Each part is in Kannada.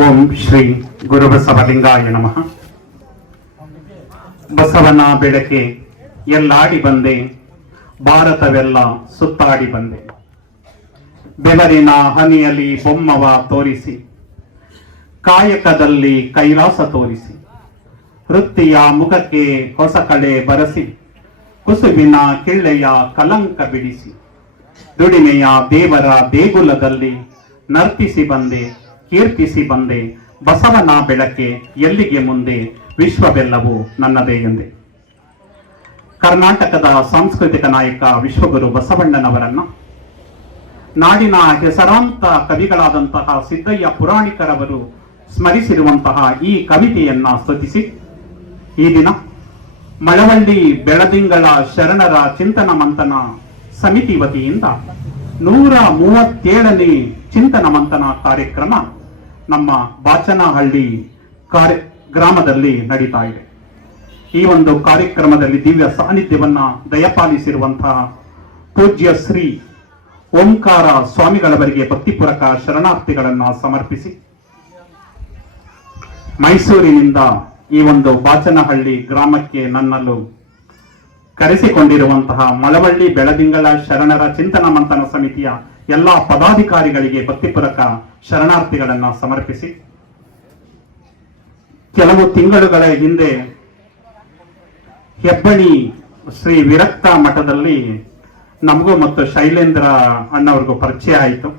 ಓಂ ಶ್ರೀ ಗುರು ಬಸವಲಿಂಗಾಯ ನಮಃ. ಬಸವನ ಬೆಳಕೆ ಎಲ್ಲಾಡಿ ಬಂದೆ, ಭಾರತವೆಲ್ಲ ಸುತ್ತಾಡಿ ಬಂದೆ. ಬೆವರಿನ ಹನಿಯಲ್ಲಿ ಬೊಮ್ಮವ ತೋರಿಸಿ, ಕಾಯಕದಲ್ಲಿ ಕೈಲಾಸ ತೋರಿಸಿ, ವೃತ್ತಿಯ ಮುಖಕ್ಕೆ ಹೊಸ ಕಳೆ ಬರಸಿ, ಕುಸುವಿನ ಕಿಳ್ಳೆಯ ಕಲಂಕ ಬಿಡಿಸಿ, ದುಡಿಮೆಯ ದೇವರ ದೇಗುಲದಲ್ಲಿ ನರ್ತಿಸಿ ಬಂದೆ, ಕೀರ್ತಿಸಿ ಬಂದೆ. ಬಸವನ ಬೆಳಕೆ ಎಲ್ಲಿಗೆ ಮುಂದೆ, ವಿಶ್ವವೆಲ್ಲವೂ ನನ್ನದೇ ಎಂದೆ. ಕರ್ನಾಟಕದ ಸಾಂಸ್ಕೃತಿಕ ನಾಯಕ ವಿಶ್ವಗುರು ಬಸವಣ್ಣನವರನ್ನ ನಾಡಿನ ಹೆಸರಾಂತ ಕವಿಗಳಾದಂತಹ ಸಿದ್ದಯ್ಯ ಪುರಾಣಿಕರವರು ಸ್ಮರಿಸಿರುವಂತಹ ಈ ಕವಿತೆಯನ್ನ ಸ್ತುತಿಸಿ, ಈ ದಿನ ಮಳವಳ್ಳಿ ಬೆಳದಿಂಗಳ ಶರಣರ ಚಿಂತನ ಮಂಥನ ಸಮಿತಿ ವತಿಯಿಂದ 137ನೇ ಚಿಂತನ ಮಂಥನ ಕಾರ್ಯಕ್ರಮ ನಮ್ಮ ಬಾಚನಹಳ್ಳಿ ಗ್ರಾಮದಲ್ಲಿ ನಡೀತಾ ಇದೆ. ಈ ಒಂದು ಕಾರ್ಯಕ್ರಮದಲ್ಲಿ ದಿವ್ಯ ಸಾನ್ನಿಧ್ಯವನ್ನ ದಯಪಾಲಿಸಿರುವಂತಹ ಪೂಜ್ಯ ಶ್ರೀ ಓಂಕಾರ ಸ್ವಾಮಿಗಳವರಿಗೆ ಭಕ್ತಿಪೂರ್ವಕ ಶರಣಾರ್ಥಿಗಳನ್ನ ಸಮರ್ಪಿಸಿ, ಮೈಸೂರಿನಿಂದ ಈ ಒಂದು ಬಾಚನಹಳ್ಳಿ ಗ್ರಾಮಕ್ಕೆ ನನ್ನನ್ನು ಕರೆಸಿಕೊಂಡಿರುವಂತಹ ಮಳವಳ್ಳಿ ಬೆಳದಿಂಗಳ ಶರಣರ ಚಿಂತನ ಮಂಥನ ಸಮಿತಿಯ ಎಲ್ಲಾ ಪದಾಧಿಕಾರಿಗಳಿಗೆ ಭಕ್ತಿಪೂರ್ವಕ ಶರಣಾರ್ಥಿಗಳನ್ನ ಸಮರ್ಪಿಸಿ, ಕೆಲವು ತಿಂಗಳುಗಳ ಹಿಂದೆ ಹೆಬ್ಬಣಿ ಶ್ರೀ ವಿರಕ್ತ ಮಠದಲ್ಲಿ ನಮಗೂ ಮತ್ತು ಶೈಲೇಂದ್ರ ಅಣ್ಣವ್ರಿಗೂ ಪರಿಚಯ ಆಯಿತು.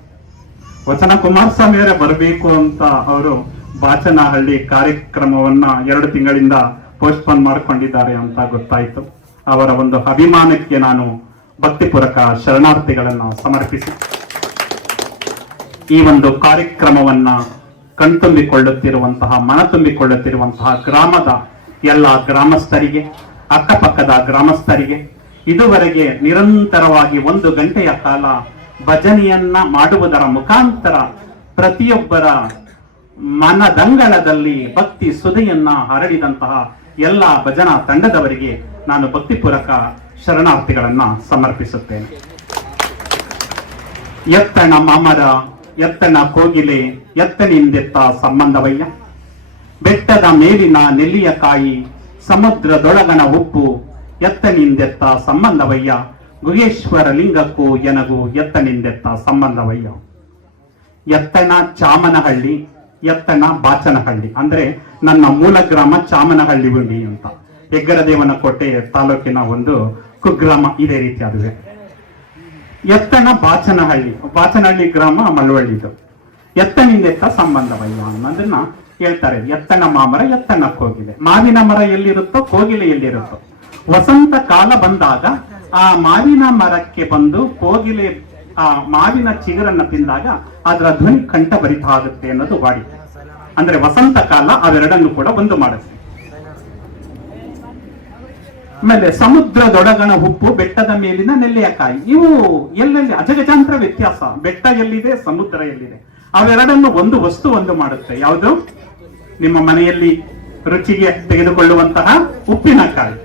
ವಚನ ಕುಮಾರಸ್ವಾಮಿಯವರೇ ಬರಬೇಕು ಅಂತ ಅವರು ಬಾಚನಹಳ್ಳಿ ಕಾರ್ಯಕ್ರಮವನ್ನ 2 ತಿಂಗಳಿಂದ ಪೋಸ್ಟ್ಪೋನ್ ಮಾಡಿಕೊಂಡಿದ್ದಾರೆ ಅಂತ ಗೊತ್ತಾಯಿತು. ಅವರ ಒಂದು ಅಭಿಮಾನಕ್ಕೆ ನಾನು ಭಕ್ತಿಪೂರ್ವಕ ಶರಣಾರ್ಥಿಗಳನ್ನ ಸಮರ್ಪಿಸಿ, ಈ ಒಂದು ಕಾರ್ಯಕ್ರಮವನ್ನ ಕಣ್ತುಂಬಿಕೊಳ್ಳುತ್ತಿರುವಂತಹ ಮನ ತುಂಬಿಕೊಳ್ಳುತ್ತಿರುವಂತಹ ಗ್ರಾಮದ ಎಲ್ಲ ಗ್ರಾಮಸ್ಥರಿಗೆ, ಅಕ್ಕಪಕ್ಕದ ಗ್ರಾಮಸ್ಥರಿಗೆ, ಇದುವರೆಗೆ ನಿರಂತರವಾಗಿ 1 ಗಂಟೆಯ ಕಾಲ ಭಜನೆಯನ್ನ ಮಾಡುವುದರ ಮುಖಾಂತರ ಪ್ರತಿಯೊಬ್ಬರ ಮನದಂಗಳದಲ್ಲಿ ಭಕ್ತಿ ಸುಧೆಯನ್ನ ಹರಡಿದಂತಹ ಎಲ್ಲ ಭಜನಾ ತಂಡದವರಿಗೆ ನಾನು ಭಕ್ತಿಪೂರ್ವಕ ಶರಣಾರ್ಥಿಗಳನ್ನ ಸಮರ್ಪಿಸುತ್ತೇನೆ. ಎತ್ತಣ ಮಾಮರ ಎತ್ತಣ ಕೋಗಿಲೆ ಎತ್ತನಿಂದೆತ್ತ ಸಂಬಂಧವಯ್ಯ, ಬೆಟ್ಟದ ಮೇಲಿನ ನೆಲ್ಲಿಯ ಕಾಯಿ ಸಮುದ್ರದೊಳಗಣ ಉಪ್ಪು ಎತ್ತನಿಂದೆತ್ತ ಸಂಬಂಧವಯ್ಯ, ಗುಹೇಶ್ವರ ಲಿಂಗಕ್ಕೂ ಎನಗೂ ಎತ್ತನಿಂದೆತ್ತ ಸಂಬಂಧವಯ್ಯ. ಎತ್ತಣ ಚಾಮನಹಳ್ಳಿ, ಎತ್ತಣ ಬಾಚನಹಳ್ಳಿ, ಅಂದ್ರೆ ನನ್ನ ಮೂಲ ಗ್ರಾಮ ಚಾಮನಹಳ್ಳಿ ಉಂಡಿ ಅಂತ, ಹೆಗ್ಗರದೇವನಕೋಟೆ ತಾಲೂಕಿನ ಒಂದು ಕುಗ್ರಾಮ. ಇದೇ ರೀತಿ ಅದುವೆ ಎತ್ತಣ ಬಾಚನಹಳ್ಳಿ, ಬಾಚನಹಳ್ಳಿ ಗ್ರಾಮ ಮಳವಳ್ಳಿದು. ಎತ್ತನಿಂದೆತ್ತ ಸಂಬಂಧವಯ್ಯ ಅನ್ನೋದನ್ನ ಹೇಳ್ತಾರೆ. ಎತ್ತಣ ಮಾಮರ ಎತ್ತಣ ಕೋಗಿಲೆ, ಮಾವಿನ ಮರ ಎಲ್ಲಿರುತ್ತೋ ಕೋಗಿಲೆ ಎಲ್ಲಿರುತ್ತೋ. ವಸಂತ ಕಾಲ ಬಂದಾಗ ಆ ಮಾವಿನ ಮರಕ್ಕೆ ಬಂದು ಕೋಗಿಲೆ ಆ ಮಾವಿನ ಚಿಗುರನ್ನ ತಿಂದಾಗ ಅದರ ಧ್ವನಿ ಕಂಠ ಭರಿತ ಆಗುತ್ತೆ ಅನ್ನೋದು ವಾಡಿಕೆ. ಅಂದ್ರೆ ವಸಂತ ಕಾಲ ಅವೆರಡನ್ನು ಕೂಡ ಒಂದು ಮಾಡುತ್ತೆ. ಆಮೇಲೆ ಸಮುದ್ರದೊಳಗಣ ಉಪ್ಪು, ಬೆಟ್ಟದ ಮೇಲಿನ ನೆಲ್ಲಿಯ ಕಾಯಿ, ಇವು ಎಲ್ಲೆಲ್ಲಿ ಅಜಗಜಾಂತರ ವ್ಯತ್ಯಾಸ. ಬೆಟ್ಟ ಎಲ್ಲಿದೆ, ಸಮುದ್ರ ಎಲ್ಲಿದೆ, ಅವೆರಡನ್ನು ಒಂದು ವಸ್ತು ಒಂದು ಮಾಡುತ್ತೆ. ಯಾವುದು? ನಿಮ್ಮ ಮನೆಯಲ್ಲಿ ರುಚಿಗೆ ತೆಗೆದುಕೊಳ್ಳುವಂತಹ ಉಪ್ಪಿನಕಾಯಿ.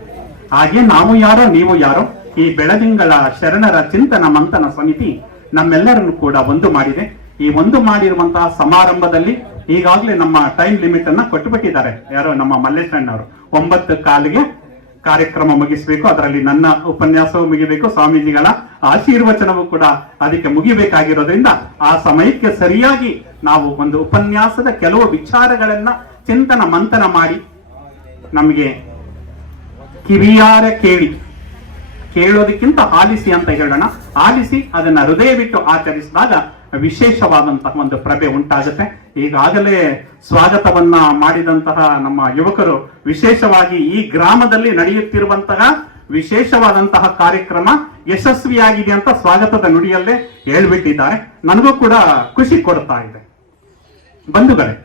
ಹಾಗೆ ನಾವು ಯಾರೋ ನೀವು ಯಾರೋ, ಈ ಬೆಳದಿಂಗಳ ಶರಣರ ಚಿಂತನ ಮಂಥನ ಸಮಿತಿ ನಮ್ಮೆಲ್ಲರನ್ನು ಕೂಡ ಒಂದು ಮಾಡಿದೆ. ಈ ಒಂದು ಮಾಡಿರುವಂತಹ ಸಮಾರಂಭದಲ್ಲಿ ಈಗಾಗಲೇ ನಮ್ಮ ಟೈಮ್ ಲಿಮಿಟ್ ಅನ್ನ ಕೊಟ್ಟುಬಿಟ್ಟಿದ್ದಾರೆ. ಯಾರೋ ನಮ್ಮ ಮಲ್ಲೇಶಣ್ಣವರು 9:15 ಕಾರ್ಯಕ್ರಮ ಮುಗಿಸಬೇಕು. ಅದರಲ್ಲಿ ನನ್ನ ಉಪನ್ಯಾಸವೂ ಮುಗಿಬೇಕು, ಸ್ವಾಮೀಜಿಗಳ ಆಶೀರ್ವಚನವೂ ಕೂಡ ಅದಕ್ಕೆ ಮುಗಿಬೇಕಾಗಿರೋದ್ರಿಂದ ಆ ಸಮಯಕ್ಕೆ ಸರಿಯಾಗಿ ನಾವು ಒಂದು ಉಪನ್ಯಾಸದ ಕೆಲವು ವಿಚಾರಗಳನ್ನ ಚಿಂತನ ಮಂಥನ ಮಾಡಿ, ನಮಗೆ ಕಿವಿಯಾರ ಕೇಳೋದಕ್ಕಿಂತ ಆಲಿಸಿ ಅಂತ ಹೇಳೋಣ, ಆಲಿಸಿ ಅದನ್ನ ಹೃದಯ ಬಿಟ್ಟು ಆಚರಿಸಿದಾಗ ವಿಶೇಷವಾದಂತಹ ಒಂದು ಪ್ರಭೆ ಉಂಟಾಗುತ್ತೆ. ಈಗಾಗಲೇ ಸ್ವಾಗತವನ್ನ ಮಾಡಿದಂತಹ ನಮ್ಮ ಯುವಕರು ವಿಶೇಷವಾಗಿ ಈ ಗ್ರಾಮದಲ್ಲಿ ನಡೆಯುತ್ತಿರುವಂತಹ ವಿಶೇಷವಾದಂತಹ ಕಾರ್ಯಕ್ರಮ ಯಶಸ್ವಿಯಾಗಿದೆ ಅಂತ ಸ್ವಾಗತದ ನುಡಿಯಲ್ಲೇ ಹೇಳ್ಬಿಟ್ಟಿದ್ದಾರೆ. ನನಗೂ ಕೂಡ ಖುಷಿ ಕೊಡ್ತಾ ಇದೆ. ಬಂಧುಗಳೇ,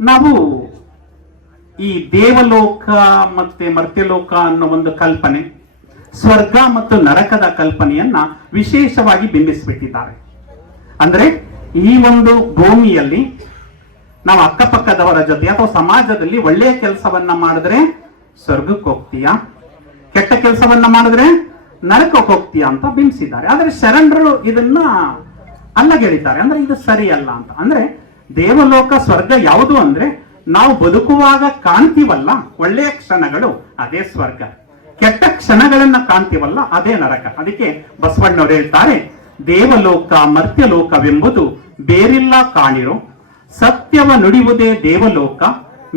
ನಾವು ಈ ದೇವಲೋಕ ಮತ್ತೆ ಮರ್ತ್ಯಲೋಕ ಅನ್ನೋ ಒಂದು ಕಲ್ಪನೆ, ಸ್ವರ್ಗ ಮತ್ತು ನರಕದ ಕಲ್ಪನೆಯನ್ನ ವಿಶೇಷವಾಗಿ ಬಿಂಬಿಸಿಬಿಟ್ಟಿದ್ದಾರೆ. ಅಂದ್ರೆ ಈ ಒಂದು ಭೂಮಿಯಲ್ಲಿ ನಾವು ಅಕ್ಕಪಕ್ಕದವರ ಜೊತೆ ಅಥವಾ ಸಮಾಜದಲ್ಲಿ ಒಳ್ಳೆಯ ಕೆಲಸವನ್ನ ಮಾಡಿದ್ರೆ ಸ್ವರ್ಗಕ್ಕೆ ಹೋಗ್ತೀಯಾ, ಕೆಟ್ಟ ಕೆಲಸವನ್ನ ಮಾಡಿದ್ರೆ ನರಕಕ್ಕೆ ಹೋಗ್ತೀಯಾ ಅಂತ ಬಿಂಬಿಸಿದ್ದಾರೆ. ಆದ್ರೆ ಶರಣರು ಇದನ್ನ ಅಲ್ಲಗೆಳಿತಾರೆ. ಅಂದ್ರೆ ಇದು ಸರಿ ಅಲ್ಲ ಅಂತ. ಅಂದ್ರೆ ದೇವಲೋಕ ಸ್ವರ್ಗ ಯಾವುದು ಅಂದ್ರೆ ನಾವು ಬದುಕುವಾಗ ಕಾಣ್ತೀವಲ್ಲ ಒಳ್ಳೆಯ ಕ್ಷಣಗಳು, ಅದೇ ಸ್ವರ್ಗ. ಕೆಟ್ಟ ಕ್ಷಣಗಳನ್ನ ಕಾಣ್ತೀವಲ್ಲ, ಅದೇ ನರಕ. ಅದಕ್ಕೆ ಬಸವಣ್ಣವರು ಹೇಳ್ತಾರೆ, ದೇವಲೋಕ ಮರ್ತ್ಯಲೋಕವೆಂಬುದು ಬೇರಿಲ್ಲ ಕಾಣಿರೋ, ಸತ್ಯವ ನುಡಿಯುವುದೇ ದೇವಲೋಕ,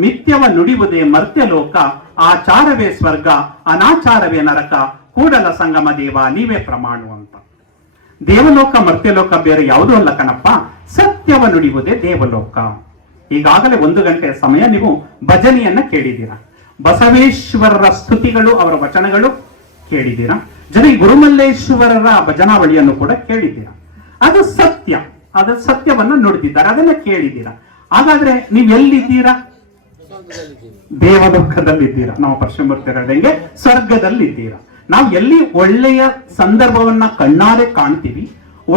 ಮಿಥ್ಯವ ನುಡಿಯುವುದೇ ಮರ್ತ್ಯಲೋಕ, ಆಚಾರವೇ ಸ್ವರ್ಗ ಅನಾಚಾರವೇ ನರಕ, ಕೂಡಲ ಸಂಗಮ ದೇವ ನೀವೇ ಪ್ರಮಾಣ ಅಂತ. ದೇವಲೋಕ ಮರ್ತ್ಯಲೋಕ ಬೇರೆ ಯಾವುದೂ ಅಲ್ಲ ಕಣಪ್ಪ, ಸತ್ಯವ ನುಡಿಯುವುದೇ ದೇವಲೋಕ. ಈಗಾಗಲೇ 1 ಗಂಟೆಯ ಸಮಯ ನೀವು ಭಜನೆಯನ್ನ ಕೇಳಿದ್ದೀರಾ, ಬಸವೇಶ್ವರರ ಸ್ತುತಿಗಳು, ಅವರ ವಚನಗಳು ಕೇಳಿದ್ದೀರಾ, ಜೊತೆಗೆ ಗುರುಮಲ್ಲೇಶ್ವರರ ಭಜನಾವಳಿಯನ್ನು ಕೂಡ ಕೇಳಿದ್ದೀರಾ. ಅದು ಸತ್ಯ, ಅದು ಸತ್ಯವನ್ನ ನುಡಿದಿದ್ದಾರೆ, ಅದನ್ನ ಕೇಳಿದ್ದೀರಾ. ಹಾಗಾದ್ರೆ ನೀವು ಎಲ್ಲಿದ್ದೀರಾ? ದೇವಲೋಕದಲ್ಲಿದ್ದೀರಾ. ನಾವು ಪರಶುಮೂರ್ತಿರಂಗೆ ಸ್ವರ್ಗದಲ್ಲಿದ್ದೀರಾ. ನಾವು ಎಲ್ಲಿ ಒಳ್ಳೆಯ ಸಂದರ್ಭವನ್ನ ಕಣ್ಣಾರೆ ಕಾಣ್ತೀವಿ,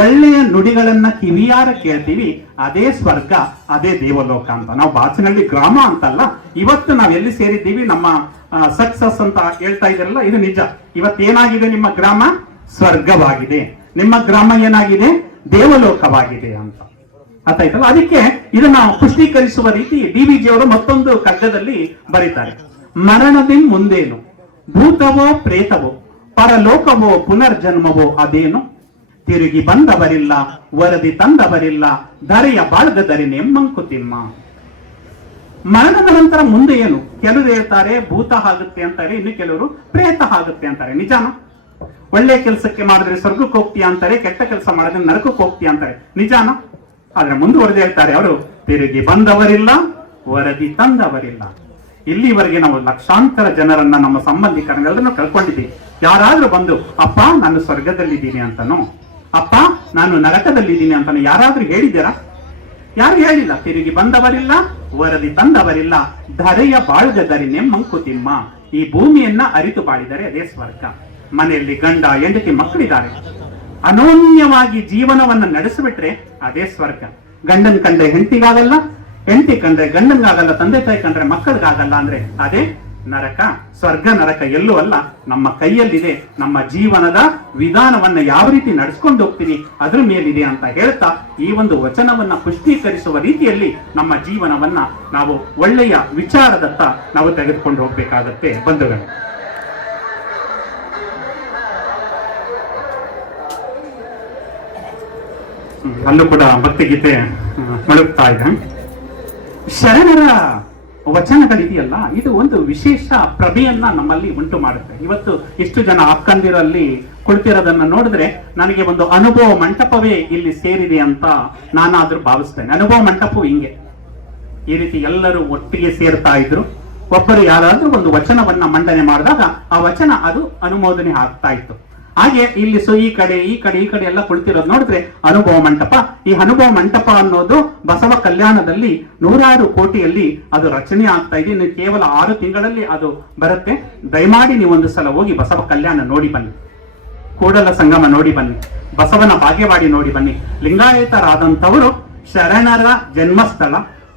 ಒಳ್ಳೆಯ ನುಡಿಗಳನ್ನ ಕಿವಿಯಾರ ಕೇಳ್ತೀವಿ, ಅದೇ ಸ್ವರ್ಗ, ಅದೇ ದೇವಲೋಕ ಅಂತ. ನಾವು ಬಾಚಿನಹಳ್ಳಿ ಗ್ರಾಮ ಅಂತಲ್ಲ, ಇವತ್ತು ನಾವು ಎಲ್ಲಿ ಸೇರಿದ್ದೀವಿ, ನಮ್ಮ ಸಕ್ಸಸ್ ಅಂತ ಹೇಳ್ತಾ ಇದ್ರಲ್ಲ, ಇದು ನಿಜ. ಇವತ್ತೇನಾಗಿದೆ? ನಿಮ್ಮ ಗ್ರಾಮ ಸ್ವರ್ಗವಾಗಿದೆ, ನಿಮ್ಮ ಗ್ರಾಮ ಏನಾಗಿದೆ? ದೇವಲೋಕವಾಗಿದೆ ಅಂತ. ಅರ್ಥಾಯ್ತಲ್ಲ? ಅದಕ್ಕೆ ಇದನ್ನ ಪುಷ್ಟೀಕರಿಸುವ ರೀತಿ DVG ಅವರು ಮತ್ತೊಂದು ಕಗ್ಗದಲ್ಲಿ ಬರೀತಾರೆ. ಮರಣದಿ ಮುಂದೇನು, ಭೂತವೋ ಪ್ರೇತವೋ, ಪರಲೋಕವೋ ಪುನರ್ಜನ್ಮವೋ ಅದೇನು, ತಿರುಗಿ ಬಂದವರಿಲ್ಲ ವರದಿ ತಂದವರಿಲ್ಲ, ಧರೆಯ ಬಾಳ್ಗದರೆ ನೆಮ್ಮಂಕುತಿಮ್ಮ. ಮರಣದ ನಂತರ ಮುಂದೆ ಏನು? ಕೆಲವರು ಹೇಳ್ತಾರೆ ಭೂತ ಆಗುತ್ತೆ ಅಂತಾರೆ, ಇನ್ನು ಕೆಲವರು ಪ್ರೇತ ಆಗುತ್ತೆ ಅಂತಾರೆ. ನಿಜಾನ? ಒಳ್ಳೆ ಕೆಲಸಕ್ಕೆ ಮಾಡಿದ್ರೆ ಸ್ವರ್ಗಕ್ಕೆ ಹೋಗ್ತೀಯ ಅಂತಾರೆ, ಕೆಟ್ಟ ಕೆಲಸ ಮಾಡಿದ್ರೆ ನರಕಕ್ಕೆ ಹೋಗ್ತೀಯ ಅಂತಾರೆ. ನಿಜಾನ? ಆದ್ರೆ ಮುಂದುವರೆದು ಹೇಳ್ತಾರೆ ಅವರು, ತಿರುಗಿ ಬಂದವರಿಲ್ಲ ವರದಿ ತಂದವರಿಲ್ಲ. ಇಲ್ಲಿವರೆಗೆ ನಾವು ಲಕ್ಷಾಂತರ ಜನರನ್ನ, ನಮ್ಮ ಸಂಬಂಧಿಕರನ್ನೆಲ್ಲರನ್ನು ಕಳ್ಕೊಂಡಿದ್ದೀವಿ. ಯಾರಾದ್ರೂ ಬಂದು ಅಪ್ಪ ನಾನು ಸ್ವರ್ಗದಲ್ಲಿದ್ದೀನಿ ಅಂತನೋ, ಅಪ್ಪ ನಾನು ನರಕದಲ್ಲಿದ್ದೀನಿ ಅಂತಾನು ಯಾರಾದ್ರೂ ಹೇಳಿದ್ದೀರಾ? ಯಾರು ಹೇಳಿಲ್ಲ. ತಿರುಗಿ ಬಂದವರಿಲ್ಲ ವರದಿ ತಂದವರಿಲ್ಲ, ಧರೆಯ ಬಾಳ್ಗದರೆ ನೆಮ್ಮಂಕುತಿಮ್ಮ. ಈ ಭೂಮಿಯನ್ನ ಅರಿತು ಬಾಳಿದರೆ ಅದೇ ಸ್ವರ್ಗ. ಮನೆಯಲ್ಲಿ ಗಂಡ ಹೆಂಡತಿ ಮಕ್ಕಳಿದ್ದಾರೆ, ಅನೋನ್ಯವಾಗಿ ಜೀವನವನ್ನ ನಡೆಸಿಬಿಟ್ರೆ ಅದೇ ಸ್ವರ್ಗ. ಗಂಡನ್ ಕಂಡ್ರೆ ಹೆಂಡತಿಗಾಗಲ್ಲ, ಹೆಂಡತಿ ಕಂಡ್ರೆ ಗಂಡನ್ಗಾಗಲ್ಲ, ತಂದೆ ತಾಯಿ ಕಂಡ್ರೆ ಮಕ್ಕಳಿಗಾಗಲ್ಲ ಅಂದ್ರೆ ಅದೇ ನರಕ. ಸ್ವರ್ಗ ನರಕ ಎಲ್ಲೂ ಅಲ್ಲ, ನಮ್ಮ ಕೈಯಲ್ಲಿದೆ. ನಮ್ಮ ಜೀವನದ ವಿಧಾನವನ್ನ ಯಾವ ರೀತಿ ನಡೆಸ್ಕೊಂಡು ಹೋಗ್ತೀವಿ ಅದ್ರ ಮೇಲಿದೆ ಅಂತ ಹೇಳ್ತಾ, ಈ ಒಂದು ವಚನವನ್ನ ಪುಷ್ಟೀಕರಿಸುವ ರೀತಿಯಲ್ಲಿ ನಮ್ಮ ಜೀವನವನ್ನ ನಾವು ಒಳ್ಳೆಯ ವಿಚಾರದತ್ತ ನಾವು ತೆಗೆದುಕೊಂಡು ಹೋಗ್ಬೇಕಾಗತ್ತೆ ಬಂಧುಗಳು. ಅಲ್ಲೂ ಕೂಡ ಭಕ್ತಿಗೀತೆ ಮಳುಗ್ತಾ ಇದೆ. ಶರಣರ ವಚನಗಳಿದೆಯಲ್ಲ, ಇದು ಒಂದು ವಿಶೇಷ ಪ್ರಭೆಯನ್ನ ನಮ್ಮಲ್ಲಿ ಉಂಟು ಮಾಡುತ್ತೆ. ಇವತ್ತು ಇಷ್ಟು ಜನ ಅಕ್ಕಂದಿರಲ್ಲಿ ಕುಳಿತಿರೋದನ್ನ ನೋಡಿದ್ರೆ ನನಗೆ ಒಂದು ಅನುಭವ ಮಂಟಪವೇ ಇಲ್ಲಿ ಸೇರಿದೆ ಅಂತ ನಾನಾದ್ರೂ ಭಾವಿಸ್ತೇನೆ. ಅನುಭವ ಮಂಟಪವು ಹಿಂಗೆ, ಈ ರೀತಿ ಎಲ್ಲರೂ ಒಟ್ಟಿಗೆ ಸೇರ್ತಾ ಇದ್ರು. ಒಬ್ಬರು ಯಾರಾದ್ರೂ ಒಂದು ವಚನವನ್ನ ಮಂಡನೆ ಮಾಡಿದಾಗ ಆ ವಚನ ಅದು ಅನುಮೋದನೆ ಆಗ್ತಾ ಇತ್ತು. ಹಾಗೆ ಇಲ್ಲಿ ಈ ಕಡೆ ಎಲ್ಲ ಕುಳಿತಿರೋದು ನೋಡಿದ್ರೆ ಅನುಭವ ಮಂಟಪ. ಈ ಅನುಭವ ಮಂಟಪ ಅನ್ನೋದು ಬಸವ ಕಲ್ಯಾಣದಲ್ಲಿ 106 ಕೋಟಿಯಲ್ಲಿ ಅದು ರಚನೆ ಆಗ್ತಾ ಇದೆ. ಇನ್ನು ಕೇವಲ 6 ತಿಂಗಳಲ್ಲಿ ಅದು ಬರುತ್ತೆ. ದಯಮಾಡಿ ನೀವು ಒಂದು ಸಲ ಹೋಗಿ ಬಸವ ಕಲ್ಯಾಣ ನೋಡಿ ಬನ್ನಿ, ಕೂಡಲ ಸಂಗಮ ನೋಡಿ ಬನ್ನಿ, ಬಸವನ ಭಾಗ್ಯವಾಡಿ ನೋಡಿ ಬನ್ನಿ. ಲಿಂಗಾಯತರಾದಂಥವರು ಶರಣರ ಜನ್ಮಸ್ಥಳ,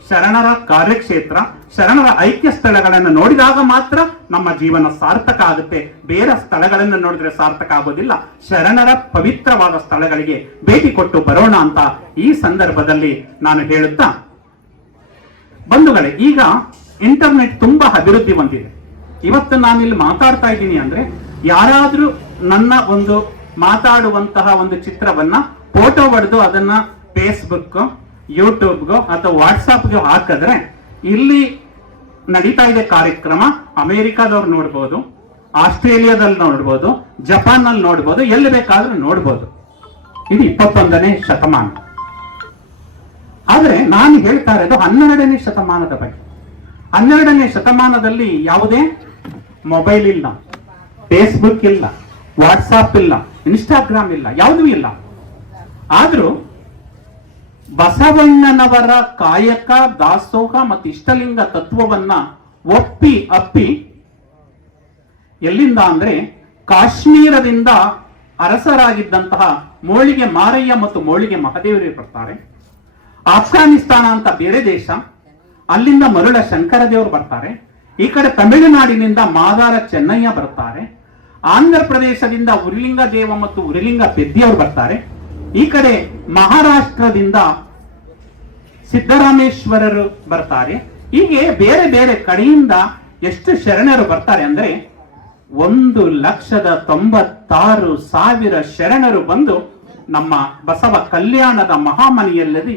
ಶರಣರ ಕಾರ್ಯಕ್ಷೇತ್ರ, ಶರಣರ ಐಕ್ಯ ಸ್ಥಳಗಳನ್ನು ನೋಡಿದಾಗ ಮಾತ್ರ ನಮ್ಮ ಜೀವನ ಸಾರ್ಥಕ ಆಗುತ್ತೆ. ಬೇರೆ ಸ್ಥಳಗಳನ್ನು ನೋಡಿದ್ರೆ ಸಾರ್ಥಕ ಆಗೋದಿಲ್ಲ. ಶರಣರ ಪವಿತ್ರವಾದ ಸ್ಥಳಗಳಿಗೆ ಭೇಟಿ ಕೊಟ್ಟು ಬರೋಣ ಅಂತ ಈ ಸಂದರ್ಭದಲ್ಲಿ ನಾನು ಹೇಳುತ್ತಾ, ಬಂಧುಗಳೇ, ಈಗ ಇಂಟರ್ನೆಟ್ ತುಂಬಾ ಅಭಿವೃದ್ಧಿ ಹೊಂದಿದೆ. ಇವತ್ತು ನಾನಿಲ್ಲಿ ಮಾತಾಡ್ತಾ ಇದ್ದೀನಿ ಅಂದ್ರೆ ಯಾರಾದ್ರೂ ನನ್ನ ಒಂದು ಮಾತಾಡುವಂತಹ ಒಂದು ಚಿತ್ರವನ್ನ ಫೋಟೋ ಹೊಡೆದು ಅದನ್ನ ಫೇಸ್ಬುಕ್, ಯೂಟ್ಯೂಬ್ಗೋ ಅಥವಾ ವಾಟ್ಸಾಪ್ಗೋ ಹಾಕಿದ್ರೆ ಇಲ್ಲಿ ನಡೀತಾ ಇದೆ ಕಾರ್ಯಕ್ರಮ, ಅಮೆರಿಕಾದವ್ರು ನೋಡ್ಬೋದು, ಆಸ್ಟ್ರೇಲಿಯಾದಲ್ಲಿ ನೋಡ್ಬೋದು, ಜಪಾನ್ ನಲ್ಲಿ ನೋಡ್ಬೋದು, ಎಲ್ಲಿ ಬೇಕಾದ್ರೂ ನೋಡ್ಬೋದು. ಇದು 21ನೇ ಶತಮಾನ. ಆದ್ರೆ ನಾನು ಹೇಳ್ತಾ ಇರೋದು 12ನೇ ಶತಮಾನದ ಬಗ್ಗೆ. 12ನೇ ಶತಮಾನದಲ್ಲಿ ಯಾವುದೇ ಮೊಬೈಲ್ ಇಲ್ಲ, ಫೇಸ್ಬುಕ್ ಇಲ್ಲ, ವಾಟ್ಸಾಪ್ ಇಲ್ಲ, ಇನ್ಸ್ಟಾಗ್ರಾಮ್ ಇಲ್ಲ, ಯಾವುದೂ ಇಲ್ಲ. ಆದ್ರೂ ಬಸವಣ್ಣನವರ ಕಾಯಕ, ದಾಸೋಹ ಮತ್ತು ಇಷ್ಟಲಿಂಗ ತತ್ವವನ್ನ ಒಪ್ಪಿ ಅಪ್ಪಿ, ಎಲ್ಲಿಂದ ಅಂದ್ರೆ ಕಾಶ್ಮೀರದಿಂದ ಅರಸರಾಗಿದ್ದಂತಹ ಮೋಳಿಗೆ ಮಾರಯ್ಯ ಮತ್ತು ಮೋಳಿಗೆ ಮಹದೇವರು ಬರ್ತಾರೆ. ಆಫ್ಘಾನಿಸ್ತಾನ ಅಂತ ಬೇರೆ ದೇಶ, ಅಲ್ಲಿಂದ ಮರುಳ ಶಂಕರ ದೇವರು ಬರ್ತಾರೆ. ಈ ಕಡೆ ತಮಿಳುನಾಡಿನಿಂದ ಮಾದಾರ ಚೆನ್ನಯ್ಯ ಬರ್ತಾರೆ. ಆಂಧ್ರ ಪ್ರದೇಶದಿಂದ ಉರಿಲಿಂಗ ದೇವ ಮತ್ತು ಉರಿಲಿಂಗ ಪೆದ್ದಿಯವರು ಬರ್ತಾರೆ. ಈ ಕಡೆ ಮಹಾರಾಷ್ಟ್ರದಿಂದ ಸಿದ್ದರಾಮೇಶ್ವರರು ಬರ್ತಾರೆ. ಹೀಗೆ ಬೇರೆ ಬೇರೆ ಕಡೆಯಿಂದ ಎಷ್ಟು ಶರಣರು ಬರ್ತಾರೆ ಅಂದ್ರೆ 1,96,000 ಶರಣರು ಬಂದು ನಮ್ಮ ಬಸವ ಕಲ್ಯಾಣದ ಮಹಾಮನೆಯಲ್ಲಿ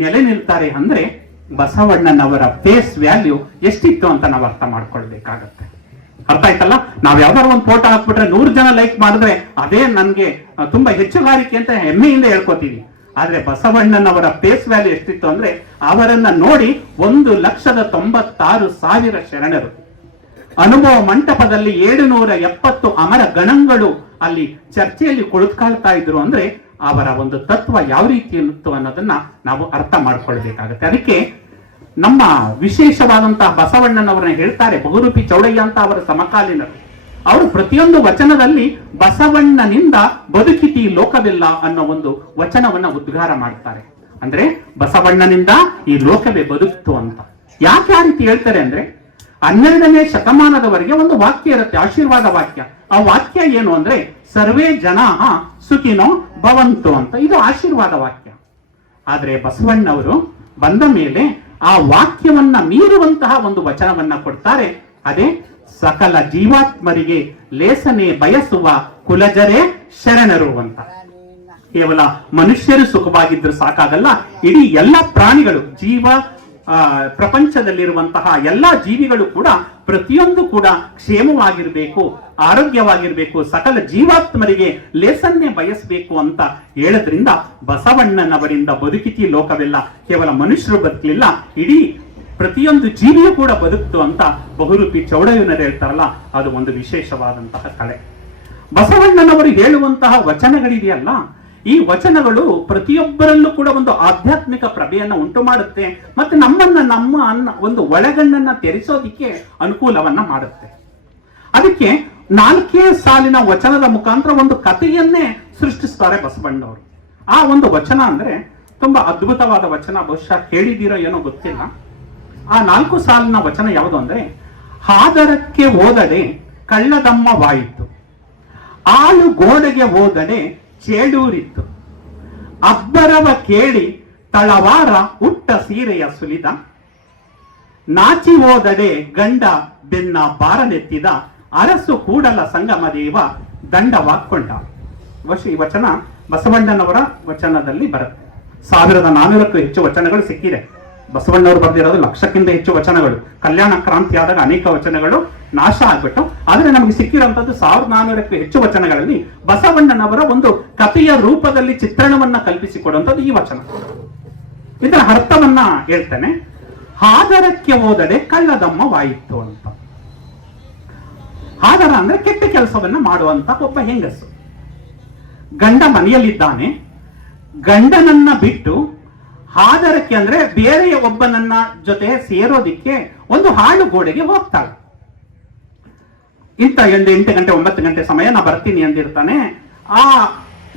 ನೆಲೆ ನಿಲ್ತಾರೆ. ಅಂದ್ರೆ ಬಸವಣ್ಣನವರ ಫೇಸ್ ವ್ಯಾಲ್ಯೂ ಎಷ್ಟಿತ್ತು ಅಂತ ನಾವು ಅರ್ಥ ಮಾಡ್ಕೊಳ್ಬೇಕಾಗತ್ತೆ. ಅರ್ಥ ಆಯ್ತಲ್ಲ? ನಾವ್ ಯಾವ್ದಾದ್ರು ಒಂದು ಫೋಟೋ ಹಾಕ್ಬಿಟ್ರೆ 100 ಜನ ಲೈಕ್ ಮಾಡಿದ್ರೆ ಅದೇ ನನ್ಗೆ ತುಂಬಾ ಹೆಚ್ಚುಗಾರಿಕೆ ಅಂತ ಹೆಮ್ಮೆಯಿಂದ ಹೇಳ್ಕೊತೀವಿ. ಆದ್ರೆ ಬಸವಣ್ಣನವರ ಫೇಸ್ ವ್ಯಾಲ್ಯೂ ಎಷ್ಟಿತ್ತು ಅಂದ್ರೆ ಅವರನ್ನ ನೋಡಿ 1,96,000 ಶರಣರು. ಅನುಭವ ಮಂಟಪದಲ್ಲಿ 770 ಅಮರ ಗಣಗಳು ಅಲ್ಲಿ ಚರ್ಚೆಯಲ್ಲಿ ಕುಳಿತುಕೊಳ್ತಾ ಇದ್ರು. ಅಂದ್ರೆ ಅವರ ಒಂದು ತತ್ವ ಯಾವ ರೀತಿ ಇತ್ತು ಅನ್ನೋದನ್ನ ನಾವು ಅರ್ಥ ಮಾಡ್ಕೊಳ್ಬೇಕಾಗತ್ತೆ. ಅದಕ್ಕೆ ನಮ್ಮ ವಿಶೇಷವಾದಂತಹ ಬಸವಣ್ಣನವರನ್ನ ಹೇಳ್ತಾರೆ ಬಹುರೂಪಿ ಚೌಡಯ್ಯ ಅಂತ ಅವರ ಸಮಕಾಲೀನರು. ಅವರು ಪ್ರತಿಯೊಂದು ವಚನದಲ್ಲಿ ಬಸವಣ್ಣನಿಂದ ಬದುಕಿತಿ ಲೋಕವಿಲ್ಲ ಅನ್ನೋ ಒಂದು ವಚನವನ್ನ ಉದ್ಗಾರ ಮಾಡ್ತಾರೆ. ಅಂದ್ರೆ ಬಸವಣ್ಣನಿಂದ ಈ ಲೋಕವೇ ಬದುಕಿತು ಅಂತ. ಯಾಕೆ ಆ ರೀತಿ ಹೇಳ್ತಾರೆ ಅಂದ್ರೆ 12ನೇ ಶತಮಾನದವರೆಗೆ ಒಂದು ವಾಕ್ಯ ಇರುತ್ತೆ, ಆಶೀರ್ವಾದ ವಾಕ್ಯ. ಆ ವಾಕ್ಯ ಏನು ಅಂದ್ರೆ ಸರ್ವೇ ಜನ ಸುಖಿನೋ ಭವಂತು ಅಂತ. ಇದು ಆಶೀರ್ವಾದ ವಾಕ್ಯ. ಆದ್ರೆ ಬಸವಣ್ಣವರು ಬಂದ ಮೇಲೆ ಆ ವಾಕ್ಯವನ್ನ ಮೀರುವಂತಹ ಒಂದು ವಚನವನ್ನ ಕೊಡ್ತಾರೆ. ಅದೇ ಸಕಲ ಜೀವಾತ್ಮರಿಗೆ ಲೇಸನೆ ಬಯಸುವ ಕುಲಜರೇ ಶರಣರು ಅಂತ. ಕೇವಲ ಮನುಷ್ಯರು ಸುಖವಾಗಿದ್ರು ಸಾಕಾಗಲ್ಲ, ಇಡೀ ಎಲ್ಲ ಪ್ರಾಣಿಗಳು, ಪ್ರಪಂಚದಲ್ಲಿರುವಂತಹ ಎಲ್ಲಾ ಜೀವಿಗಳು ಕೂಡ ಪ್ರತಿಯೊಂದು ಕೂಡ ಕ್ಷೇಮವಾಗಿರ್ಬೇಕು, ಆರೋಗ್ಯವಾಗಿರ್ಬೇಕು, ಸಕಲ ಜೀವಾತ್ಮರಿಗೆ ಲೇಸನ್ನೇ ಬಯಸಬೇಕು ಅಂತ ಹೇಳದ್ರಿಂದ ಬಸವಣ್ಣನವರಿಂದ ಬದುಕಿತಿ ಲೋಕವೆಲ್ಲ. ಕೇವಲ ಮನುಷ್ಯರು ಬದುಕಲಿಲ್ಲ, ಇಡೀ ಪ್ರತಿಯೊಂದು ಜೀವಿಯೂ ಕೂಡ ಬದುಕ್ತು ಅಂತ ಬಹುರೂಪಿ ಚೌಡಯ್ಯನವರು ಹೇಳ್ತಾರಲ್ಲ, ಅದು ಒಂದು ವಿಶೇಷವಾದಂತಹ ಕಲೆ. ಬಸವಣ್ಣನವರು ಹೇಳುವಂತಹ ವಚನಗಳಿದೆಯಲ್ಲ, ಈ ವಚನಗಳು ಪ್ರತಿಯೊಬ್ಬರಲ್ಲೂ ಕೂಡ ಒಂದು ಆಧ್ಯಾತ್ಮಿಕ ಪ್ರಭೆಯನ್ನ ಉಂಟು ಮಾಡುತ್ತೆ. ಮತ್ತೆ ನಮ್ಮ ಒಂದು ಒಳಗಣ್ಣನ್ನ ತೆರೆಸೋದಿಕ್ಕೆ ಅನುಕೂಲವನ್ನ ಮಾಡುತ್ತೆ. ಅದಕ್ಕೆ 4ನೇ ಸಾಲಿನ ವಚನದ ಮುಖಾಂತರ ಒಂದು ಕಥೆಯನ್ನೇ ಸೃಷ್ಟಿಸ್ತಾರೆ ಬಸವಣ್ಣವರು. ಆ ಒಂದು ವಚನ ಅಂದ್ರೆ ತುಂಬಾ ಅದ್ಭುತವಾದ ವಚನ, ಬಹುಶಃ ಕೇಳಿದಿರೋ ಏನೋ ಗೊತ್ತಿಲ್ಲ. ಆ 4 ಸಾಲಿನ ವಚನ ಯಾವುದು ಅಂದ್ರೆ, ಹಾದರಕ್ಕೆ ಹೋದಡೆ ಕಳ್ಳದಮ್ಮವಾಯಿತು, ಆಳು ಗೋಡೆಗೆ ಹೋದಡೆ ಚೇಳೂರಿತ್ತು, ಅಬ್ಬರವ ಕೇಳಿ ತಳವಾರ ಉಟ್ಟ ಸೀರೆಯ ಸುಲಿದ, ನಾಚಿ ಹೋದಡೆ ಗಂಡ ಬೆನ್ನ ಬಾರನೆತ್ತಿದ, ಅರಸು ಕೂಡಲ ಸಂಗಮ ದೇವ ದಂಡವಾಕ್ಕೊಂಡ. ಈ ವಚನ ಬಸವಣ್ಣನವರ ವಚನದಲ್ಲಿ ಬರುತ್ತೆ. 1400ಕ್ಕೂ ಹೆಚ್ಚು ವಚನಗಳು ಸಿಕ್ಕಿದೆ. ಬಸವಣ್ಣವರು ಬರೆದಿರೋದು 1,00,000ಕ್ಕಿಂತ ಹೆಚ್ಚು ವಚನಗಳು. ಕಲ್ಯಾಣ ಕ್ರಾಂತಿ ಆದಾಗ ಅನೇಕ ವಚನಗಳು ನಾಶ ಆಗ್ಬಿಟ್ಟು, ಆದ್ರೆ ನಮಗೆ ಸಿಕ್ಕಿರುವಂತದ್ದು 1400ಕ್ಕೂ ಹೆಚ್ಚು ವಚನಗಳಲ್ಲಿ ಬಸವಣ್ಣನವರ ಒಂದು ಕಥೆಯ ರೂಪದಲ್ಲಿ ಚಿತ್ರಣವನ್ನ ಕಲ್ಪಿಸಿಕೊಡುವಂಥದ್ದು ಈ ವಚನ. ಇದರ ಅರ್ಥವನ್ನ ಹೇಳ್ತೇನೆ. ಹಾದರಕ್ಕೆ ಹೋದಡೆ ಕಳ್ಳದಮ್ಮವಾಯಿತು ಅಂತ. ಹಾದರ ಅಂದ್ರೆ ಕೆಟ್ಟ ಕೆಲಸವನ್ನ ಮಾಡುವಂತ ಒಬ್ಬ ಹೆಂಗಸು. ಗಂಡ ಮನೆಯಲ್ಲಿದ್ದಾನೆ, ಗಂಡನನ್ನ ಬಿಟ್ಟು ಹಾದರಕ್ಕೆ ಅಂದ್ರೆ ಬೇರೆಯ ಒಬ್ಬನನ್ನ ಜೊತೆ ಸೇರೋದಿಕ್ಕೆ ಒಂದು ಹಾಳು ಗೋಡೆಗೆ ಹೋಗ್ತಾಳೆ. ಇಂಥ 8 ಗಂಟೆ 9 ಗಂಟೆ ಸಮಯ ನಾ ಬರ್ತೀನಿ ಅಂದಿರ್ತಾನೆ. ಆ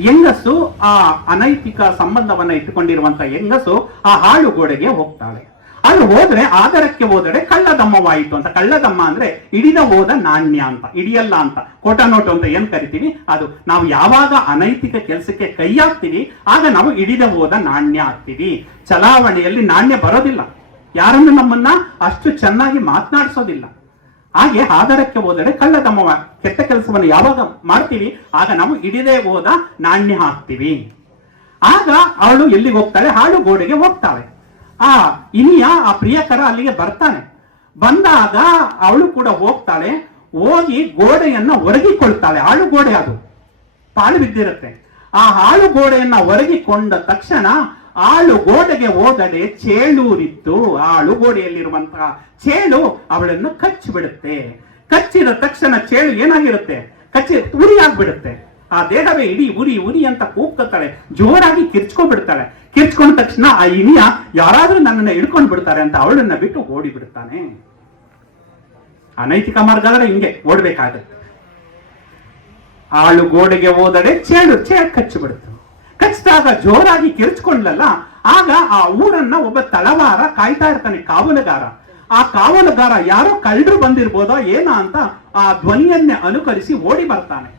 ಹೆಂಗಸು, ಆ ಅನೈತಿಕ ಸಂಬಂಧವನ್ನ ಇಟ್ಟುಕೊಂಡಿರುವಂತ ಹೆಂಗಸು ಆ ಹಾಳು ಗೋಡೆಗೆ ಹೋಗ್ತಾಳೆ. ಅಲ್ಲಿ ಹೋದ್ರೆ ಆದರಕ್ಕೆ ಹೋದರೆ ಕಳ್ಳದಮ್ಮವಾಯಿತು ಅಂತ. ಕಳ್ಳದಮ್ಮ ಅಂದ್ರೆ ಹಿಡಿದ ಹೋದ ನಾಣ್ಯ ಅಂತ, ಹಿಡಿಯಲ್ಲ ಅಂತ, ಕೋಟ ನೋಟು ಅಂತ ಏನ್ ಕರಿತೀವಿ ಅದು. ನಾವು ಯಾವಾಗ ಅನೈತಿಕ ಕೆಲಸಕ್ಕೆ ಕೈ ಹಾಕ್ತೀವಿ ಆಗ ನಾವು ಹಿಡಿದ ಹೋದ ನಾಣ್ಯ ಹಾಕ್ತೀವಿ. ಚಲಾವಣೆಯಲ್ಲಿ ನಾಣ್ಯ ಬರೋದಿಲ್ಲ, ಯಾರನ್ನು ನಮ್ಮನ್ನ ಅಷ್ಟು ಚೆನ್ನಾಗಿ ಮಾತನಾಡಿಸೋದಿಲ್ಲ. ಹಾಗೆ ಆದರಕ್ಕೆ ಹೋದರೆ ಕಳ್ಳದಮ್ಮವ, ಕೆಟ್ಟ ಕೆಲಸವನ್ನು ಯಾವಾಗ ಮಾಡ್ತೀವಿ ಆಗ ನಾವು ಹಿಡಿದೇ ಹೋದ ನಾಣ್ಯ ಹಾಕ್ತೀವಿ. ಆಗ ಅವಳು ಎಲ್ಲಿಗೆ ಹೋಗ್ತಾಳೆ? ಹಾಳು ಗೋಡೆಗೆ ಹೋಗ್ತಾಳೆ. ಆ ಇನಿಯ ಆ ಪ್ರಿಯಕರ ಅಲ್ಲಿಗೆ ಬರ್ತಾನೆ. ಬಂದಾಗ ಅವಳು ಕೂಡ ಹೋಗ್ತಾಳೆ. ಹೋಗಿ ಗೋಡೆಯನ್ನ ಒರಗಿಕೊಳ್ತಾಳೆ. ಹಾಳು ಗೋಡೆ, ಅದು ಪಾಳು ಬಿದ್ದಿರುತ್ತೆ. ಆ ಹಾಳು ಗೋಡೆಯನ್ನ ಒರಗಿಕೊಂಡ ತಕ್ಷಣ ಆಳು ಗೋಡೆಗೆ ಹೋದಡೆ ಚೇಳೂರಿತ್ತು. ಆಳು ಗೋಡೆಯಲ್ಲಿರುವಂತಹ ಚೇಳು ಅವಳನ್ನು ಕಚ್ಚಿಬಿಡುತ್ತೆ. ಕಚ್ಚಿದ ತಕ್ಷಣ ಚೇಳು ಏನಾಗಿರುತ್ತೆ? ಉರಿ ಆಗ್ಬಿಡುತ್ತೆ. ಆ ದೇಹವೇ ಇಡೀ ಉರಿ ಉರಿ ಅಂತ ಕೂಗ್ತಾಳೆ, ಜೋರಾಗಿ ಕಿರ್ಚ್ಕೊಂಡ್ಬಿಡ್ತಾಳೆ. ಕಿರ್ಚ್ಕೊಂಡ ತಕ್ಷಣ ಆ ಇನಿಯ ಯಾರಾದ್ರೂ ನನ್ನನ್ನ ಹಿಡ್ಕೊಂಡು ಬಿಡ್ತಾರೆ ಅಂತ ಅವಳನ್ನ ಬಿಟ್ಟು ಓಡಿ ಬಿಡ್ತಾನೆ. ಅನೈತಿಕ ಮಾರ್ಗ ಆದ್ರೆ ಹಿಂಗೆ ಓಡ್ಬೇಕಾಗತ್ತೆ. ಆಳು ಗೋಡೆಗೆ ಹೋದಡೆ ಚೇಳು ಕಚ್ಚಿಬಿಡ್ತು. ಕಚ್ಚಿದಾಗ ಜೋರಾಗಿ ಕಿರ್ಚ್ಕೊಂಡ್ಲಲ್ಲ, ಆಗ ಆ ಊರನ್ನ ಒಬ್ಬ ತಳವಾರ ಕಾಯ್ತಾ ಇರ್ತಾನೆ, ಕಾವಲುಗಾರ. ಆ ಕಾವಲುಗಾರ ಯಾರೋ ಕಳ್ಳರು ಬಂದಿರ್ಬೋದೋ ಏನೋ ಅಂತ ಆ ಧ್ವನಿಯನ್ನೇ ಅನುಕರಿಸಿ ಓಡಿ ಬರ್ತಾನೆ.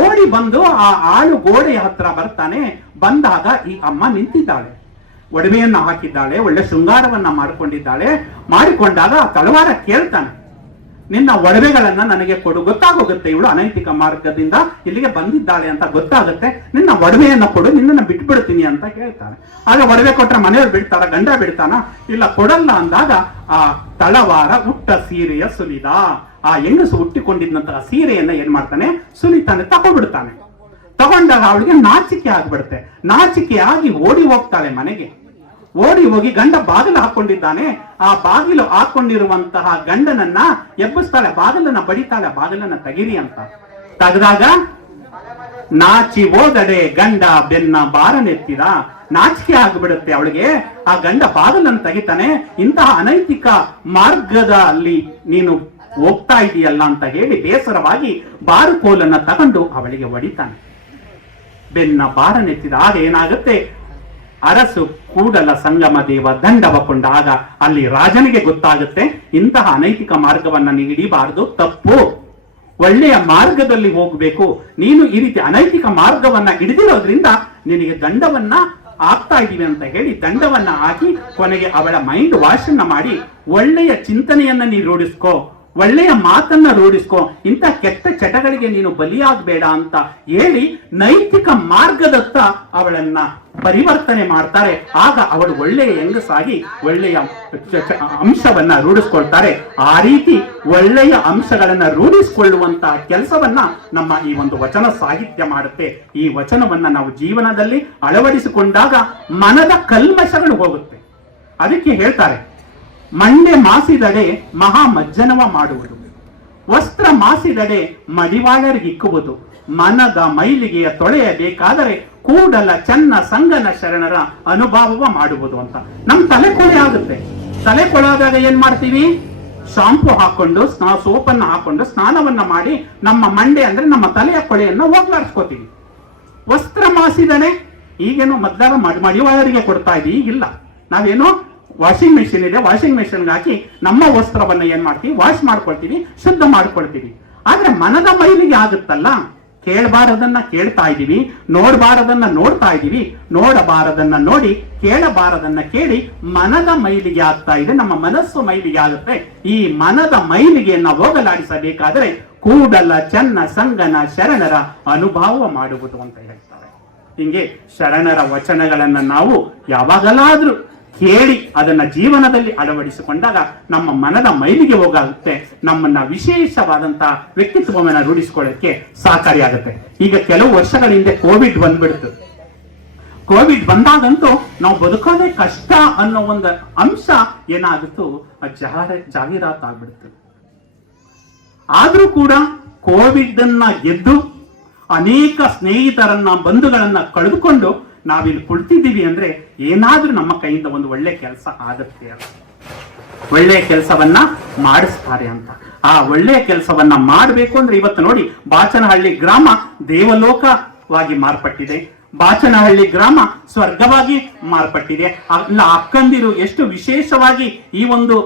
ಓಡಿ ಬಂದು ಆ ಆಳು ಗೋಡೆಯ ಹತ್ರ ಬರ್ತಾನೆ. ಬಂದಾಗ ಈ ಅಮ್ಮ ನಿಂತಿದ್ದಾಳೆ. ಒಡವೆಯನ್ನ ಹಾಕಿದ್ದಾಳೆ, ಒಳ್ಳೆ ಶೃಂಗಾರವನ್ನ ಮಾಡಿಕೊಂಡಾಗ ತಳವಾರ ಕೇಳ್ತಾನೆ, ನಿನ್ನ ಒಡವೆಗಳನ್ನ ನನಗೆ ಕೊಡು, ಗೊತ್ತಾಗೋಗುತ್ತೆ ಇವಳು ಅನೈತಿಕ ಮಾರ್ಗದಿಂದ ಇಲ್ಲಿಗೆ ಬಂದಿದ್ದಾಳೆ ಅಂತ ಗೊತ್ತಾಗುತ್ತೆ, ನಿನ್ನ ಒಡವೆಯನ್ನ ಕೊಡು, ನಿನ್ನನ್ನು ಬಿಟ್ಬಿಡ್ತೀನಿ ಅಂತ ಹೇಳ್ತಾನೆ. ಆಗ ಒಡವೆ ಕೊಟ್ರೆ ಮನೆಯವ್ರು ಬಿಡ್ತಾರ, ಗಂಡ ಬಿಡ್ತಾನ? ಇಲ್ಲ, ಕೊಡಲ್ಲ ಅಂದಾಗ ಆ ತಳವಾರ ಉಟ್ಟ ಸೀರೆಯ ಸುಲಿದ. ಆ ಹೆಂಗಸು ಹುಟ್ಟಿಕೊಂಡಿದ್ದಂತಹ ಸೀರೆಯನ್ನ ಏನ್ ಮಾಡ್ತಾನೆ, ಸುಲಿತಾನೆ, ತಗೊಂಡ್ಬಿಡ್ತಾನೆ. ತಗೊಂಡಾಗ ಅವಳಿಗೆ ನಾಚಿಕೆ ಆಗ್ಬಿಡುತ್ತೆ. ನಾಚಿಕೆ ಆಗಿ ಓಡಿ ಹೋಗ್ತಾಳೆ ಮನೆಗೆ. ಓಡಿ ಹೋಗಿ ಗಂಡ ಬಾಗಿಲು ಹಾಕೊಂಡಿದ್ದಾನೆ, ಆ ಬಾಗಿಲು ಹಾಕೊಂಡಿರುವಂತಹ ಗಂಡನನ್ನ ಎಬ್ಬಿಸ್ತಾಳೆ, ಬಾಗಿಲನ್ನ ಬಡಿತಾಳೆ, ಬಾಗಿಲನ್ನ ತೆಗಿರಿ ಅಂತ. ತೆಗೆದಾಗ ನಾಚಿ ಹೋದಡೆ ಗಂಡ ಬೆನ್ನ ಬಾರನೆತ್ತಿದ. ನಾಚಿಕೆ ಆಗ್ಬಿಡುತ್ತೆ ಅವಳಿಗೆ. ಆ ಗಂಡ ಬಾಗಿಲನ್ನು ತೆಗಿತಾನೆ. ಇಂತಹ ಅನೈತಿಕ ಮಾರ್ಗದಲ್ಲಿ ನೀನು ಹೋಗ್ತಾ ಇದೀಯಲ್ಲ ಅಂತ ಹೇಳಿ ಬೇಸರವಾಗಿ ಬಾರುಕೋಲನ್ನ ತಗೊಂಡು ಅವಳಿಗೆ ಹೊಡಿತಾನೆ. ಬೆನ್ನ ಬಾರನೆತ್ತಿದ. ಆಗ ಏನಾಗುತ್ತೆ, ಅರಸು ಕೂಡಲ ಸಂಗಮ ದೇವ ದಂಡವ ಕೊಂಡಾಗ ಅಲ್ಲಿ ರಾಜನಿಗೆ ಗೊತ್ತಾಗುತ್ತೆ, ಇಂತಹ ಅನೈತಿಕ ಮಾರ್ಗವನ್ನ ನೀನು ಹಿಡಿಬಾರದು, ತಪ್ಪು, ಒಳ್ಳೆಯ ಮಾರ್ಗದಲ್ಲಿ ಹೋಗ್ಬೇಕು. ನೀನು ಈ ರೀತಿ ಅನೈತಿಕ ಮಾರ್ಗವನ್ನ ಹಿಡಿದಿರೋದ್ರಿಂದ ನಿನಗೆ ದಂಡವನ್ನ ಆಗ್ತಾ ಇದೀವಿ ಅಂತ ಹೇಳಿ ದಂಡವನ್ನ ಹಾಕಿ ಕೊನೆಗೆ ಅವಳ ಮೈಂಡ್ ವಾಶ್ ಅನ್ನ ಮಾಡಿ ಒಳ್ಳೆಯ ಚಿಂತನೆಯನ್ನ ನೀನು ರೂಢಿಸ್ಕೋ, ಒಳ್ಳೆಯ ಮಾತನ್ನ ರೂಢಿಸ್ಕೋ, ಇಂಥ ಕೆಟ್ಟ ಚಟಗಳಿಗೆ ನೀನು ಬಲಿಯಾಗಬೇಡ ಅಂತ ಹೇಳಿ ನೈತಿಕ ಮಾರ್ಗದತ್ತ ಅವಳನ್ನ ಪರಿವರ್ತನೆ ಮಾಡ್ತಾರೆ. ಆಗ ಅವಳು ಒಳ್ಳೆಯ ಹೆಂಗಸಾಗಿ ಒಳ್ಳೆಯ ಅಂಶವನ್ನ ರೂಢಿಸ್ಕೊಳ್ತಾರೆ. ಆ ರೀತಿ ಒಳ್ಳೆಯ ಅಂಶಗಳನ್ನ ರೂಢಿಸಿಕೊಳ್ಳುವಂತಹ ಕೆಲಸವನ್ನ ನಮ್ಮ ಈ ಒಂದು ವಚನ ಸಾಹಿತ್ಯ ಮಾಡುತ್ತೆ. ಈ ವಚನವನ್ನ ನಾವು ಜೀವನದಲ್ಲಿ ಅಳವಡಿಸಿಕೊಂಡಾಗ ಮನದ ಕಲ್ಮಶಗಳು ಹೋಗುತ್ತೆ. ಅದಕ್ಕೆ ಹೇಳ್ತಾರೆ, ಮಂಡೆ ಮಾಸಿದಡೆ ಮಹಾ ಮಜ್ಜನವ ಮಾಡುವುದು, ವಸ್ತ್ರ ಮಾಸಿದಡೆ ಮಡಿವಾಳರಿಗಿಕ್ಕುವುದು, ಮನದ ಮೈಲಿಗೆಯ ತೊಳೆಯಬೇಕಾದರೆ ಕೂಡಲ ಚನ್ನ ಸಂಗನ ಶರಣರ ಅನುಭವ ಮಾಡುವುದು ಅಂತ. ನಮ್ ತಲೆ ಕೊಳೆ ಆಗುತ್ತೆ. ತಲೆ ಕೊಳಾದಾಗ ಏನ್ ಮಾಡ್ತೀವಿ, ಶಾಂಪು ಹಾಕೊಂಡು ಸೋಪನ್ನ ಹಾಕೊಂಡು ಸ್ನಾನವನ್ನ ಮಾಡಿ ನಮ್ಮ ಮಂಡೆ ಅಂದ್ರೆ ನಮ್ಮ ತಲೆಯ ಕೊಳೆಯನ್ನ ಹೋಗ್ಲಾಡ್ಸ್ಕೋತೀವಿ. ವಸ್ತ್ರ ಮಾಸಿದನೆ ಈಗೇನೋ ಮೊದಲಾಗ ಮಡಿವಾಳರಿಗೆ ಕೊಡ್ತಾ ಇದೀವಿ, ಈಗಿಲ್ಲ. ನಾವೇನೋ ವಾಷಿಂಗ್ ಮೆಷಿನ್ ಇದೆ, ವಾಷಿಂಗ್ ಮೆಷಿನ್ಗೆ ಹಾಕಿ ನಮ್ಮ ವಸ್ತ್ರವನ್ನ ಏನ್ ಮಾಡ್ತೀವಿ, ವಾಶ್ ಮಾಡ್ಕೊಳ್ತೀವಿ, ಶುದ್ಧ ಮಾಡ್ಕೊಳ್ತೀವಿ. ಆದ್ರೆ ಮನದ ಮೈಲಿಗೆ ಆಗುತ್ತಲ್ಲ, ಕೇಳಬಾರದನ್ನ ಕೇಳ್ತಾ ಇದೀವಿ, ನೋಡಬಾರದನ್ನ ನೋಡ್ತಾ ಇದೀವಿ, ನೋಡಬಾರದನ್ನ ನೋಡಿ ಕೇಳಬಾರದನ್ನ ಕೇಳಿ ಮನದ ಮೈಲಿಗೆ ಆಗ್ತಾ ಇದೆ, ನಮ್ಮ ಮನಸ್ಸು ಮೈಲಿಗೆ ಆಗುತ್ತೆ. ಈ ಮನದ ಮೈಲಿಗೆಯನ್ನ ಹೋಗಲಾಡಿಸಬೇಕಾದರೆ ಕೂಡಲ ಚನ್ನ ಸಂಗನ ಶರಣರ ಅನುಭವ ಮಾಡುವುದು ಅಂತ ಹೇಳ್ತಾರೆ. ಹಿಂಗೆ ಶರಣರ ವಚನಗಳನ್ನ ನಾವು ಯಾವಾಗಲಾದ್ರೂ ಕೇಳಿ ಅದನ್ನ ಜೀವನದಲ್ಲಿ ಅಳವಡಿಸಿಕೊಂಡಾಗ ನಮ್ಮ ಮನದ ಮೈಲಿಗೆ ಹೋಗುತ್ತೆ, ನಮ್ಮನ್ನ ವಿಶೇಷವಾದಂತಹ ವ್ಯಕ್ತಿತ್ವವನ್ನ ರೂಢಿಸಿಕೊಳ್ಳಕ್ಕೆ ಸಹಕಾರಿಯಾಗುತ್ತೆ. ಈಗ ಕೆಲವು ವರ್ಷಗಳ ಹಿಂದೆ ಕೋವಿಡ್ ಬಂದ್ಬಿಡ್ತು. ಕೋವಿಡ್ ಬಂದಾಗಂತೂ ನಾವು ಬದುಕೋದೇ ಕಷ್ಟ ಅನ್ನೋ ಒಂದು ಅಂಶ ಏನಾಗುತ್ತೋ ಜಾಹೀರಾತು ಆಗ್ಬಿಡ್ತು. ಆದ್ರೂ ಕೂಡ ಕೋವಿಡ್ ಅನ್ನ ಗೆದ್ದು ಅನೇಕ ಸ್ನೇಹಿತರನ್ನ ಬಂಧುಗಳನ್ನ ಕಳೆದುಕೊಂಡು ನಾವಿಲ್ಲಿ ಕುಳಿತಿದ್ದೀವಿ ಅಂದ್ರೆ ಏನಾದ್ರೂ ನಮ್ಮ ಕೈಯಿಂದ ಒಂದು ಒಳ್ಳೆ ಕೆಲಸ ಆಗುತ್ತೆ, ಒಳ್ಳೆಯ ಕೆಲಸವನ್ನ ಮಾಡಿಸ್ತಾರೆ ಅಂತ. ಆ ಒಳ್ಳೆಯ ಕೆಲಸವನ್ನ ಮಾಡಬೇಕು ಅಂದ್ರೆ ಇವತ್ತು ನೋಡಿ, ಬಾಚನಹಳ್ಳಿ ಗ್ರಾಮ ದೇವಲೋಕವಾಗಿ ಮಾರ್ಪಟ್ಟಿದೆ. ಬಾಚನಹಳ್ಳಿ ಗ್ರಾಮ ಸ್ವರ್ಗವಾಗಿ ಮಾರ್ಪಟ್ಟಿದೆ. ಅಕ್ಕಂದಿರು ಎಷ್ಟು ವಿಶೇಷವಾಗಿ ಈ ಒಂದು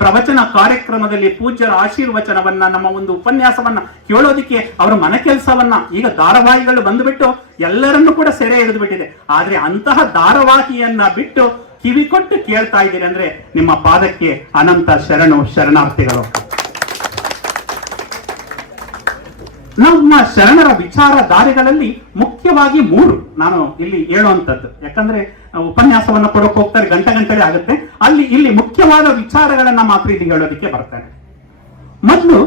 ಪ್ರವಚನ ಕಾರ್ಯಕ್ರಮದಲ್ಲಿ ಪೂಜ್ಯರ ಆಶೀರ್ವಚನವನ್ನ, ನಮ್ಮ ಒಂದು ಉಪನ್ಯಾಸವನ್ನ ಕೇಳೋದಿಕ್ಕೆ ಅವರ ಮನೆ ಕೆಲಸವನ್ನ, ಈಗ ಧಾರಾವಾಹಿಗಳು ಬಂದುಬಿಟ್ಟು ಎಲ್ಲರನ್ನು ಕೂಡ ಸೆರೆ ಹಿಡಿದು ಬಿಟ್ಟಿದೆ. ಆದ್ರೆ ಅಂತಹ ಧಾರಾವಾಹಿಯನ್ನ ಬಿಟ್ಟು ಕಿವಿ ಕೊಟ್ಟು ಕೇಳ್ತಾ ಇದ್ದೀರಿ ಅಂದ್ರೆ ನಿಮ್ಮ ಪಾದಕ್ಕೆ ಅನಂತ ಶರಣಾರ್ಥಿಗಳು. ನಮ್ಮ ಶರಣರ ವಿಚಾರಧಾರೆಗಳಲ್ಲಿ ಮುಖ್ಯವಾಗಿ 3 ನಾನು ಇಲ್ಲಿ ಹೇಳುವಂತದ್ದು. ಯಾಕಂದ್ರೆ ಉಪನ್ಯಾಸವನ್ನ ಕೊಡೋಕೆ ಹೋಗ್ತಾರೆ, ಗಂಟೆ ಆಗುತ್ತೆ. ಇಲ್ಲಿ ಮುಖ್ಯವಾದ ವಿಚಾರಗಳನ್ನ ಮಾತ್ರ ಇಲ್ಲಿ ಹೇಳೋದಕ್ಕೆ ಬರ್ತಾರೆ. ಮೊದಲು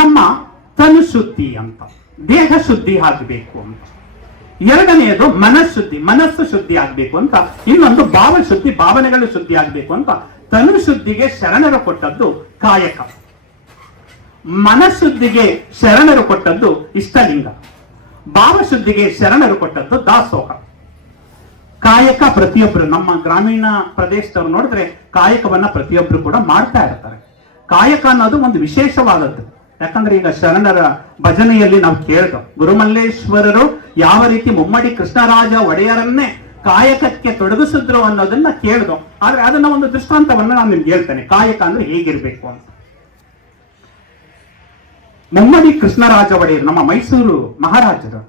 ನಮ್ಮ ತನು ಶುದ್ಧಿ ಅಂತ, ದೇಹ ಶುದ್ಧಿ ಆಗಬೇಕು ಅಂತ. ಎರಡನೆಯದು ಮನಸ್ಸು ಶುದ್ಧಿ ಆಗ್ಬೇಕು ಅಂತ. ಇನ್ನೊಂದು ಭಾವಶುದ್ಧಿ, ಭಾವನೆಗಳು ಶುದ್ಧಿ ಆಗ್ಬೇಕು ಅಂತ. ತನು ಶುದ್ಧಿಗೆ ಶರಣರು ಕೊಟ್ಟದ್ದು ಕಾಯಕ, ಮನಶುದ್ಧಿಗೆ ಶರಣರು ಕೊಟ್ಟದ್ದು ಇಷ್ಟಲಿಂಗ, ಭಾವಶುದ್ಧಿಗೆ ಶರಣರು ಕೊಟ್ಟದ್ದು ದಾಸೋಹ. ಕಾಯಕ ಪ್ರತಿಯೊಬ್ಬರು ನಮ್ಮ ಗ್ರಾಮೀಣ ಪ್ರದೇಶದವರು ನೋಡಿದ್ರೆ ಕಾಯಕವನ್ನ ಪ್ರತಿಯೊಬ್ಬರು ಕೂಡ ಮಾಡ್ತಾ ಇರ್ತಾರೆ. ಕಾಯಕ ಅನ್ನೋದು ಒಂದು ವಿಶೇಷವಾದದ್ದು. ಯಾಕಂದ್ರೆ ಈಗ ಶರಣರ ಭಜನೆಯಲ್ಲಿ ನಾವು ಕೇಳ್ದೋ, ಗುರುಮಲ್ಲೇಶ್ವರರು ಯಾವ ರೀತಿ ಮುಮ್ಮಡಿ ಕೃಷ್ಣರಾಜ ಒಡೆಯರನ್ನೇ ಕಾಯಕಕ್ಕೆ ತೊಡಗಿಸಿದ್ರು ಅನ್ನೋದನ್ನ ಕೇಳ್ದೋ. ಆದ್ರೆ ಅದನ್ನ ಒಂದು ದೃಷ್ಟಾಂತವನ್ನ ನಾನು ನಿಮ್ಗೆ ಹೇಳ್ತೇನೆ, ಕಾಯಕ ಅಂದ್ರೆ ಹೇಗಿರ್ಬೇಕು ಅಂತ. ಮುಮ್ಮಡಿ ಕೃಷ್ಣರಾಜ ಒಡೆಯರು ನಮ್ಮ ಮೈಸೂರು ಮಹಾರಾಜರು.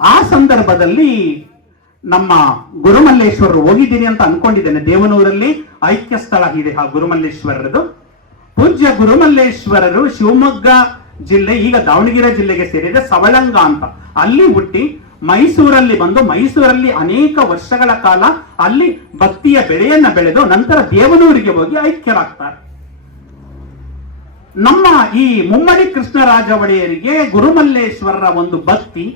ಆ ಸಂದರ್ಭದಲ್ಲಿ ನಮ್ಮ ಗುರುಮಲ್ಲೇಶ್ವರರು ಹೋಗಿದ್ದೀನಿ ಅಂತ ಅನ್ಕೊಂಡಿದ್ದೇನೆ. ದೇವನೂರಲ್ಲಿ ಐಕ್ಯ ಸ್ಥಳ ಇದೆ ಆ ಗುರುಮಲ್ಲೇಶ್ವರರದು. ಪೂಜ್ಯ ಗುರುಮಲ್ಲೇಶ್ವರರು ಶಿವಮೊಗ್ಗ ಜಿಲ್ಲೆ, ಈಗ ದಾವಣಗೆರೆ ಜಿಲ್ಲೆಗೆ ಸೇರಿದೆ, ಸವಳಂಗ ಅಂತ. ಅಲ್ಲಿ ಹುಟ್ಟಿ ಮೈಸೂರಲ್ಲಿ ಬಂದು ಮೈಸೂರಲ್ಲಿ ಅನೇಕ ವರ್ಷಗಳ ಕಾಲ ಅಲ್ಲಿ ಭಕ್ತಿಯ ಬೆಳೆಯನ್ನ ಬೆಳೆದು ನಂತರ ದೇವನೂರಿಗೆ ಹೋಗಿ ಐಕ್ಯರಾಗ್ತಾರೆ. ನಮ್ಮ ಈ ಮುಮ್ಮಡಿ ಕೃಷ್ಣರಾಜ ಒಡೆಯರಿಗೆ ಗುರುಮಲ್ಲೇಶ್ವರರ ಒಂದು ಭಕ್ತಿ,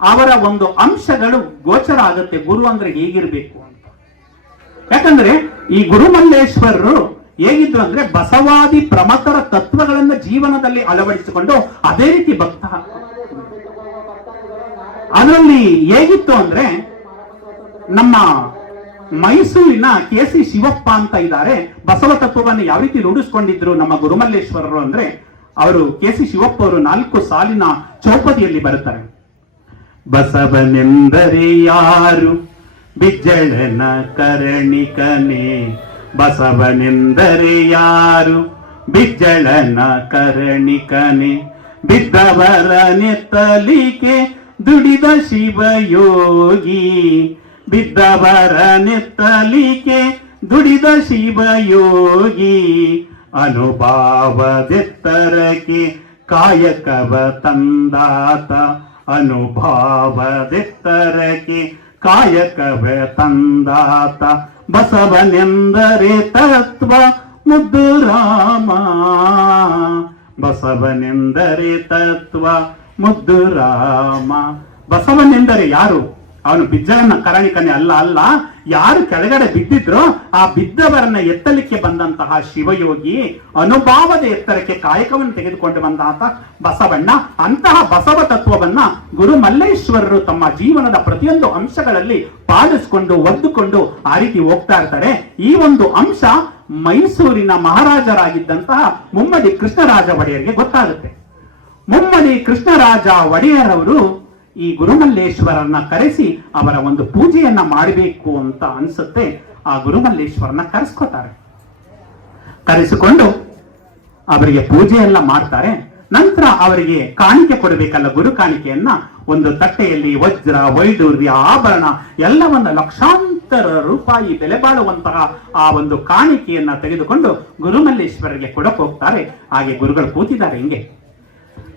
ಅವರ ಒಂದು ಅಂಶಗಳು ಗೋಚರ ಆಗುತ್ತೆ ಗುರು ಅಂದ್ರೆ ಹೇಗಿರ್ಬೇಕು ಅಂತ. ಯಾಕಂದ್ರೆ ಈ ಗುರುಮಲ್ಲೇಶ್ವರರು ಹೇಗಿದ್ರು ಅಂದ್ರೆ ಬಸವಾದಿ ಪ್ರಮತರ ತತ್ವಗಳನ್ನು ಜೀವನದಲ್ಲಿ ಅಳವಡಿಸಿಕೊಂಡು ಅದೇ ರೀತಿ ಭಕ್ತ. ಅದರಲ್ಲಿ ಹೇಗಿತ್ತು ಅಂದ್ರೆ ನಮ್ಮ ಮೈಸೂರಿನ ಕೆ.ಸಿ. ಶಿವಪ್ಪ ಅಂತ ಇದ್ದಾರೆ. ಬಸವ ತತ್ವವನ್ನು ಯಾವ ರೀತಿ ರೂಢಿಸಿಕೊಂಡಿದ್ರು ನಮ್ಮ ಗುರುಮಲ್ಲೇಶ್ವರರು ಅಂದ್ರೆ, ಅವರು ಕೆ.ಸಿ. ಶಿವಪ್ಪ ಅವರು 4 ಸಾಲಿನ ಚೌಪದಿಯಲ್ಲಿ ಬರುತ್ತಾರೆ. ಬಸವನೆಂದರೆ ಯಾರು ಬಿಜ್ಜಳನ ಕರಣಿಕನೇ, ಬಸವನೆಂದರೆ ಯಾರು ಬಿಜ್ಜಳನ ಕರಣಿಕನೇ, ಬಿದ್ದವರ ನೆತ್ತಲಿಕೆ ದುಡಿದ ಶಿವಯೋಗಿ, ಬಿದ್ದವರ ನೆತ್ತಲಿಕೆ ದುಡಿದ ಶಿವಯೋಗಿ, ಅನುಭಾವದೆತ್ತರಕ್ಕೆ ಕಾಯಕವ ತಂದಾತ, ಅನುಭಾವದೆತ್ತರಕ್ಕೆ ಕಾಯಕವ ತಂದಾತ, ಬಸವನೆಂದರೆ ತತ್ವ ಮುದ್ದು ರಾಮ, ಬಸವನೆಂದರೆ ತತ್ವ ಮುದ್ದು ರಾಮ. ಬಸವನೆಂದರೆ ಯಾರು? ಅವನು ಬಿಜ್ಜಳನ ಕರಣಿಕನೇ ಅಲ್ಲ, ಯಾರು ಕೆಳಗಡೆ ಬಿದ್ದಿದ್ರೋ ಆ ಬಿದ್ದವರನ್ನ ಎತ್ತಲಿಕ್ಕೆ ಬಂದಂತಹ ಶಿವಯೋಗಿ, ಅನುಭಾವದ ಎತ್ತರಕ್ಕೆ ಕಾಯಕವನ್ನು ತೆಗೆದುಕೊಂಡು ಬಂದಂತಹ ಬಸವಣ್ಣ. ಅಂತಹ ಬಸವ ತತ್ವವನ್ನ ಗುರು ಮಲ್ಲೇಶ್ವರರು ತಮ್ಮ ಜೀವನದ ಪ್ರತಿಯೊಂದು ಅಂಶಗಳಲ್ಲಿ ಪಾಲಿಸಿಕೊಂಡು ಒದ್ದುಕೊಂಡು ಆ ರೀತಿ ಹೋಗ್ತಾ ಇರ್ತಾರೆ. ಈ ಒಂದು ಅಂಶ ಮೈಸೂರಿನ ಮಹಾರಾಜರಾಗಿದ್ದಂತಹ ಮುಮ್ಮಡಿ ಕೃಷ್ಣರಾಜ ಒಡೆಯರಿಗೆ ಗೊತ್ತಾಗುತ್ತೆ. ಮುಮ್ಮಡಿ ಕೃಷ್ಣರಾಜ ಒಡೆಯರವರು ಈ ಗುರುಮಲ್ಲೇಶ್ವರನ್ನ ಕರೆಸಿ ಅವರ ಒಂದು ಪೂಜೆಯನ್ನ ಮಾಡಬೇಕು ಅಂತ ಅನ್ಸುತ್ತೆ. ಆ ಗುರುಮಲ್ಲೇಶ್ವರನ ಕರೆಸ್ಕೋತಾರೆ. ಕರೆಸಿಕೊಂಡು ಅವರಿಗೆ ಪೂಜೆ ಎಲ್ಲ ಮಾಡ್ತಾರೆ. ನಂತರ ಅವರಿಗೆ ಕಾಣಿಕೆ ಕೊಡಬೇಕಲ್ಲ, ಗುರು ಕಾಣಿಕೆಯನ್ನ ಒಂದು ತಟ್ಟೆಯಲ್ಲಿ ವಜ್ರ, ವೈಡೂರ್ಯ, ಆಭರಣ ಎಲ್ಲವನ್ನ ಲಕ್ಷಾಂತರ ರೂಪಾಯಿ ಬೆಲೆ ಬಾಳುವಂತಹ ಆ ಒಂದು ಕಾಣಿಕೆಯನ್ನ ತೆಗೆದುಕೊಂಡು ಗುರುಮಲ್ಲೇಶ್ವರರಿಗೆ ಕೊಡಕ್ ಹೋಗ್ತಾರೆ. ಹಾಗೆ ಗುರುಗಳು ಕೂತಿದ್ದಾರೆ. ಹಿಂಗೆ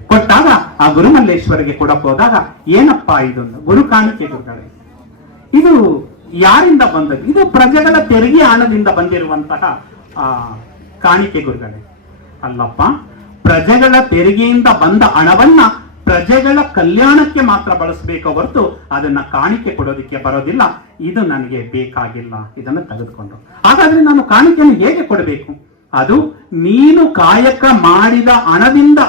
ಕೊಟ್ಟಾಗ ಆ ಗುರುಮಲ್ಲೇಶ್ವರಿಗೆ ಕೊಡಕ್ ಹೋದಾಗ, ಏನಪ್ಪಾ ಇದು ಗುರು ಕಾಣಿಕೆ ಗುರುಗಳೇ, ಇದು ಯಾರಿಂದ ಬಂದದ್ದು? ಇದು ಪ್ರಜೆಗಳ ತೆರಿಗೆ ಹಣದಿಂದ ಬಂದಿರುವಂತಹ ಕಾಣಿಕೆ ಗುರುಗಳೇ. ಅಲ್ಲಪ್ಪ, ಪ್ರಜೆಗಳ ತೆರಿಗೆಯಿಂದ ಬಂದ ಹಣವನ್ನ ಪ್ರಜೆಗಳ ಕಲ್ಯಾಣಕ್ಕೆ ಮಾತ್ರ ಬಳಸಬೇಕು ಹೊರತು ಅದನ್ನ ಕಾಣಿಕೆ ಕೊಡೋದಿಕ್ಕೆ ಬರೋದಿಲ್ಲ. ಇದು ನನಗೆ ಬೇಕಾಗಿಲ್ಲ, ಇದನ್ನು ತೆಗೆದುಕೊಂಡು. ಹಾಗಾದ್ರೆ ನಾನು ಕಾಣಿಕೆಯನ್ನು ಹೇಗೆ ಕೊಡಬೇಕು? ಅದು ನೀನು ಕಾಯಕ ಮಾಡಿದ ಹಣದಿಂದ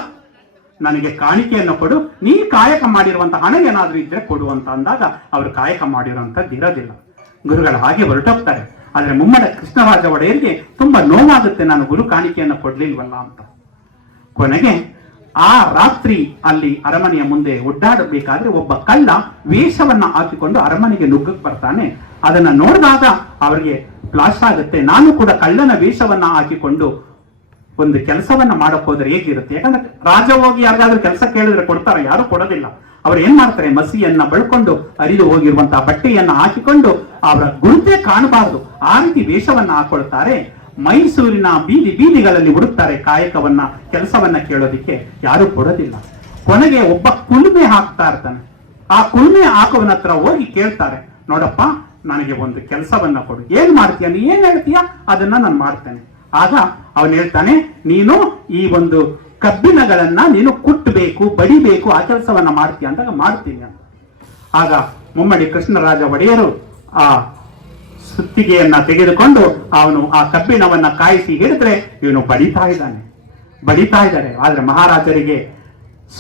ನನಗೆ ಕಾಣಿಕೆಯನ್ನು ಕೊಡು, ನೀ ಕಾಯಕ ಮಾಡಿರುವಂತಹ ಹಣ ಏನಾದ್ರೂ ಇದ್ರೆ ಕೊಡು ಅಂತ ಅಂದಾಗ ಅವರು ಕಾಯಕ ಮಾಡಿರುವಂತದ್ದು ಇರೋದಿಲ್ಲ. ಗುರುಗಳು ಹಾಗೆ ಹೊರಟೋಗ್ತಾರೆ. ಆದ್ರೆ ಮುಮ್ಮಡ ಕೃಷ್ಣರಾಜ ಒಡೆಯರಿಗೆ ತುಂಬಾ ನೋವಾಗುತ್ತೆ, ನಾನು ಗುರು ಕಾಣಿಕೆಯನ್ನು ಕೊಡ್ಲಿಲ್ವಲ್ಲ ಅಂತ. ಕೊನೆಗೆ ಆ ರಾತ್ರಿ ಅಲ್ಲಿ ಅರಮನೆಯ ಮುಂದೆ ಒಡ್ಡಾಡಬೇಕಾದ್ರೆ ಒಬ್ಬ ಕಳ್ಳ ವೇಷವನ್ನ ಹಾಕಿಕೊಂಡು ಅರಮನೆಗೆ ನುಗ್ಗಕ್ಕೆ ಬರ್ತಾನೆ. ಅದನ್ನ ನೋಡಿದಾಗ ಅವರಿಗೆ ಫ್ಲಾಶ್ ಆಗುತ್ತೆ, ನಾನು ಕೂಡ ಕಳ್ಳನ ವೇಷವನ್ನ ಹಾಕಿಕೊಂಡು ಒಂದು ಕೆಲಸವನ್ನ ಮಾಡಕ್ ಹೋದ್ರೆ ಹೇಗಿರುತ್ತೆ? ಯಾಕಂದ್ರೆ ರಾಜ ಹೋಗಿ ಯಾರಿಗಾದ್ರೂ ಕೆಲಸ ಕೇಳಿದ್ರೆ ಕೊಡ್ತಾರ? ಯಾರು ಕೊಡೋದಿಲ್ಲ. ಅವ್ರು ಏನ್ ಮಾಡ್ತಾರೆ, ಮಸಿಯನ್ನ ಬಳ್ಕೊಂಡು ಹರಿದು ಹೋಗಿರುವಂತಹ ಬಟ್ಟೆಯನ್ನ ಹಾಕಿಕೊಂಡು ಅವರ ಗುರುತೇ ಕಾಣಬಾರದು ಆ ರೀತಿ ವೇಷವನ್ನ ಹಾಕೊಳ್ತಾರೆ. ಮೈಸೂರಿನ ಬೀದಿ ಬೀದಿಗಳಲ್ಲಿ ಹುಡುಕ್ತಾರೆ ಕಾಯಕವನ್ನ, ಕೆಲಸವನ್ನ ಕೇಳೋದಿಕ್ಕೆ. ಯಾರು ಕೊಡೋದಿಲ್ಲ. ಕೊನೆಗೆ ಒಬ್ಬ ಕುಲ್ಮೆ ಹಾಕ್ತಾ ಇರ್ತಾನೆ. ಆ ಕುಲ್ಮೆ ಹಾಕುವನ ಹತ್ರ ಹೋಗಿ ಕೇಳ್ತಾರೆ, ನೋಡಪ್ಪ ನನಗೆ ಒಂದು ಕೆಲಸವನ್ನ ಕೊಡು, ಏನ್ ಮಾಡ್ತೀಯ, ನೀ ಏನ್ ಹೇಳ್ತೀಯ ಅದನ್ನ ನಾನು ಮಾಡ್ತೇನೆ. ಆಗ ಅವನು ಹೇಳ್ತಾನೆ, ನೀನು ಈ ಒಂದು ಕಬ್ಬಿಣಗಳನ್ನ ನೀನು ಕುಟ್ಟಬೇಕು, ಬಡಿಬೇಕು, ಆ ಕೆಲಸವನ್ನ ಮಾಡ್ತೀಯ ಅಂದಾಗ ಮಾಡ್ತೀನಿ ಅಂತ. ಆಗ ಮುಮ್ಮಡಿ ಕೃಷ್ಣರಾಜ ಒಡೆಯರು ಆ ಸುತ್ತಿಗೆಯನ್ನ ತೆಗೆದುಕೊಂಡು ಅವನು ಆ ಕಬ್ಬಿಣವನ್ನ ಕಾಯಿಸಿ ಹಿಡಿದ್ರೆ ಇವನು ಬಡಿತಾ ಇದ್ದಾರೆ. ಆದ್ರೆ ಮಹಾರಾಜರಿಗೆ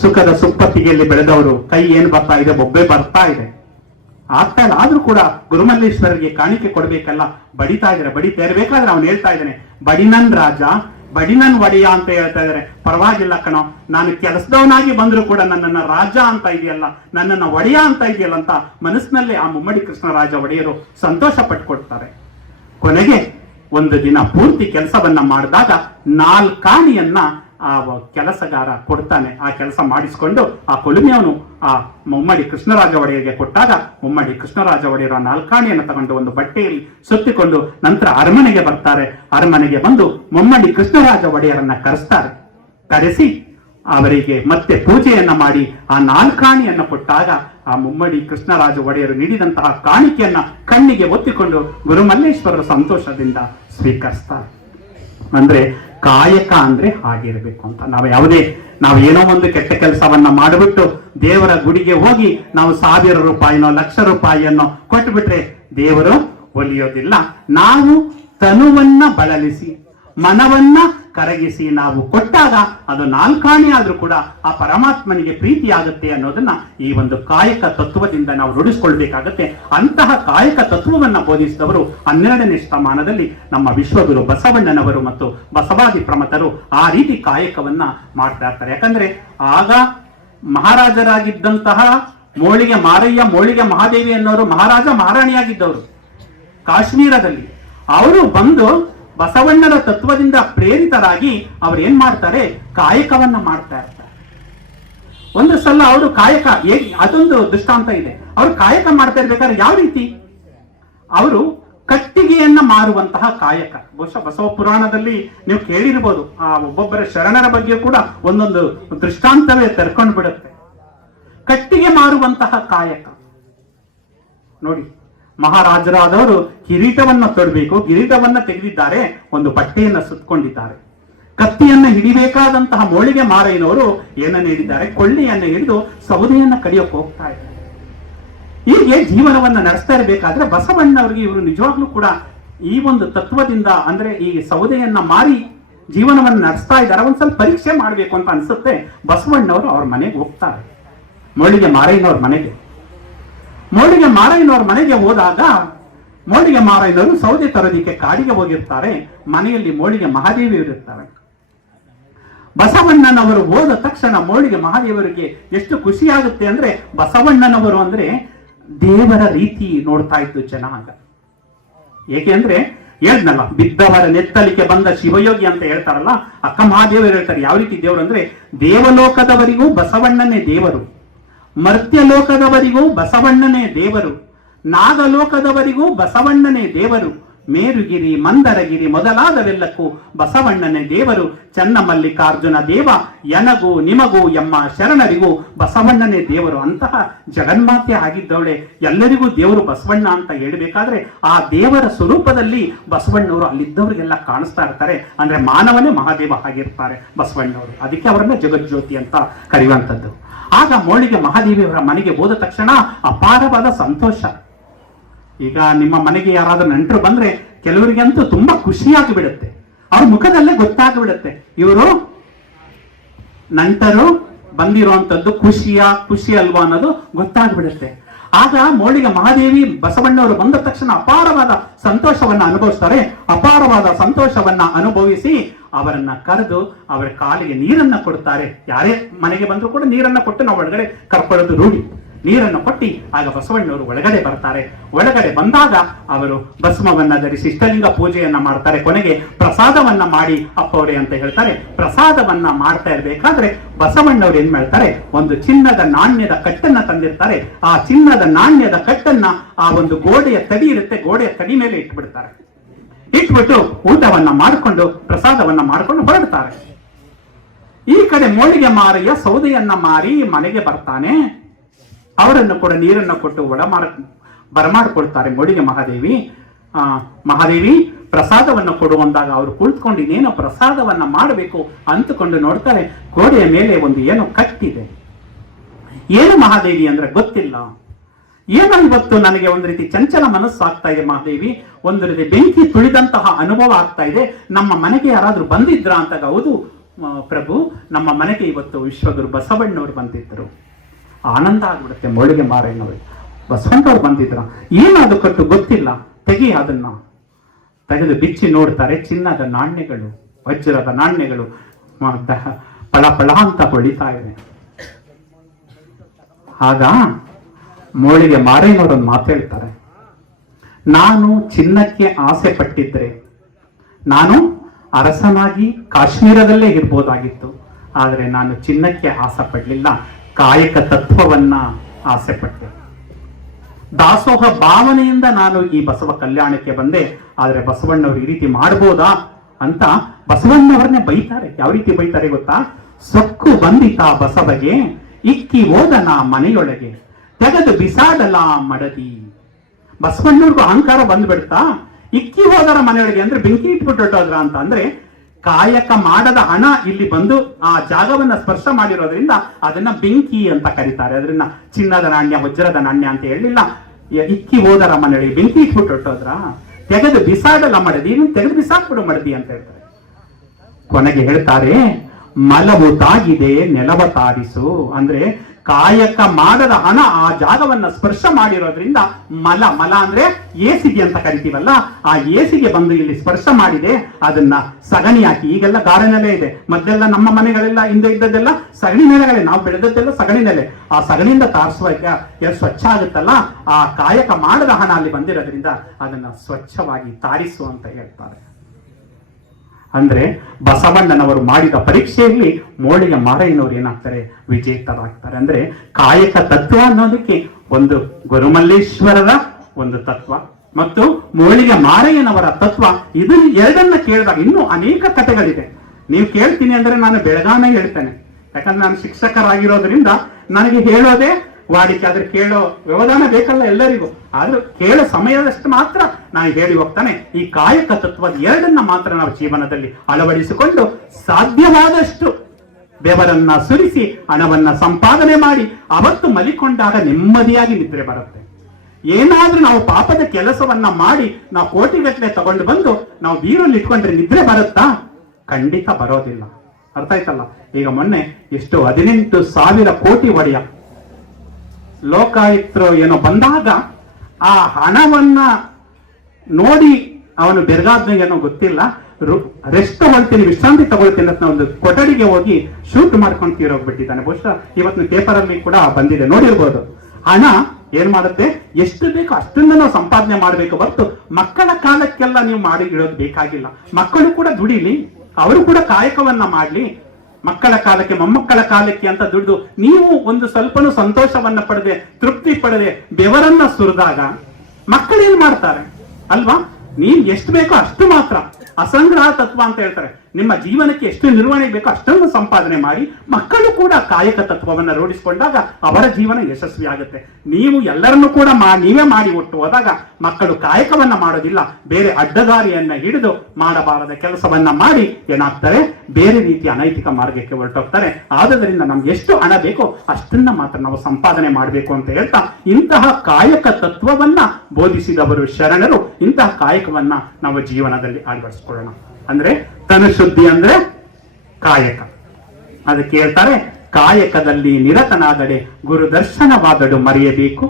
ಸುಖದ ಸುಪ್ಪತ್ತಿಗೆಯಲ್ಲಿ ಬೆಳೆದವರು ಕೈ ಏನ್ ಬರ್ತಾ ಇದೆ, ಬೊಬ್ಬೆ ಬರ್ತಾ ಇದೆ, ಆಗ್ತಾ ಇಲ್ಲ. ಆದ್ರೂ ಕೂಡ ಗುರುಮಲ್ಲೇಶ್ವರರಿಗೆ ಕಾಣಿಕೆ ಕೊಡ್ಬೇಕಲ್ಲ, ಬಡಿತಾ ಇರಬೇಕಾದ್ರೆ ಅವನು ಹೇಳ್ತಾ ಇದ್ದಾನೆ, ಬಡಿನನ್ ರಾಜ, ಬಡಿನನ್ ಒಡೆಯ ಅಂತ ಹೇಳ್ತಾ ಇದಾರೆ. ಪರವಾಗಿಲ್ಲ ಕಣೋ, ನಾನು ಕೆಲಸದವನಾಗಿ ಬಂದ್ರು ಕೂಡ ನನ್ನನ್ನ ರಾಜ ಅಂತ ಇದೆಯಲ್ಲ, ನನ್ನನ್ನ ಒಡೆಯ ಅಂತ ಇದೆಯಲ್ಲ ಅಂತ ಮನಸ್ಸಿನಲ್ಲಿ ಆ ಮುಮ್ಮಡಿ ಕೃಷ್ಣರಾಜ ಒಡೆಯರು ಸಂತೋಷ ಪಟ್ಕೊಡ್ತಾರೆ. ಕೊನೆಗೆ ಒಂದು ದಿನ ಪೂರ್ತಿ ಕೆಲಸವನ್ನ ಮಾಡಿದಾಗ 4 ಕಾಣಿಯನ್ನ ಆ ಕೆಲಸಗಾರ ಕೊಡ್ತಾನೆ. ಆ ಕೆಲಸ ಮಾಡಿಸಿಕೊಂಡು ಆ ಕೊಲುಮೆಯವನು ಆ ಮುಮ್ಮಡಿ ಕೃಷ್ಣರಾಜ ಒಡೆಯರಿಗೆ ಕೊಟ್ಟಾಗ ಮುಮ್ಮಡಿ ಕೃಷ್ಣರಾಜ ಒಡೆಯರ ನಾಲ್ಕಾಣಿಯನ್ನು ತಗೊಂಡು ಒಂದು ಬಟ್ಟೆಯಲ್ಲಿ ಸುತ್ತಿಕೊಂಡು ನಂತರ ಅರಮನೆಗೆ ಬರ್ತಾರೆ. ಅರಮನೆಗೆ ಬಂದು ಮುಮ್ಮಡಿ ಕೃಷ್ಣರಾಜ ಒಡೆಯರನ್ನ ಕರೆಸ್ತಾರೆ. ಕರೆಸಿ ಅವರಿಗೆ ಮತ್ತೆ ಪೂಜೆಯನ್ನ ಮಾಡಿ ಆ ನಾಲ್ಕಾಣಿಯನ್ನು ಕೊಟ್ಟಾಗ ಆ ಮುಮ್ಮಡಿ ಕೃಷ್ಣರಾಜ ಒಡೆಯರು ನೀಡಿದಂತಹ ಕಾಣಿಕೆಯನ್ನ ಕಣ್ಣಿಗೆ ಒತ್ತಿಕೊಂಡು ಗುರುಮಲ್ಲೇಶ್ವರರ ಸಂತೋಷದಿಂದ ಸ್ವೀಕರಿಸ್ತಾರೆ. ಅಂದ್ರೆ ಕಾಯಕ ಅಂದ್ರೆ ಹಾಗಿರ್ಬೇಕು ಅಂತ. ನಾವು ಏನೋ ಒಂದು ಕೆಟ್ಟ ಕೆಲಸವನ್ನ ಮಾಡಿಬಿಟ್ಟು ದೇವರ ಗುಡಿಗೆ ಹೋಗಿ ನಾವು 1000 ರೂಪಾಯಿನೋ 1,00,000 ರೂಪಾಯಿಯನ್ನೋ ಕೊಟ್ಟುಬಿಟ್ರೆ ದೇವರು ಒಲಿಯೋದಿಲ್ಲ. ನಾವು ತನುವನ್ನ ಬಳಲಿಸಿ ಮನವನ್ನ ಕರಗಿಸಿ ನಾವು ಕೊಟ್ಟಾಗ ಅದು ನಾಲ್ಕಾಣಿ ಆದ್ರೂ ಕೂಡ ಆ ಪರಮಾತ್ಮನಿಗೆ ಪ್ರೀತಿಯಾಗುತ್ತೆ ಅನ್ನೋದನ್ನ ಈ ಒಂದು ಕಾಯಕ ತತ್ವದಿಂದ ನಾವು ರೂಢಿಸಿಕೊಳ್ಬೇಕಾಗತ್ತೆ. ಅಂತಹ ಕಾಯಕ ತತ್ವವನ್ನ ಬೋಧಿಸಿದವರು 12ನೇ ಶತಮಾನದಲ್ಲಿ ನಮ್ಮ ವಿಶ್ವಗುರು ಬಸವಣ್ಣನವರು ಮತ್ತು ಬಸವಾದಿ ಪ್ರಮಥರು ಆ ರೀತಿ ಕಾಯಕವನ್ನ ಮಾಡ್ತಾ ಇರ್ತಾರೆ. ಯಾಕಂದ್ರೆ ಆಗ ಮಹಾರಾಜರಾಗಿದ್ದಂತಹ ಮೋಳಿಗೆ ಮಾರಯ್ಯ ಮೋಳಿಗೆ ಮಹಾದೇವಿ ಅನ್ನೋರು ಮಹಾರಾಜ ಮಹಾರಾಣಿಯಾಗಿದ್ದವರು ಕಾಶ್ಮೀರದಲ್ಲಿ. ಅವರು ಬಂದು ಬಸವಣ್ಣನ ತತ್ವದಿಂದ ಪ್ರೇರಿತರಾಗಿ ಅವ್ರು ಏನ್ ಮಾಡ್ತಾರೆ, ಕಾಯಕವನ್ನ ಮಾಡ್ತಾ ಇರ್ತಾರೆ. ಒಂದು ಸಲ ಅವರು ಕಾಯಕ ಅದೊಂದು ದೃಷ್ಟಾಂತ ಇದೆ. ಅವರು ಕಾಯಕ ಮಾಡ್ತಾ ಇರ್ಬೇಕಾದ್ರೆ ಯಾವ ರೀತಿ, ಅವರು ಕಟ್ಟಿಗೆಯನ್ನ ಮಾರುವಂತಹ ಕಾಯಕ. ಬಹುಶಃ ಬಸವ ಪುರಾಣದಲ್ಲಿ ನೀವು ಕೇಳಿರ್ಬೋದು. ಆ ಒಬ್ಬೊಬ್ಬರ ಶರಣರ ಬಗ್ಗೆ ಕೂಡ ಒಂದೊಂದು ದೃಷ್ಟಾಂತವೇ ತೆರ್ಕೊಂಡು ಬಿಡುತ್ತೆ. ಕಟ್ಟಿಗೆ ಮಾರುವಂತಹ ಕಾಯಕ ನೋಡಿ. ಮಹಾರಾಜರಾದವರು ಕಿರೀಟವನ್ನ ತೊಡಬೇಕು, ಕಿರೀಟವನ್ನ ತೆಗೆದಿದ್ದಾರೆ, ಒಂದು ಬಟ್ಟೆಯನ್ನ ಸುತ್ತಕೊಂಡಿದ್ದಾರೆ. ಕತ್ತಿಯನ್ನ ಹಿಡಿಬೇಕಾದಂತಹ ಮೋಳಿಗೆ ಮಾರಯ್ಯನವರು ಏನನ್ನ ಹಿಡಿದ್ದಾರೆ, ಕೊಳ್ಳಿಯನ್ನ ಹಿಡಿದು ಸೌದೆಯನ್ನ ಕಡಿಯೋಕೆ ಹೋಗ್ತಾ ಇದ್ದಾರೆ. ಹೀಗೆ ಜೀವನವನ್ನ ನಡೆಸ್ತಾ ಇರಬೇಕಾದ್ರೆ ಬಸವಣ್ಣವರಿಗೆ ಇವರು ನಿಜವಾಗ್ಲೂ ಕೂಡ ಈ ಒಂದು ತತ್ವದಿಂದ, ಅಂದ್ರೆ ಈ ಸೌದೆಯನ್ನ ಮಾರಿ ಜೀವನವನ್ನ ನಡೆಸ್ತಾ ಇದ್ದಾರೆ. ಒಂದ್ ಸ್ವಲ್ಪ ಪರೀಕ್ಷೆ ಮಾಡ್ಬೇಕು ಅಂತ ಅನ್ಸುತ್ತೆ. ಬಸವಣ್ಣವರು ಅವ್ರ ಮನೆಗೆ ಹೋಗ್ತಾರೆ, ಮೋಳಿಗೆ ಮಾರಯ್ಯನವ್ರ ಮನೆಗೆ. ಮೋಳಿಗೆ ಮಾರಯ್ಯನವ್ರ ಮನೆಗೆ ಹೋದಾಗ ಮೋಳಿಗೆ ಮಾರಯ್ಯನವರು ಸೌದೆ ತರೋದಿಕ್ಕೆ ಕಾಡಿಗೆ ಹೋಗಿರ್ತಾರೆ. ಮನೆಯಲ್ಲಿ ಮೋಳಿಗೆ ಮಹಾದೇವಿ ಇರುತ್ತಾರೆ. ಬಸವಣ್ಣನವರು ಹೋದ ತಕ್ಷಣ ಮೋಳಿಗೆ ಮಹಾದೇವರಿಗೆ ಎಷ್ಟು ಖುಷಿಯಾಗುತ್ತೆ ಅಂದ್ರೆ, ಬಸವಣ್ಣನವರು ಅಂದ್ರೆ ದೇವರ ರೀತಿ ನೋಡ್ತಾ ಇದ್ದು ಜನಾಂಗ. ಏಕೆ ಅಂದ್ರೆ ಹೇಳ್ದಲ್ಲ, ಬಿದ್ದವರ ನೆತ್ತಲಿಕ್ಕೆ ಬಂದ ಶಿವಯೋಗಿ ಅಂತ ಹೇಳ್ತಾರಲ್ಲ, ಅಕ್ಕ ಮಹಾದೇವರು ಹೇಳ್ತಾರೆ. ಯಾವ ರೀತಿ ದೇವರು ಅಂದ್ರೆ, ದೇವಲೋಕದವರಿಗೂ ಬಸವಣ್ಣನೇ ದೇವರು, ಮರ್ತ್ಯ ಲೋಕದವರಿಗೂ ಬಸವಣ್ಣನೇ ದೇವರು, ನಾಗಲೋಕದವರಿಗೂ ಬಸವಣ್ಣನೇ ದೇವರು, ಮೇರುಗಿರಿ ಮಂದರಗಿರಿ ಮೊದಲಾದವೆಲ್ಲಕ್ಕೂ ಬಸವಣ್ಣನೇ ದೇವರು, ಚನ್ನಮಲ್ಲಿಕಾರ್ಜುನ ದೇವ ಎನಗೂ ನಿಮಗೂ ಎಮ್ಮ ಶರಣರಿಗೂ ಬಸವಣ್ಣನೇ ದೇವರು. ಅಂತಹ ಜಗನ್ಮಾತೆ ಆಗಿದ್ದವಳೆ ಎಲ್ಲರಿಗೂ ದೇವರು ಬಸವಣ್ಣ ಅಂತ ಹೇಳ್ಬೇಕಾದ್ರೆ ಆ ದೇವರ ಸ್ವರೂಪದಲ್ಲಿ ಬಸವಣ್ಣವರು ಅಲ್ಲಿದ್ದವರಿಗೆಲ್ಲ ಕಾಣಿಸ್ತಾ ಇರ್ತಾರೆ. ಅಂದ್ರೆ ಮಾನವನೇ ಮಹಾದೇವ ಆಗಿರ್ತಾರೆ ಬಸವಣ್ಣವರು. ಅದಕ್ಕೆ ಅವರನ್ನ ಜಗಜ್ಯೋತಿ ಅಂತ ಕರೆಯುವಂಥದ್ದು. ಆಗ ಮೋಳಿಗೆ ಮಹಾದೇವಿಯವರ ಮನೆಗೆ ಹೋದ ತಕ್ಷಣ ಅಪಾರವಾದ ಸಂತೋಷ. ಈಗ ನಿಮ್ಮ ಮನೆಗೆ ಯಾರಾದ್ರೂ ನೆಂಟರು ಬಂದ್ರೆ ಕೆಲವರಿಗಂತೂ ತುಂಬಾ ಖುಷಿಯಾಗಿ ಬಿಡುತ್ತೆ. ಅವ್ರ ಮುಖದಲ್ಲೇ ಗೊತ್ತಾಗ್ಬಿಡುತ್ತೆ ಇವರು ನಂಟರು ಬಂದಿರುವಂತದ್ದು ಖುಷಿ ಅಲ್ವಾ ಅನ್ನೋದು ಗೊತ್ತಾಗ್ಬಿಡುತ್ತೆ. ಆಗ ಮೋಳಿಗೆ ಮಹಾದೇವಿ ಬಸವಣ್ಣವರು ಬಂದ ತಕ್ಷಣ ಅಪಾರವಾದ ಸಂತೋಷವನ್ನ ಅನುಭವಿಸ್ತಾರೆ. ಅಪಾರವಾದ ಸಂತೋಷವನ್ನ ಅನುಭವಿಸಿ ಅವರನ್ನ ಕರೆದು ಅವರ ಕಾಲಿಗೆ ನೀರನ್ನ ಕೊಡ್ತಾರೆ. ಯಾರೇ ಮನೆಗೆ ಬಂದ್ರು ಕೂಡ ನೀರನ್ನ ಕೊಟ್ಟು ನಾವು ಒಳಗಡೆ ಕರ್ಕೊಳ್ಳೋದು ರೂಢಿ. ನೀರನ್ನು ಕೊಟ್ಟಿ ಆಗ ಬಸವಣ್ಣವರು ಒಳಗಡೆ ಬರ್ತಾರೆ. ಒಳಗಡೆ ಬಂದಾಗ ಅವರು ಭಸ್ಮವನ್ನ ಧರಿಸಿ ಇಷ್ಟಲಿಂಗ ಪೂಜೆಯನ್ನ ಮಾಡ್ತಾರೆ. ಕೊನೆಗೆ ಪ್ರಸಾದವನ್ನ ಮಾಡಿ ಅಪ್ಪವರೇ ಅಂತ ಹೇಳ್ತಾರೆ. ಪ್ರಸಾದವನ್ನ ಮಾಡ್ತಾ ಇರ್ಬೇಕಾದ್ರೆ ಬಸವಣ್ಣವ್ರು ಏನ್ ಮಾಡ್ತಾರೆ, ಒಂದು ಚಿನ್ನದ ನಾಣ್ಯದ ಕಟ್ಟನ್ನ ತಂದಿರ್ತಾರೆ. ಆ ಚಿನ್ನದ ನಾಣ್ಯದ ಕಟ್ಟನ್ನ ಆ ಒಂದು ಗೋಡೆಯ ತಡಿ ಇರುತ್ತೆ, ಗೋಡೆಯ ತಡಿ ಮೇಲೆ ಇಟ್ಬಿಡ್ತಾರೆ. ಇಟ್ಬಿಟ್ಟು ಊಟವನ್ನ ಮಾಡಿಕೊಂಡು ಪ್ರಸಾದವನ್ನ ಮಾಡ್ಕೊಂಡು ಹೊರಡ್ತಾರೆ. ಈ ಕಡೆ ಮೋಳಿಗೆ ಮಾರಯ್ಯ ಸೌದೆಯನ್ನ ಮಾರಿ ಮನೆಗೆ ಬರ್ತಾನೆ. ಅವರನ್ನು ಕೂಡ ನೀರನ್ನು ಕೊಟ್ಟು ಬರಮಾಡ್ಕೊಳ್ತಾರೆ ಮೋಳಿಗೆ ಮಹಾದೇವಿ. ಮಹಾದೇವಿ ಪ್ರಸಾದವನ್ನು ಕೊಡುವಂದಾಗ ಅವರು ಕುಳಿತುಕೊಂಡು ಇನ್ನೇನೋ ಪ್ರಸಾದವನ್ನ ಮಾಡಬೇಕು ಅಂತಕೊಂಡು ನೋಡ್ತಾರೆ. ಗೋಡೆಯ ಮೇಲೆ ಒಂದು ಏನೋ ಕಟ್ಟಿದೆ. ಏನು ಮಹಾದೇವಿ ಅಂದ್ರೆ ಗೊತ್ತಿಲ್ಲ. ಏನೋ ಇವತ್ತು ನನಗೆ ಒಂದು ರೀತಿ ಚಂಚಲ ಮನಸ್ಸು ಆಗ್ತಾ ಇದೆ ಮಹಾದೇವಿ, ಒಂದು ರೀತಿ ಬೆಂಕಿ ತುಳಿದಂತಹ ಅನುಭವ ಆಗ್ತಾ ಇದೆ. ನಮ್ಮ ಮನೆಗೆ ಯಾರಾದ್ರೂ ಬಂದಿದ್ರ ಅಂತ. ಹೌದು ಪ್ರಭು, ನಮ್ಮ ಮನೆಗೆ ಇವತ್ತು ವಿಶ್ವಗುರು ಬಸವಣ್ಣವರು ಬಂದಿದ್ರು. ಆನಂದ ಆಗ್ಬಿಡುತ್ತೆ ಮೋಳಿಗೆ ಮಾರಯ್ಯನವರು. ಬಸವಣ್ಣವ್ರು ಬಂದಿದ್ರ, ಏನಾದ್ರು ಕಟ್ಟು ಗೊತ್ತಿಲ್ಲ. ತೆಗಿ ಅದನ್ನ ತೆಗೆದು ಬಿಚ್ಚಿ ನೋಡ್ತಾರೆ. ಚಿನ್ನದ ನಾಣ್ಯಗಳು, ವಜ್ರದ ನಾಣ್ಯಗಳು ಪಳ ಪಳ ಅಂತ ಹೊಳಿತಾ ಇದೆ. ಆಗ ಮೋಳಿಗೆ ಮಾರಯ್ಯನವರೊಂದು ಮಾತೇಳ್ತಾರೆ, ನಾನು ಚಿನ್ನಕ್ಕೆ ಆಸೆ ಪಟ್ಟಿದ್ರೆ, ನಾನು ಅರಸನಾಗಿ ಕಾಶ್ಮೀರದಲ್ಲೇ ಇರ್ಬೋದಾಗಿತ್ತು. ಆದರೆ ನಾನು ಚಿನ್ನಕ್ಕೆ ಆಸೆ ಪಡಲಿಲ್ಲ, ಕಾಯಕ ತತ್ವವನ್ನ ಆಸೆ ಪಟ್ಟೆ. ದಾಸೋಹ ಭಾವನೆಯಿಂದ ನಾನು ಈ ಬಸವ ಕಲ್ಯಾಣಕ್ಕೆ ಬಂದೆ. ಆದರೆ ಬಸವಣ್ಣವರು ಈ ರೀತಿ ಮಾಡ್ಬೋದಾ ಅಂತ ಬಸವಣ್ಣವರನ್ನೇ ಬೈತಾರೆ. ಯಾವ ರೀತಿ ಬೈತಾರೆ ಗೊತ್ತಾ? ಸೊಕ್ಕು ಬಂದಿತ ಬಸವಗೆ, ಇಕ್ಕಿ ಓದನ ಮನೆಯೊಳಗೆ, ತೆಗೆದು ಬಿಸಾಡಲ ಮಡದಿ. ಬಸವಣ್ಣವ್ರಿಗೂ ಅಹಂಕಾರ ಬಂದ್ಬಿಡ್ತಾ? ಇಕ್ಕಿ ಹೋದರ ಮನೆಯೊಳಗೆ ಅಂದ್ರೆ ಬೆಂಕಿ ಇಟ್ಬಿಟ್ಟು ಹೊಟ್ಟೋದ್ರ ಅಂತ. ಅಂದ್ರೆ ಕಾಯಕ ಮಾಡದ ಹಣ ಇಲ್ಲಿ ಬಂದು ಆ ಜಾಗವನ್ನ ಸ್ಪರ್ಶ ಮಾಡಿರೋದ್ರಿಂದ ಅದನ್ನ ಬೆಂಕಿ ಅಂತ ಕರೀತಾರೆ. ಅದನ್ನ ಚಿನ್ನದ ನಾಣ್ಯ, ವಜ್ರದ ನಾಣ್ಯ ಅಂತ ಹೇಳಿಲ್ಲ. ಇಕ್ಕಿ ಹೋದರ ಮನೆಯೊಳಗೆ ಬೆಂಕಿ ಇಟ್ಬಿಟ್ಟು ಹೊಟ್ಟೋದ್ರ, ತೆಗೆದು ಬಿಸಾಡಲ ಮಡದಿ, ತೆಗೆದು ಬಿಸಾಕ್ಬಿಡು ಮಡದಿ ಅಂತ ಹೇಳ್ತಾರೆ. ಕೊನೆಗೆ ಹೇಳ್ತಾರೆ, ಮಲವು ತಾಗಿದೆ ನೆಲವ ತಾರಿಸು. ಅಂದ್ರೆ ಕಾಯಕ ಮಾಡದ ಹಣ ಆ ಜಾಗವನ್ನ ಸ್ಪರ್ಶ ಮಾಡಿರೋದ್ರಿಂದ ಮಲ, ಮಲ ಅಂದ್ರೆ ಏಸಿಗೆ ಅಂತ ಕರಿತೀವಲ್ಲ, ಆ ಏಸಿಗೆ ಬಂದು ಇಲ್ಲಿ ಸ್ಪರ್ಶ ಮಾಡಿದೆ. ಅದನ್ನ ಸಗಣಿ ಹಾಕಿ, ಈಗೆಲ್ಲ ಗಾರೆ ನೆಲೆ ಇದೆ, ಮೊದಲೆಲ್ಲ ನಮ್ಮ ಮನೆಗಳೆಲ್ಲ ಹಿಂದೆ ಇದ್ದದ್ದೆಲ್ಲ ಸಗಣಿ ನೆಲೆಗಳೇ, ನಾವು ಬೆಳೆದದ್ದೆಲ್ಲ ಸಗಣಿ ನೆಲೆ. ಆ ಸಗಣಿಯಿಂದ ತಾರಿಸುವಾಗ ಎಷ್ಟು ಸ್ವಚ್ಛ ಆಗುತ್ತಲ್ಲ, ಆ ಕಾಯಕ ಮಾಡದ ಹಣ ಅಲ್ಲಿ ಬಂದಿರೋದ್ರಿಂದ ಅದನ್ನ ಸ್ವಚ್ಛವಾಗಿ ತಾರಿಸು ಅಂತ ಹೇಳ್ತಾರೆ. ಅಂದ್ರೆ ಬಸವಣ್ಣನವರು ಮಾಡಿದ ಪರೀಕ್ಷೆಯಲ್ಲಿ ಮೋಳಿಯ ಮಾರಯ್ಯನವರು ಏನಾಗ್ತಾರೆ? ವಿಜೇತರಾಗ್ತಾರೆ. ಅಂದ್ರೆ ಕಾಯಕ ತತ್ವ ಅನ್ನೋದಕ್ಕೆ ಒಂದು ಗುರುಮಲ್ಲೇಶ್ವರರ ಒಂದು ತತ್ವ ಮತ್ತು ಮೋಳಿಗೆ ಮಾರಯ್ಯನವರ ತತ್ವ, ಇದನ್ನ ಎರಡನ್ನ ಕೇಳಿದಾಗ ಇನ್ನೂ ಅನೇಕ ಕಥೆಗಳಿದೆ. ನೀವು ಕೇಳ್ತೀನಿ ಅಂದ್ರೆ ನಾನು ಬೆಳಗಾನೇ ಹೇಳ್ತೇನೆ. ಯಾಕಂದ್ರೆ ನಾನು ಶಿಕ್ಷಕರಾಗಿರೋದ್ರಿಂದ ನನಗೆ ಹೇಳೋದೇ ವಾಡಿಕೆ. ಆದ್ರೆ ಕೇಳೋ ವ್ಯವಧಾನ ಬೇಕಲ್ಲ ಎಲ್ಲರಿಗೂ. ಆದ್ರೂ ಕೇಳೋ ಸಮಯದಷ್ಟು ಮಾತ್ರ ನಾನು ಹೇಳಿ ಹೋಗ್ತಾನೆ. ಈ ಕಾಯಕ ತತ್ವದ ಎರಡನ್ನ ಮಾತ್ರ ನಾವು ಜೀವನದಲ್ಲಿ ಅಳವಡಿಸಿಕೊಂಡು ಸಾಧ್ಯವಾದಷ್ಟು ಬೆವರನ್ನ ಸುರಿಸಿ ಹಣವನ್ನ ಸಂಪಾದನೆ ಮಾಡಿ ಅವತ್ತು ಮಲಿಕೊಂಡಾಗ ನೆಮ್ಮದಿಯಾಗಿ ನಿದ್ರೆ ಬರುತ್ತೆ. ಏನಾದ್ರೂ ನಾವು ಪಾಪದ ಕೆಲಸವನ್ನ ಮಾಡಿ ನಾವು ಕೋಟಿಗಟ್ಟಲೆ ತಗೊಂಡು ಬಂದು ನಾವು ಬೀರಲ್ಲಿ ಇಟ್ಕೊಂಡ್ರೆ ನಿದ್ರೆ ಬರುತ್ತಾ? ಖಂಡಿತ ಬರೋದಿಲ್ಲ. ಅರ್ಥ ಆಯ್ತಲ್ಲ? ಈಗ ಮೊನ್ನೆ ಎಷ್ಟು 18,000 ಕೋಟಿ ಒಡೆಯ ಲೋಕಾಯುಕ್ತರು ಏನೋ ಬಂದಾಗ ಆ ಹಣವನ್ನ ನೋಡಿ ಅವನು ಬೆರಗಾದ್ನ ಏನೋ ಗೊತ್ತಿಲ್ಲ, ರೆಸ್ಟ್ ತಗೊಳ್ತೀನಿ, ವಿಶ್ರಾಂತಿ ತಗೊಳ್ತೀನಿ ಅಂತ ಒಂದು ಕೊಠಡಿಗೆ ಹೋಗಿ ಶೂಟ್ ಮಾಡ್ಕೊಂಡು ತೀರೋಗ್ಬಿಟ್ಟಿದ್ದಾನೆ. ಬಹುಶಃ ಇವತ್ತು ಪೇಪರ್ ಅಲ್ಲಿ ಕೂಡ ಬಂದಿದೆ, ನೋಡಿರ್ಬೋದು. ಹಣ ಏನ್ ಮಾಡುತ್ತೆ? ಎಷ್ಟು ಬೇಕೋ ಅಷ್ಟನ್ನ ನಾವು ಸಂಪಾದನೆ ಮಾಡಬೇಕು ಹೊರತು ಮಕ್ಕಳ ಕಾಲಕ್ಕೆಲ್ಲ ನೀವು ಮಾಡಿ ಇಡೋದು ಬೇಕಾಗಿಲ್ಲ. ಮಕ್ಕಳು ಕೂಡ ದುಡಿಲಿ, ಅವರು ಕೂಡ ಕಾಯಕವನ್ನ ಮಾಡ್ಲಿ. ಮಕ್ಕಳ ಕಾಲಕ್ಕೆ, ಮೊಮ್ಮಕ್ಕಳ ಕಾಲಕ್ಕೆ ಅಂತ ದುಡಿದು ನೀವು ಒಂದು ಸ್ವಲ್ಪನೂ ಸಂತೋಷವನ್ನ ಪಡೆದೆ, ತೃಪ್ತಿ ಪಡೆದೆ, ಬೆವರನ್ನ ಸುರಿದಾಗ ಮಕ್ಕಳೇನ್ ಮಾಡ್ತಾರೆ ಅಲ್ವಾ? ನೀವು ಎಷ್ಟು ಬೇಕೋ ಅಷ್ಟು ಮಾತ್ರ, ಅಸಂಗ್ರಹ ತತ್ವ ಅಂತ ಹೇಳ್ತಾರೆ. ನಿಮ್ಮ ಜೀವನಕ್ಕೆ ಎಷ್ಟು ನಿರ್ವಹಣೆ ಬೇಕೋ ಅಷ್ಟನ್ನು ಸಂಪಾದನೆ ಮಾಡಿ ಮಕ್ಕಳು ಕೂಡ ಕಾಯಕ ತತ್ವವನ್ನು ರೂಢಿಸಿಕೊಂಡಾಗ ಅವರ ಜೀವನ ಯಶಸ್ವಿ ಆಗುತ್ತೆ. ನೀವು ಎಲ್ಲರನ್ನೂ ಕೂಡ ನೀವೇ ಮಾಡಿ ಒಟ್ಟು ಹೋದಾಗ ಮಕ್ಕಳು ಕಾಯಕವನ್ನ ಮಾಡೋದಿಲ್ಲ, ಬೇರೆ ಅಡ್ಡದಾರಿಯನ್ನ ಹಿಡಿದು ಮಾಡಬಾರದ ಕೆಲಸವನ್ನ ಮಾಡಿ ಏನಾಗ್ತಾರೆ? ಬೇರೆ ರೀತಿಯ ಅನೈತಿಕ ಮಾರ್ಗಕ್ಕೆ ಹೊರಟೋಗ್ತಾರೆ. ಆದ್ರಿಂದ ನಮ್ಗೆ ಎಷ್ಟು ಹಣ ಬೇಕೋ ಅಷ್ಟನ್ನ ಮಾತ್ರ ನಾವು ಸಂಪಾದನೆ ಮಾಡಬೇಕು ಅಂತ ಹೇಳ್ತಾ ಇಂತಹ ಕಾಯಕ ತತ್ವವನ್ನ ಬೋಧಿಸಿದವರು ಶರಣರು. ಇಂತಹ ಕಾಯಕವನ್ನ ನಾವು ಜೀವನದಲ್ಲಿ ಅಳವಡಿಸಿಕೊಳ್ಳೋಣ. ಅಂದ್ರೆ ತನು ಶುದ್ಧಿ ಅಂದ್ರೆ ಕಾಯಕ. ಅದಕ್ಕೆ ಹೇಳ್ತಾರೆ, ಕಾಯಕದಲ್ಲಿ ನಿರತನಾದಡೆ ಗುರು ದರ್ಶನವಾದಡು ಮರೆಯಬೇಕು,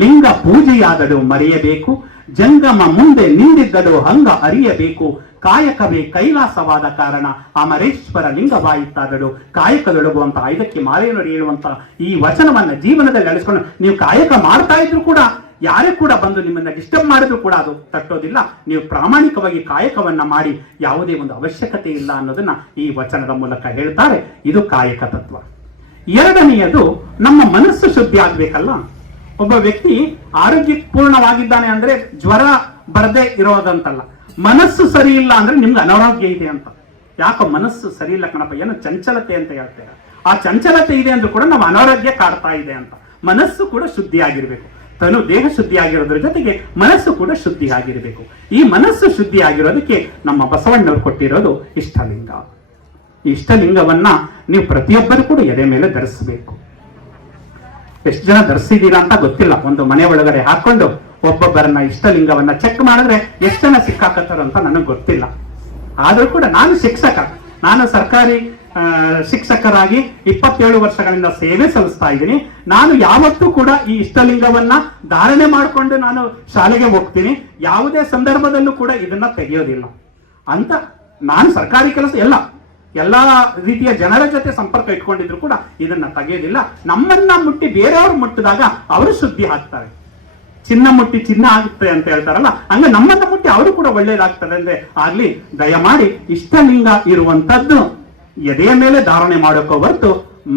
ಲಿಂಗ ಪೂಜೆಯಾದಡು ಮರೆಯಬೇಕು, ಜಂಗಮ ಮುಂದೆ ನಿಂದಿದ್ದಡು ಹಂಗ ಅರಿಯಬೇಕು, ಕಾಯಕವೇ ಕೈಲಾಸವಾದ ಕಾರಣ ಅಮರೇಶ್ವರ ಲಿಂಗವಾಯಿತಾದಡು ಕಾಯಕದೊಡಗುವಂತ ಇದಕ್ಕೆ ಮಾರೇನರು ಹೇಳುವಂತ ಈ ವಚನವನ್ನ ಜೀವನದಲ್ಲಿ ಅಳಿಸ್ಕೊಂಡು ನೀವು ಕಾಯಕ ಮಾಡ್ತಾ ಇದ್ರು ಕೂಡ ಯಾರೇ ಕೂಡ ಬಂದು ನಿಮ್ಮನ್ನ ಡಿಸ್ಟರ್ಬ್ ಮಾಡಿದ್ರು ಕೂಡ ಅದು ತಟ್ಟೋದಿಲ್ಲ. ನೀವು ಪ್ರಾಮಾಣಿಕವಾಗಿ ಕಾಯಕವನ್ನ ಮಾಡಿ ಯಾವುದೇ ಒಂದು ಅವಶ್ಯಕತೆ ಇಲ್ಲ ಅನ್ನೋದನ್ನ ಈ ವಚನದ ಮೂಲಕ ಹೇಳ್ತಾರೆ. ಇದು ಕಾಯಕ ತತ್ವ. ಎರಡನೆಯದು, ನಮ್ಮ ಮನಸ್ಸು ಶುದ್ಧಿ ಆಗ್ಬೇಕಲ್ಲ. ಒಬ್ಬ ವ್ಯಕ್ತಿ ಆರೋಗ್ಯಪೂರ್ಣವಾಗಿದ್ದಾನೆ ಅಂದ್ರೆ ಜ್ವರ ಬರದೇ ಇರೋದಂತಲ್ಲ, ಮನಸ್ಸು ಸರಿ ಇಲ್ಲ ಅಂದ್ರೆ ನಿಮ್ಗೆ ಅನಾರೋಗ್ಯ ಇದೆ ಅಂತ. ಯಾಕೋ ಮನಸ್ಸು ಸರಿ ಇಲ್ಲ ಕಣಪ್ಪ, ಏನೋ ಚಂಚಲತೆ ಅಂತ ಹೇಳ್ತಾರೆ. ಆ ಚಂಚಲತೆ ಇದೆ ಅಂದ್ರೂ ಕೂಡ ನಾವು ಅನಾರೋಗ್ಯ ಕಾಡ್ತಾ ಇದೆ ಅಂತ. ಮನಸ್ಸು ಕೂಡ ಶುದ್ಧಿ ಆಗಿರ್ಬೇಕು. ತನು ದೇಹ ಶುದ್ಧಿ ಆಗಿರೋದ್ರ ಜೊತೆಗೆ ಮನಸ್ಸು ಕೂಡ ಶುದ್ಧಿ ಆಗಿರಬೇಕು. ಈ ಮನಸ್ಸು ಶುದ್ಧಿ ಆಗಿರೋದಕ್ಕೆ ನಮ್ಮ ಬಸವಣ್ಣವರು ಕೊಟ್ಟಿರೋದು ಇಷ್ಟಲಿಂಗ. ಈ ಇಷ್ಟಲಿಂಗವನ್ನ ನೀವು ಪ್ರತಿಯೊಬ್ಬರು ಕೂಡ ಎದೆ ಮೇಲೆ ಧರಿಸಬೇಕು. ಎಷ್ಟು ಜನ ಧರಿಸಿದೀರಾ ಅಂತ ಗೊತ್ತಿಲ್ಲ. ಒಂದು ಮನೆ ಒಳಗಡೆ ಹಾಕೊಂಡು ಒಬ್ಬೊಬ್ಬರನ್ನ ಇಷ್ಟಲಿಂಗವನ್ನ ಚೆಕ್ ಮಾಡಿದ್ರೆ ಎಷ್ಟು ಜನ ಸಿಕ್ಕಾಕತ್ತಾರ ಅಂತ ನನಗೆ ಗೊತ್ತಿಲ್ಲ. ಆದ್ರೂ ಕೂಡ ನಾನು ಶಿಕ್ಷಕ, ನಾನು ಸರ್ಕಾರಿ ಶಿಕ್ಷಕರಾಗಿ 27 ವರ್ಷಗಳಿಂದ ಸೇವೆ ಸಲ್ಲಿಸ್ತಾ ಇದ್ದೀನಿ. ನಾನು ಯಾವತ್ತೂ ಕೂಡ ಈ ಇಷ್ಟಲಿಂಗವನ್ನ ಧಾರಣೆ ಮಾಡಿಕೊಂಡು ನಾನು ಶಾಲೆಗೆ ಹೋಗ್ತೀನಿ. ಯಾವುದೇ ಸಂದರ್ಭದಲ್ಲೂ ಕೂಡ ಇದನ್ನ ತೆಗೆಯೋದಿಲ್ಲ ಅಂತ. ನಾನು ಸರ್ಕಾರಿ ಕೆಲಸ ಎಲ್ಲಾ ರೀತಿಯ ಜನರ ಜೊತೆ ಸಂಪರ್ಕ ಇಟ್ಕೊಂಡಿದ್ರು ಕೂಡ ಇದನ್ನ ತೆಗೆಯೋದಿಲ್ಲ. ನಮ್ಮನ್ನ ಮುಟ್ಟಿ ಬೇರೆಯವರು ಮುಟ್ಟಿದಾಗ ಅವರು ಶುದ್ಧಿ ಆಗ್ತಾರೆ. ಚಿನ್ನ ಮುಟ್ಟಿ ಚಿನ್ನ ಆಗುತ್ತೆ ಅಂತ ಹೇಳ್ತಾರಲ್ಲ, ಹಂಗ ನಮ್ಮನ್ನ ಮುಟ್ಟಿ ಅವರು ಕೂಡ ಒಳ್ಳೇದಾಗ್ತದೆ ಅಂದ್ರೆ ಆಗ್ಲಿ. ದಯಮಾಡಿ ಇಷ್ಟಲಿಂಗ ಇರುವಂತದ್ದು ಎದೆಯ ಮೇಲೆ ಧಾರಣೆ ಮಾಡೋಕೋ ಹೊರತು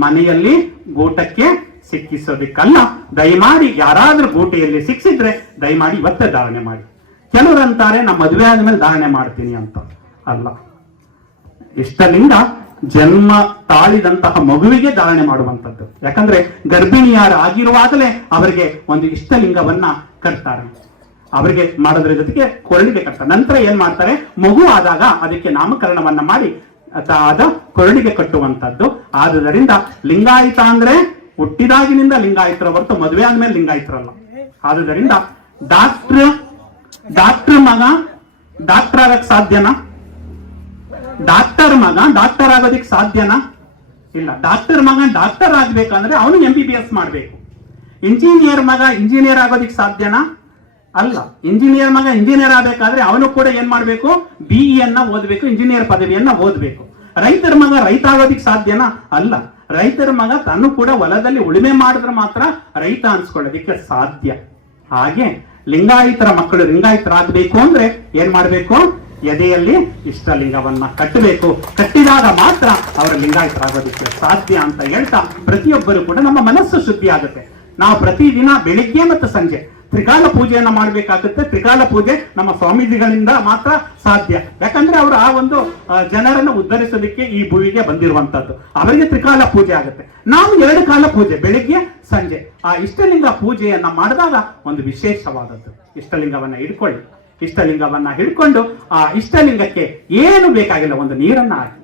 ಮನೆಯಲ್ಲಿ ಗೂಟಕ್ಕೆ ಸಿಕ್ಕಿಸೋದಕ್ಕಲ್ಲ. ದಯಮಾಡಿ ಯಾರಾದ್ರೂ ಗೂಟೆಯಲ್ಲಿ ಸಿಕ್ಕಿಸಿದ್ರೆ ದಯಮಾಡಿ ಇವತ್ತೇ ಧಾರಣೆ ಮಾಡಿ. ಕೆಲವರು ಅಂತಾರೆ ನಾ ಮದುವೆ ಆದ್ಮೇಲೆ ಧಾರಣೆ ಮಾಡ್ತೀನಿ ಅಂತ. ಅಲ್ಲ, ಇಷ್ಟಲಿಂಗ ಜನ್ಮ ತಾಳಿದಂತಹ ಮಗುವಿಗೆ ಧಾರಣೆ ಮಾಡುವಂಥದ್ದು. ಯಾಕಂದ್ರೆ ಗರ್ಭಿಣಿಯಾರು ಆಗಿರುವಾಗಲೇ ಅವರಿಗೆ ಒಂದು ಇಷ್ಟಲಿಂಗವನ್ನ ಕಟ್ತಾರೆ. ಅವರಿಗೆ ಮಾಡೋದ್ರ ಜೊತೆಗೆ ಕೊರಳಿಗೆ ಕಟ್ತಾರೆ. ನಂತರ ಏನ್ ಮಾಡ್ತಾರೆ, ಮಗು ಆದಾಗ ಅದಕ್ಕೆ ನಾಮಕರಣವನ್ನ ಮಾಡಿ ಅದ ಕೊರಳಿಗೆ ಕಟ್ಟುವಂಥದ್ದು. ಆದುದರಿಂದ ಲಿಂಗಾಯತ ಅಂದ್ರೆ ಹುಟ್ಟಿದಾಗಿನಿಂದ ಲಿಂಗಾಯತರ ಹೊರತು ಮದುವೆ ಆದ್ಮೇಲೆ ಲಿಂಗಾಯತರಲ್ಲ. ಆದುದರಿಂದ ಡಾಕ್ಟರ್ ಮಗ ಡಾಕ್ಟರ್ ಆಗಕ್ ಸಾಧ್ಯನಾ? ಡಾಕ್ಟರ್ ಮಗ ಡಾಕ್ಟರ್ ಆಗೋದಿಕ್ ಸಾಧ್ಯನಾ? ಇಲ್ಲ. ಡಾಕ್ಟರ್ ಮಗ ಡಾಕ್ಟರ್ ಆಗ್ಬೇಕಂದ್ರೆ ಅವನು MBBS ಮಾಡ್ಬೇಕು. ಇಂಜಿನಿಯರ್ ಮಗ ಇಂಜಿನಿಯರ್ ಆಗೋದಿಕ್ ಸಾಧ್ಯನಾ? ಅಲ್ಲ. ಇಂಜಿನಿಯರ್ ಮಗ ಇಂಜಿನಿಯರ್ ಆಗ್ಬೇಕಾದ್ರೆ ಅವನು ಕೂಡ ಏನ್ ಮಾಡ್ಬೇಕು, BE ಓದ್ಬೇಕು, ಇಂಜಿನಿಯರ್ ಪದವಿಯನ್ನ ಓದ್ಬೇಕು. ರೈತರ ಮಗ ರೈತ ಆಗೋದಿಕ್ ಸಾಧ್ಯನಾ? ಅಲ್ಲ. ರೈತರ ಮಗ ತಾನು ಕೂಡ ಹೊಲದಲ್ಲಿ ಉಳುಮೆ ಮಾಡಿದ್ರೆ ಮಾತ್ರ ರೈತ ಅನ್ಸ್ಕೊಳ್ಳೋದಿಕ್ಕೆ ಸಾಧ್ಯ. ಹಾಗೆ ಲಿಂಗಾಯತರ ಮಕ್ಕಳು ಲಿಂಗಾಯತರಾಗಬೇಕು ಅಂದ್ರೆ ಏನ್ ಮಾಡ್ಬೇಕು, ಎದೆಯಲ್ಲಿ ಇಷ್ಟಲಿಂಗವನ್ನ ಕಟ್ಟಬೇಕು. ಕಟ್ಟಿದಾಗ ಮಾತ್ರ ಅವರ ಲಿಂಗಾಯತರಾಗೋದಕ್ಕೆ ಸಾಧ್ಯ ಅಂತ ಹೇಳ್ತಾ ಪ್ರತಿಯೊಬ್ಬರು ಕೂಡ ನಮ್ಮ ಮನಸ್ಸು ಶುದ್ಧಿ ಆಗುತ್ತೆ. ನಾವು ಪ್ರತಿದಿನ ಬೆಳಿಗ್ಗೆ ಮತ್ತು ಸಂಜೆ ತ್ರಿಕಾಲ ಪೂಜೆಯನ್ನ ಮಾಡಬೇಕಾಗುತ್ತೆ. ತ್ರಿಕಾಲ ಪೂಜೆ ನಮ್ಮ ಸ್ವಾಮೀಜಿಗಳಿಂದ ಮಾತ್ರ ಸಾಧ್ಯ. ಯಾಕಂದ್ರೆ ಅವರು ಆ ಒಂದು ಜನರನ್ನು ಉದ್ಧರಿಸೋದಕ್ಕೆ ಈ ಭೂಮಿಗೆ ಬಂದಿರುವಂತದ್ದು. ಅವರಿಗೆ ತ್ರಿಕಾಲ ಪೂಜೆ ಆಗುತ್ತೆ. ನಾವು 2 ಕಾಲ ಪೂಜೆ, ಬೆಳಿಗ್ಗೆ ಸಂಜೆ. ಆ ಇಷ್ಟಲಿಂಗ ಪೂಜೆಯನ್ನ ಮಾಡಿದಾಗ ಒಂದು ವಿಶೇಷವಾದದ್ದು. ಇಷ್ಟಲಿಂಗವನ್ನ ಹಿಡ್ಕೊಳ್ಳಿ. ಇಷ್ಟಲಿಂಗವನ್ನ ಹಿಡ್ಕೊಂಡು ಆ ಇಷ್ಟಲಿಂಗಕ್ಕೆ ಏನು ಬೇಕಾಗಿಲ್ಲ, ಒಂದು ನೀರನ್ನ ಹಾಕಿ.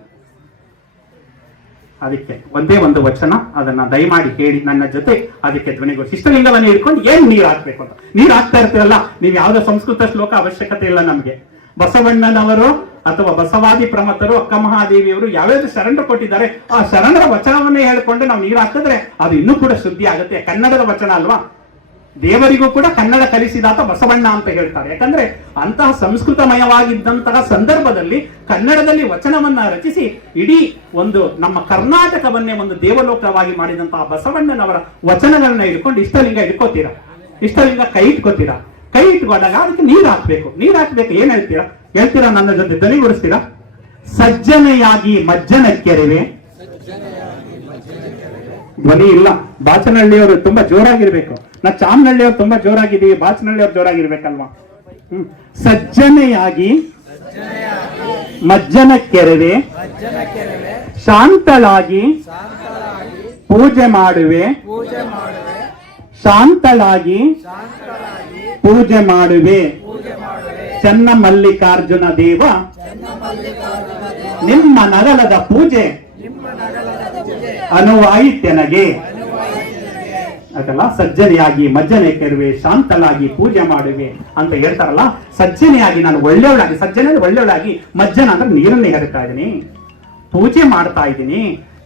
ಅದಕ್ಕೆ ಒಂದೇ ಒಂದು ವಚನ, ಅದನ್ನ ದಯಮಾಡಿ ಹೇಳಿ ನನ್ನ ಜೊತೆ ಅದಕ್ಕೆ ಧ್ವನಿಗೊಳಿಸಿ. ಇಷ್ಟಲಿಂಗವನ್ನು ಹಿಡ್ಕೊಂಡು ಏನ್ ನೀರು ಹಾಕ್ಬೇಕು ಅಂತ. ನೀರು ಹಾಕ್ತಾ ಇರ್ತೀರಲ್ಲ, ನೀವು ಯಾವುದೋ ಸಂಸ್ಕೃತ ಶ್ಲೋಕ ಅವಶ್ಯಕತೆ ಇಲ್ಲ ನಮ್ಗೆ. ಬಸವಣ್ಣನವರು ಅಥವಾ ಬಸವಾದಿ ಪ್ರಮತರು, ಅಕ್ಕ ಮಹಾದೇವಿಯವರು ಯಾವ್ಯಾವ್ದು ಶರಣರು ಕೊಟ್ಟಿದ್ದಾರೆ, ಆ ಶರಣರ ವಚನವನ್ನೇ ಹೇಳ್ಕೊಂಡು ನಾವು ನೀರು ಹಾಕಿದ್ರೆ ಅದು ಇನ್ನೂ ಕೂಡ ಶುದ್ಧಿ ಆಗುತ್ತೆ. ಕನ್ನಡದ ವಚನ ಅಲ್ವಾ. ದೇವರಿಗೂ ಕೂಡ ಕನ್ನಡ ಕಲಿಸಿದಾತ ಬಸವಣ್ಣ ಅಂತ ಹೇಳ್ತಾರೆ. ಯಾಕಂದ್ರೆ ಅಂತಹ ಸಂಸ್ಕೃತಮಯವಾಗಿದ್ದಂತಹ ಸಂದರ್ಭದಲ್ಲಿ ಕನ್ನಡದಲ್ಲಿ ವಚನವನ್ನ ರಚಿಸಿ ಇಡೀ ಒಂದು ನಮ್ಮ ಕರ್ನಾಟಕವನ್ನೇ ಒಂದು ದೇವಲೋಕವಾಗಿ ಮಾಡಿದಂತಹ ಬಸವಣ್ಣನವರ ವಚನಗಳನ್ನ ಹಿಡ್ಕೊಂಡು ಇಷ್ಟಲಿಂಗ ಹಿಡ್ಕೋತೀರಾ? ಇಷ್ಟಲಿಂಗ ಕೈ ಇಟ್ಕೋತೀರಾ? ಕೈ ಇಟ್ಕೊಂಡಾಗ ಅದಕ್ಕೆ ನೀರು ಹಾಕ್ಬೇಕು. ನೀರು ಹಾಕ್ಬೇಕು. ಏನ್ ಹೇಳ್ತೀರಾ ನನ್ನ ಜೊತೆ ಧ್ವನಿಗೊಳಿಸ್ತೀರಾ? ಸಜ್ಜನೆಯಾಗಿ ಮಜ್ಜನ ಕೆರೆವೆ. ಧ್ವನಿ ಇಲ್ಲ. ಬಾಚನಹಳ್ಳಿಯವರು ತುಂಬಾ ಜೋರಾಗಿರ್ಬೇಕು. ನಾ ಚಾಮನಹಳ್ಳಿಯವ್ರು ತುಂಬಾ ಜೋರಾಗಿದ್ದೀವಿ, ಬಾಚನಹಳ್ಳಿಯವ್ರು ಜೋರಾಗಿರ್ಬೇಕಲ್ವಾ? ಸಜ್ಜನೆಯಾಗಿ ಮಜ್ಜನ ಕೆರೆವೆ, ಶಾಂತಳಾಗಿ ಪೂಜೆ ಮಾಡುವೆ, ಶಾಂತಳಾಗಿ ಪೂಜೆ ಮಾಡುವೆ. ಚನ್ನ ಮಲ್ಲಿಕಾರ್ಜುನ ದೇವ ನಿಮ್ಮ ನಗಲದ ಪೂಜೆ ಅನುವಾಯಿತೆನಗೆ. ಅದಲ್ಲ, ಸಜ್ಜನೆಯಾಗಿ ಮಜ್ಜನೆ ಕೆರುವೆ, ಶಾಂತಲಾಗಿ ಪೂಜೆ ಮಾಡುವೆ ಅಂತ ಹೇಳ್ತಾರಲ್ಲ. ಸಜ್ಜನೆಯಾಗಿ ನಾನು ಒಳ್ಳೆಯವಳಾಗಿ, ಸಜ್ಜನೆ ಒಳ್ಳೆಯವಳಾಗಿ, ಮಜ್ಜನ ಅಂದ್ರೆ ನೀರನ್ನೇ ಹೆರುತ್ತಾ ಇದ್ದೀನಿ, ಪೂಜೆ ಮಾಡ್ತಾ ಇದ್ದೀನಿ.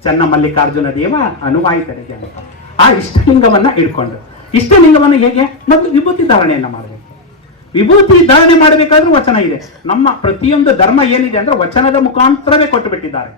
ಚನ್ನ ಮಲ್ಲಿಕಾರ್ಜುನ ದೇವ ಅನುವಾಯಿತೆನಗೆ ಅಂತ ಆ ಇಷ್ಟಲಿಂಗವನ್ನ ಇಟ್ಕೊಂಡು, ಇಷ್ಟಲಿಂಗವನ್ನ ಹೇಗೆ ಮತ್ತು ವಿಭೂತಿ ಧಾರಣೆಯನ್ನ ಮಾಡಬೇಕು. ವಿಭೂತಿ ಧಾರಣೆ ಮಾಡಬೇಕಾದ್ರೂ ವಚನ ಇದೆ. ನಮ್ಮ ಪ್ರತಿಯೊಂದು ಧರ್ಮ ಏನಿದೆ ಅಂದ್ರೆ ವಚನದ ಮುಖಾಂತರವೇ ಕೊಟ್ಟು ಬಿಟ್ಟಿದ್ದಾರೆ.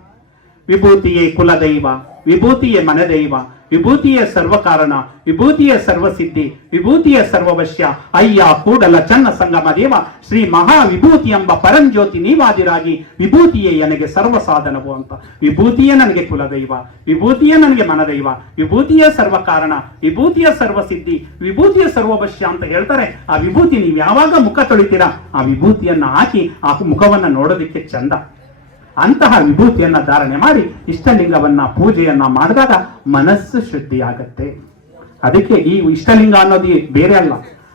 ವಿಭೂತಿಯೇ ಕುಲದೈವ, ವಿಭೂತಿಯೇ ಮನದೈವ, ವಿಭೂತಿಯೇ ಸರ್ವಕಾರಣ, ವಿಭೂತಿಯೇ ಸರ್ವಸಿದ್ಧಿ, ವಿಭೂತಿಯೇ ಸರ್ವವಶ್ಯ. ಅಯ್ಯ ಕೂಡಲ ಚನ್ನ ಸಂಗಮ ದೇವ, ಶ್ರೀ ಮಹಾ ವಿಭೂತಿ ಎಂಬ ಪರಂಜ್ಯೋತಿ ನೀವಾದಿರಾಗಿ, ವಿಭೂತಿಯೇ ನನಗೆ ಸರ್ವ ಸಾಧನವು ಅಂತ. ವಿಭೂತಿಯೇ ನನಗೆ ಕುಲದೈವ, ವಿಭೂತಿಯೇ ನನಗೆ ಮನದೈವ, ವಿಭೂತಿಯೇ ಸರ್ವಕಾರಣ, ವಿಭೂತಿಯೇ ಸರ್ವಸಿದ್ಧಿ, ವಿಭೂತಿಯೇ ಸರ್ವವಶ್ಯ ಅಂತ ಹೇಳ್ತಾರೆ. ಆ ವಿಭೂತಿ ನೀವು ಯಾವಾಗ ಮುಖ ತೊಳಿತೀರಾ ಆ ವಿಭೂತಿಯನ್ನ ಹಾಕಿ ಆ ಮುಖವನ್ನ ನೋಡೋದಿಕ್ಕೆ ಚಂದ. ಅಂತಹ ವಿಭೂತಿಯನ್ನ ಧಾರಣೆ ಮಾಡಿ ಇಷ್ಟಲಿಂಗವನ್ನ ಪೂಜೆಯನ್ನ ಮಾಡಿದಾಗ ಮನಸ್ಸು ಶುದ್ಧಿ ಆಗತ್ತೆ. ಅದಕ್ಕೆ ಈ ಇಷ್ಟಲಿಂಗ ಅನ್ನೋದು ಬೇರೆ ಅಲ್ಲ,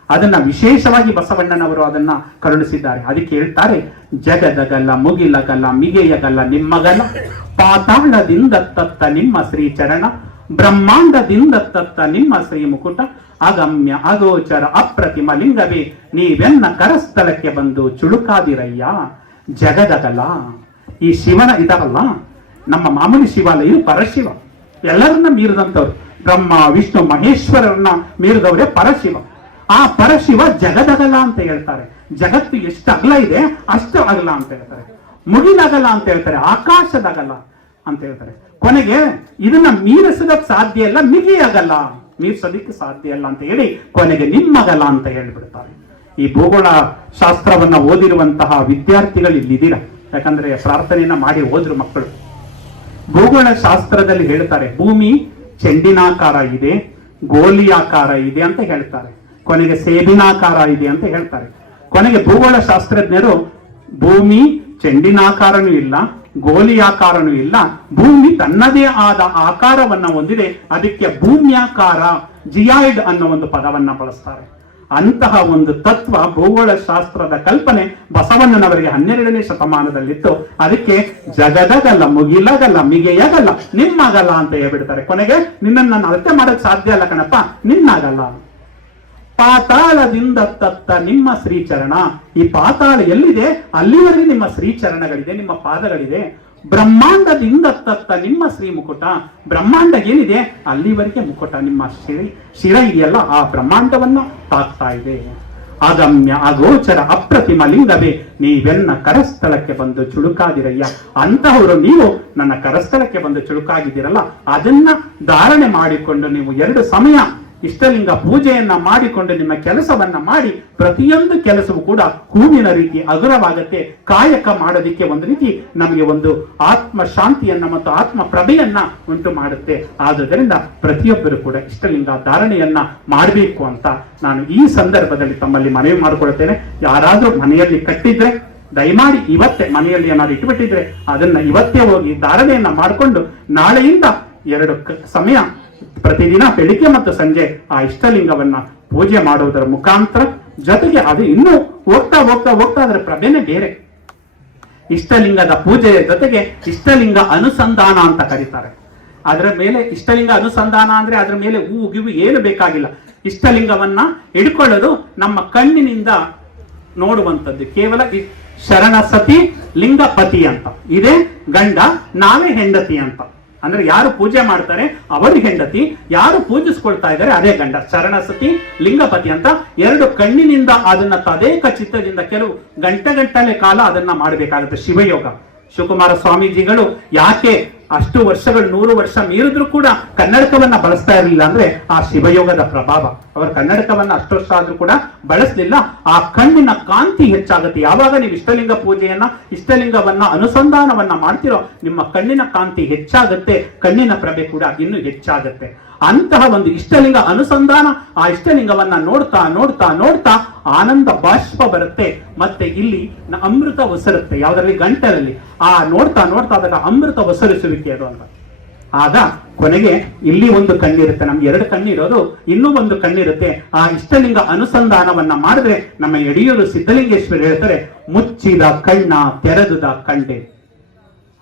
ಅದನ್ನ ವಿಶೇಷವಾಗಿ ಬಸವಣ್ಣನವರು ಅದನ್ನ ಕರುಣಿಸಿದ್ದಾರೆ. ಅದಕ್ಕೆ ಹೇಳ್ತಾರೆ, ಜಗದಗಲ್ಲ ಮುಗಿಲಗಲ್ಲ ಮಿಗೆಯಗಲ್ಲ ನಿಮ್ಮಗಲ್ಲ, ಪಾತಾಳದಿಂದ ತತ್ತ ನಿಮ್ಮ ಶ್ರೀ ಚರಣ, ಬ್ರಹ್ಮಾಂಡದಿಂದ ತತ್ತ ನಿಮ್ಮ ಶ್ರೀ ಮುಕುಟ, ಅಗಮ್ಯ ಅಗೋಚರ ಅಪ್ರತಿಮ ಲಿಂಗವೇ ನೀವೆನ್ನ ಕರಸ್ಥಳಕ್ಕೆ ಬಂದು ಚುಳುಕಾದಿರಯ್ಯ. ಜಗದಗಲ್ಲ, ಈ ಶಿವನ ಇದಾರಲ್ಲ, ನಮ್ಮ ಮಾಮೂಲಿ ಶಿವಾಲಯ ಪರಶಿವ, ಎಲ್ಲರನ್ನ ಮೀರಿದಂಥವ್ರು. ಬ್ರಹ್ಮ ವಿಷ್ಣು ಮಹೇಶ್ವರರನ್ನ ಮೀರಿದವರೇ ಪರಶಿವ. ಆ ಪರಶಿವ ಜಗದಗಲ ಅಂತ ಹೇಳ್ತಾರೆ. ಜಗತ್ತು ಎಷ್ಟು ಅಗಲ ಇದೆ ಅಷ್ಟು ಅಗಲ ಅಂತ ಹೇಳ್ತಾರೆ. ಮುಗಿಲಗಲ ಅಂತ ಹೇಳ್ತಾರೆ, ಆಕಾಶದಗಲ ಅಂತ ಹೇಳ್ತಾರೆ. ಕೊನೆಗೆ ಇದನ್ನ ಮೀರಿಸೋದಕ್ಕೆ ಸಾಧ್ಯ ಇಲ್ಲ, ಮಿಗಿಯಗಲ್ಲ ಮೀರ್ಸೋದಿಕ್ಕೆ ಸಾಧ್ಯ ಇಲ್ಲ ಅಂತ ಹೇಳಿ ಕೊನೆಗೆ ನಿಮ್ಮಗಲ ಅಂತ ಹೇಳಿಬಿಡ್ತಾರೆ. ಈ ಭೂಗೋಳ ಶಾಸ್ತ್ರವನ್ನ ಓದಿರುವಂತಹ ವಿದ್ಯಾರ್ಥಿಗಳು ಇಲ್ಲಿದ್ದೀರಾ, ಯಾಕಂದ್ರೆ ಪ್ರಾರ್ಥನೆಯನ್ನ ಮಾಡಿ ಹೋದ್ರು ಮಕ್ಕಳು. ಭೂಗೋಳ ಶಾಸ್ತ್ರದಲ್ಲಿ ಹೇಳ್ತಾರೆ ಭೂಮಿ ಚೆಂಡಿನಾಕಾರ ಇದೆ, ಗೋಲಿಯಾಕಾರ ಇದೆ ಅಂತ ಹೇಳ್ತಾರೆ, ಕೊನೆಗೆ ಸೇಬಿನಾಕಾರ ಇದೆ ಅಂತ ಹೇಳ್ತಾರೆ. ಕೊನೆಗೆ ಭೂಗೋಳ ಶಾಸ್ತ್ರಜ್ಞರು ಭೂಮಿ ಚೆಂಡಿನಾಕಾರನೂ ಇಲ್ಲ, ಗೋಲಿಯಾಕಾರನೂ ಇಲ್ಲ, ಭೂಮಿ ತನ್ನದೇ ಆದ ಆಕಾರವನ್ನ ಹೊಂದಿದೆ, ಅದಕ್ಕೆ ಭೂಮ್ಯಾಕಾರ ಜಿಯಾಯ್ಡ್ ಅನ್ನೋ ಒಂದು ಪದವನ್ನ ಬಳಸ್ತಾರೆ. ಅಂತಹ ಒಂದು ತತ್ವ ಭೂಗೋಳ ಶಾಸ್ತ್ರದ ಕಲ್ಪನೆ ಬಸವಣ್ಣನವರಿಗೆ 12ನೇ ಶತಮಾನದಲ್ಲಿತ್ತು. ಅದಕ್ಕೆ ಜಗದಗಲ್ಲ, ಮುಗಿಲಗಲ್ಲ, ಮಿಗೆಯಗಲ್ಲ, ನಿಮ್ಮಗಲ್ಲ ಅಂತ ಹೇಳ್ಬಿಡ್ತಾರೆ. ಕೊನೆಗೆ ನಿನ್ನನ್ನು ನಾನು ಅಳತೆ ಮಾಡಕ್ ಸಾಧ್ಯ ಅಲ್ಲ ಕಣಪ್ಪ, ನಿನ್ನಾಗಲ್ಲ. ಪಾತಾಳದಿಂದ ತತ್ತ ನಿಮ್ಮ ಶ್ರೀಚರಣ, ಈ ಪಾತಾಳ ಎಲ್ಲಿದೆ ಅಲ್ಲಿವರೆಗೆ ನಿಮ್ಮ ಶ್ರೀಚರಣಗಳಿದೆ, ನಿಮ್ಮ ಪಾದಗಳಿದೆ. ಬ್ರಹ್ಮಾಂಡದಿಂದ ತತ್ತ ನಿಮ್ಮ ಶ್ರೀ ಮುಕುಟ, ಬ್ರಹ್ಮಾಂಡ ಏನಿದೆ ಅಲ್ಲಿವರೆಗೆ ಮುಕುಟ, ನಿಮ್ಮ ಶಿರ ಇದೆಯಲ್ಲ ಆ ಬ್ರಹ್ಮಾಂಡವನ್ನ ತಾಕ್ತಾ ಇದೆ. ಅಗಮ್ಯ ಅಗೋಚರ ಅಪ್ರತಿಮ ಲಿಂಗವೇ ನೀವೆನ್ನ ಕರಸ್ಥಳಕ್ಕೆ ಬಂದು ಚುಳುಕಾದಿರಯ್ಯ. ಅಂತಹವರು ನೀವು ನನ್ನ ಕರಸ್ಥಳಕ್ಕೆ ಬಂದು ಚುಳುಕಾಗಿದ್ದೀರಲ್ಲ, ಅದನ್ನ ಧಾರಣೆ ಮಾಡಿಕೊಂಡು ನೀವು 2 ಸಮಯ ಇಷ್ಟಲಿಂಗ ಪೂಜೆಯನ್ನ ಮಾಡಿಕೊಂಡು ನಿಮ್ಮ ಕೆಲಸವನ್ನ ಮಾಡಿ, ಪ್ರತಿಯೊಂದು ಕೆಲಸವೂ ಕೂಡ ಹೂವಿನ ರೀತಿ ಹಗುರವಾಗತ್ತೆ. ಕಾಯಕ ಮಾಡೋದಿಕ್ಕೆ ಒಂದು ರೀತಿ ನಮಗೆ ಒಂದು ಆತ್ಮ ಶಾಂತಿಯನ್ನ ಮತ್ತು ಆತ್ಮ ಪ್ರಭೆಯನ್ನ ಉಂಟು ಮಾಡುತ್ತೆ. ಆದುದರಿಂದ ಪ್ರತಿಯೊಬ್ಬರು ಕೂಡ ಇಷ್ಟಲಿಂಗ ಧಾರಣೆಯನ್ನ ಮಾಡಬೇಕು ಅಂತ ನಾನು ಈ ಸಂದರ್ಭದಲ್ಲಿ ತಮ್ಮಲ್ಲಿ ಮನವಿ ಮಾಡಿಕೊಳ್ತೇನೆ. ಯಾರಾದ್ರೂ ಮನೆಯಲ್ಲಿ ಕಟ್ಟಿದ್ರೆ ದಯಮಾಡಿ ಇವತ್ತೇ, ಮನೆಯಲ್ಲಿ ಏನಾದ್ರು ಇಟ್ಬಿಟ್ಟಿದ್ರೆ ಅದನ್ನ ಇವತ್ತೇ ಹೋಗಿ ಧಾರಣೆಯನ್ನ ಮಾಡಿಕೊಂಡು ನಾಳೆಯಿಂದ 2 ಸಮಯ ಪ್ರತಿದಿನ ಬೆಳಿಗ್ಗೆ ಮತ್ತು ಸಂಜೆ ಆ ಇಷ್ಟಲಿಂಗವನ್ನ ಪೂಜೆ ಮಾಡುವುದರ ಮುಖಾಂತರ, ಜೊತೆಗೆ ಅದು ಇನ್ನೂ ಹೋಗ್ತಾ ಹೋಗ್ತಾ ಹೋಗ್ತಾ ಅದರ ಪ್ರಭೆನೇ ಬೇರೆ. ಇಷ್ಟಲಿಂಗದ ಪೂಜೆಯ ಜೊತೆಗೆ ಇಷ್ಟಲಿಂಗ ಅನುಸಂಧಾನ ಅಂತ ಕರೀತಾರೆ. ಅದರ ಮೇಲೆ ಇಷ್ಟಲಿಂಗ ಅನುಸಂಧಾನ ಅಂದ್ರೆ ಅದರ ಮೇಲೆ ಗಿವು ಏನು ಬೇಕಾಗಿಲ್ಲ. ಇಷ್ಟಲಿಂಗವನ್ನ ಹಿಡ್ಕೊಳ್ಳೋದು ನಮ್ಮ ಕಣ್ಣಿನಿಂದ ನೋಡುವಂಥದ್ದು. ಕೇವಲ ಶರಣ ಸತಿ ಲಿಂಗಪತಿ ಅಂತ ಇದೇ, ಗಂಡ ನಾವೇ ಹೆಂಡತಿ ಅಂತ. ಅಂದ್ರೆ ಯಾರು ಪೂಜೆ ಮಾಡ್ತಾರೆ ಅವರು ಹೆಂಡತಿ, ಯಾರು ಪೂಜಿಸ್ಕೊಳ್ತಾ ಇದ್ದಾರೆ ಅದೇ ಗಂಡ. ಶರಣ ಸತಿ ಲಿಂಗಪತಿ ಅಂತ 2 ಕಣ್ಣಿನಿಂದ ಅದನ್ನ ತದೇಕ ಚಿತ್ತದಿಂದ ಕೆಲವು ಗಂಟೆ ಕಾಲ ಅದನ್ನ ಮಾಡಬೇಕಾಗುತ್ತೆ. ಶಿವಯೋಗ. ಶಿವಕುಮಾರ ಸ್ವಾಮೀಜಿಗಳು ಯಾಕೆ ಅಷ್ಟು ವರ್ಷಗಳು 100 ವರ್ಷ ಮೀರಿದ್ರು ಕೂಡ ಕನ್ನಡಕವನ್ನ ಬಳಸ್ತಾ ಇರಲಿಲ್ಲ ಅಂದ್ರೆ ಆ ಶಿವಯೋಗದ ಪ್ರಭಾವ. ಅವರು ಕನ್ನಡಕವನ್ನ ಅಷ್ಟು ವರ್ಷ ಆದ್ರೂ ಕೂಡ ಬಳಸಲಿಲ್ಲ. ಆ ಕಣ್ಣಿನ ಕಾಂತಿ ಹೆಚ್ಚಾಗುತ್ತೆ. ಯಾವಾಗ ನೀವು ಇಷ್ಟಲಿಂಗ ಪೂಜೆಯನ್ನ ಇಷ್ಟಲಿಂಗವನ್ನ ಅನುಸಂಧಾನವನ್ನ ಮಾಡ್ತಿರೋ ನಿಮ್ಮ ಕಣ್ಣಿನ ಕಾಂತಿ ಹೆಚ್ಚಾಗುತ್ತೆ, ಕಣ್ಣಿನ ಪ್ರಭೆ ಕೂಡ ಇನ್ನೂ ಹೆಚ್ಚಾಗುತ್ತೆ. ಅಂತಹ ಒಂದು ಇಷ್ಟಲಿಂಗ ಅನುಸಂಧಾನ, ಆ ಇಷ್ಟಲಿಂಗವನ್ನ ನೋಡ್ತಾ ನೋಡ್ತಾ ನೋಡ್ತಾ ಆನಂದ ಬಾಷ್ಪ ಬರುತ್ತೆ. ಮತ್ತೆ ಇಲ್ಲಿ ಅಮೃತ ಒಸರುತ್ತೆ, ಯಾವ್ದ್ರಲ್ಲಿ ಗಂಟಲಲ್ಲಿ. ಆ ನೋಡ್ತಾ ನೋಡ್ತಾ ಆದಾಗ ಅಮೃತ ಒಸರಿಸುವಿಕೆ ಅದು ಅಂತ. ಆಗ ಕೊನೆಗೆ ಇಲ್ಲಿ ಒಂದು ಕಣ್ಣಿರುತ್ತೆ, ನಮ್ಗೆ 2 ಕಣ್ಣಿರೋದು, ಇನ್ನೂ ಒಂದು ಕಣ್ಣಿರುತ್ತೆ. ಆ ಇಷ್ಟಲಿಂಗ ಅನುಸಂಧಾನವನ್ನ ಮಾಡಿದ್ರೆ ನಮ್ಮ ಯಡಿಯೂರು ಸಿದ್ಧಲಿಂಗೇಶ್ವರಿ ಹೇಳ್ತಾರೆ, ಮುಚ್ಚಿದ ಕಣ್ಣ ತೆರೆದುದ ಕಂಡೆ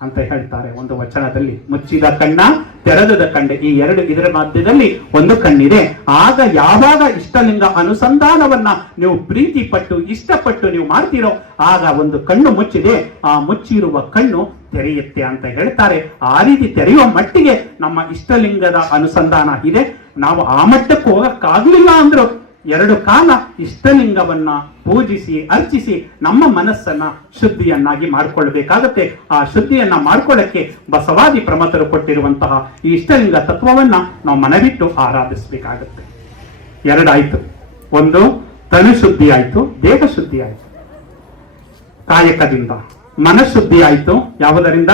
ಅಂತ ಹೇಳ್ತಾರೆ ಒಂದು ವಚನದಲ್ಲಿ. ಮುಚ್ಚಿದ ಕಣ್ಣ ತೆರೆದುದ ಕಂಡೆ, ಈ 2 ಇದರ ಮಧ್ಯದಲ್ಲಿ ಒಂದು ಕಣ್ಣಿದೆ. ಆಗ ಯಾವಾಗ ಇಷ್ಟಲಿಂಗ ಅನುಸಂಧಾನವನ್ನ ನೀವು ಪ್ರೀತಿ ಪಟ್ಟು ಇಷ್ಟಪಟ್ಟು ನೀವು ಮಾಡ್ತೀರೋ ಆಗ ಒಂದು ಕಣ್ಣು ಮುಚ್ಚಿದೆ, ಆ ಮುಚ್ಚಿರುವ ಕಣ್ಣು ತೆರೆಯುತ್ತೆ ಅಂತ ಹೇಳ್ತಾರೆ. ಆ ರೀತಿ ತೆರೆಯುವ ಮಟ್ಟಿಗೆ ನಮ್ಮ ಇಷ್ಟಲಿಂಗದ ಅನುಸಂಧಾನ ಇದೆ. ನಾವು ಆ ಮಟ್ಟಕ್ಕೆ ಹೋಗಕ್ಕಾಗ್ಲಿಲ್ಲ ಅಂದ್ರು 2 ಕಾಲ ಇಷ್ಟಲಿಂಗವನ್ನ ಪೂಜಿಸಿ ಅರ್ಚಿಸಿ ನಮ್ಮ ಮನಸ್ಸನ್ನ ಶುದ್ಧಿಯನ್ನಾಗಿ ಮಾಡ್ಕೊಳ್ಬೇಕಾಗತ್ತೆ. ಆ ಶುದ್ಧಿಯನ್ನ ಮಾಡ್ಕೊಳ್ಳಕ್ಕೆ ಬಸವಾದಿ ಪ್ರಮತರು ಕೊಟ್ಟಿರುವಂತಹ ಈ ಇಷ್ಟಲಿಂಗ ತತ್ವವನ್ನ ನಾವು ಮನವಿಟ್ಟು ಆರಾಧಿಸಬೇಕಾಗತ್ತೆ. 2 ಆಯ್ತು. ಒಂದು ತನು ಶುದ್ಧಿ ಆಯ್ತು, ದೇಹ ಶುದ್ಧಿ ಆಯ್ತು ಕಾಯಕದಿಂದ. ಮನಶುದ್ಧಿ ಆಯ್ತು ಯಾವುದರಿಂದ?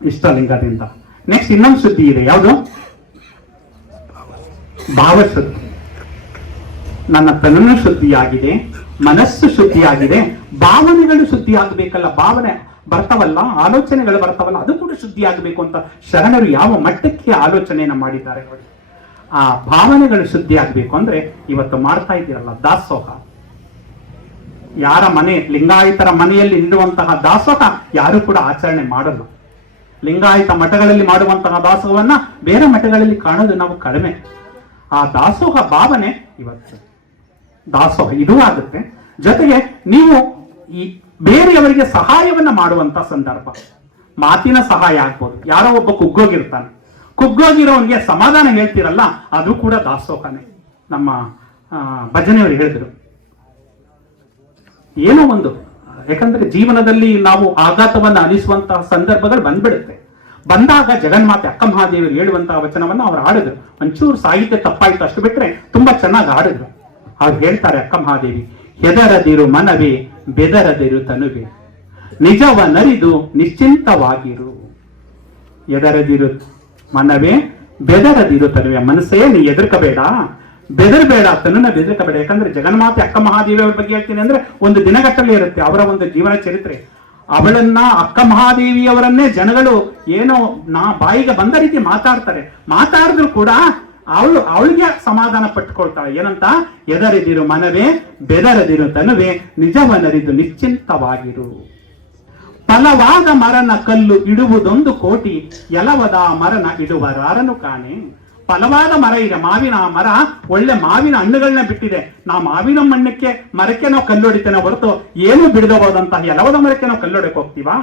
ಇಷ್ಟಲಿಂಗದಿಂದ. ನೆಕ್ಸ್ಟ್ ಇನ್ನೊಂದು ಶುದ್ಧಿ ಇದೆ, ಯಾವುದು? ಭಾವಶುದ್ಧಿ. ನನ್ನ ತನನು ಶುದ್ಧಿಯಾಗಿದೆ, ಮನಸ್ಸು ಶುದ್ಧಿಯಾಗಿದೆ, ಭಾವನೆಗಳು ಶುದ್ಧಿ ಆಗಬೇಕಲ್ಲ. ಭಾವನೆ ಬರ್ತಾವಲ್ಲ, ಆಲೋಚನೆಗಳು ಬರ್ತಾವಲ್ಲ, ಅದು ಕೂಡ ಶುದ್ಧಿ ಆಗಬೇಕು ಅಂತ ಶರಣರು ಯಾವ ಮಟ್ಟಕ್ಕೆ ಆಲೋಚನೆಯನ್ನ ಮಾಡಿದ್ದಾರೆ ನೋಡಿ. ಆ ಭಾವನೆಗಳು ಶುದ್ಧಿ ಆಗ್ಬೇಕು ಅಂದ್ರೆ ಇವತ್ತು ಮಾಡ್ತಾ ಇದ್ದೀರಲ್ಲ ದಾಸೋಹ. ಯಾರ ಮನೆ, ಲಿಂಗಾಯತರ ಮನೆಯಲ್ಲಿ ನೀಡುವಂತಹ ದಾಸೋಹ ಯಾರು ಕೂಡ ಆಚರಣೆ ಮಾಡಲ್ಲ. ಲಿಂಗಾಯತ ಮಠಗಳಲ್ಲಿ ಮಾಡುವಂತಹ ದಾಸೋಹವನ್ನ ಬೇರೆ ಮಠಗಳಲ್ಲಿ ಕಾಣೋದು ನಾವು ಕಡಿಮೆ. ಆ ದಾಸೋಹ ಭಾವನೆ ಇವತ್ತು ದಾಸೋಹ ಇದು ಆಗುತ್ತೆ. ಜೊತೆಗೆ ನೀವು ಈ ಬೇರೆಯವರಿಗೆ ಸಹಾಯವನ್ನ ಮಾಡುವಂತ ಸಂದರ್ಭ, ಮಾತಿನ ಸಹಾಯ ಆಗ್ಬೋದು. ಯಾರೋ ಒಬ್ಬ ಕುಗ್ಗೋಗಿರ್ತಾನೆ, ಕುಗ್ಗೋಗಿರೋನ್ಗೆ ಸಮಾಧಾನ ಹೇಳ್ತಿರಲ್ಲ, ಅದು ಕೂಡ ದಾಸೋಹನೇ. ನಮ್ಮ ಭಜನೆಯವರು ಹೇಳಿದ್ರು, ಏನೋ ಒಂದು, ಯಾಕಂದ್ರೆ ಜೀವನದಲ್ಲಿ ನಾವು ಆಘಾತವನ್ನ ಅನಿಸುವಂತಹ ಸಂದರ್ಭಗಳು ಬಂದ್ಬಿಡುತ್ತೆ. ಬಂದಾಗ ಜಗನ್ಮಾತೆ ಅಕ್ಕ ಮಹಾದೇವಿಯರು ಹೇಳುವಂತಹ ವಚನವನ್ನು ಅವರು ಹಾಡಿದ್ರು. ಒಂಚೂರು ಸಾಹಿತ್ಯ ತಪ್ಪಾಯ್ತು, ಅಷ್ಟು ಬಿಟ್ರೆ ತುಂಬಾ ಚೆನ್ನಾಗಿ ಹಾಡಿದ್ರು. ಅವ್ರು ಹೇಳ್ತಾರೆ ಅಕ್ಕ ಮಹಾದೇವಿ, ಹೆದರದಿರು ಮನವೇ ಬೆದರದಿರು ತನುವೆ, ನಿಜವ ನರಿದು ನಿಶ್ಚಿಂತವಾಗಿರು. ಎದರದಿರು ಮನವೇ ಬೆದರದಿರು ತನುವೆ, ಮನಸ್ಸೇ ನೀ ಎದುರ್ಕಬೇಡ, ಬೆದರಬೇಡ, ತನ್ನ ಬೆದರ್ಕಬೇಡ. ಯಾಕಂದ್ರೆ ಜಗನ್ಮಾತೆ ಅಕ್ಕ ಮಹಾದೇವಿ ಅವ್ರ ಬಗ್ಗೆ ಹೇಳ್ತೀನಿ ಅಂದ್ರೆ ಒಂದು ದಿನಗಟ್ಟಲೆ ಇರುತ್ತೆ ಅವರ ಒಂದು ಜೀವನ ಚರಿತ್ರೆ. ಅವಳನ್ನ ಅಕ್ಕ ಮಹಾದೇವಿಯವರನ್ನೇ ಜನಗಳು ಏನೋ ಬಾಯಿಗೆ ಬಂದ ರೀತಿ ಮಾತಾಡಿದ್ರು ಕೂಡ ಅವಳಿಗೆ ಸಮಾಧಾನ ಪಟ್ಟುಕೊಳ್ತಾಳೆ. ಏನಂತ? ಎದರಿದಿರು ಮನವೇ ಬೆದರದಿರು ತನುವೆ, ನಿಜವನರಿದು ನಿಶ್ಚಿಂತವಾಗಿರು. ಫಲವಾದ ಮರನ ಕಲ್ಲು ಇಡುವುದೊಂದು ಕೋಟಿ, ಎಲವದ ಮರನ ಇಡುವರಾರನು ಕಾಣೆ. ಫಲವಾದ ಮರ ಇದೆ, ಮಾವಿನ ಮರ, ಒಳ್ಳೆ ಮಾವಿನ ಹಣ್ಣುಗಳನ್ನ ಬಿಟ್ಟಿದೆ. ನಾವು ಮಾವಿನ ಮರಕ್ಕೆ ನಾವು ಕಲ್ಲೊಡಿತೇನೆ ಹೊರತು ಏನು ಬಿಡದಬಹುದಂತಹ ಎಲವದ ಮರಕ್ಕೆ ನಾವು ಕಲ್ಲೊಡಕ್ಕೆ ಹೋಗ್ತೀವಾ?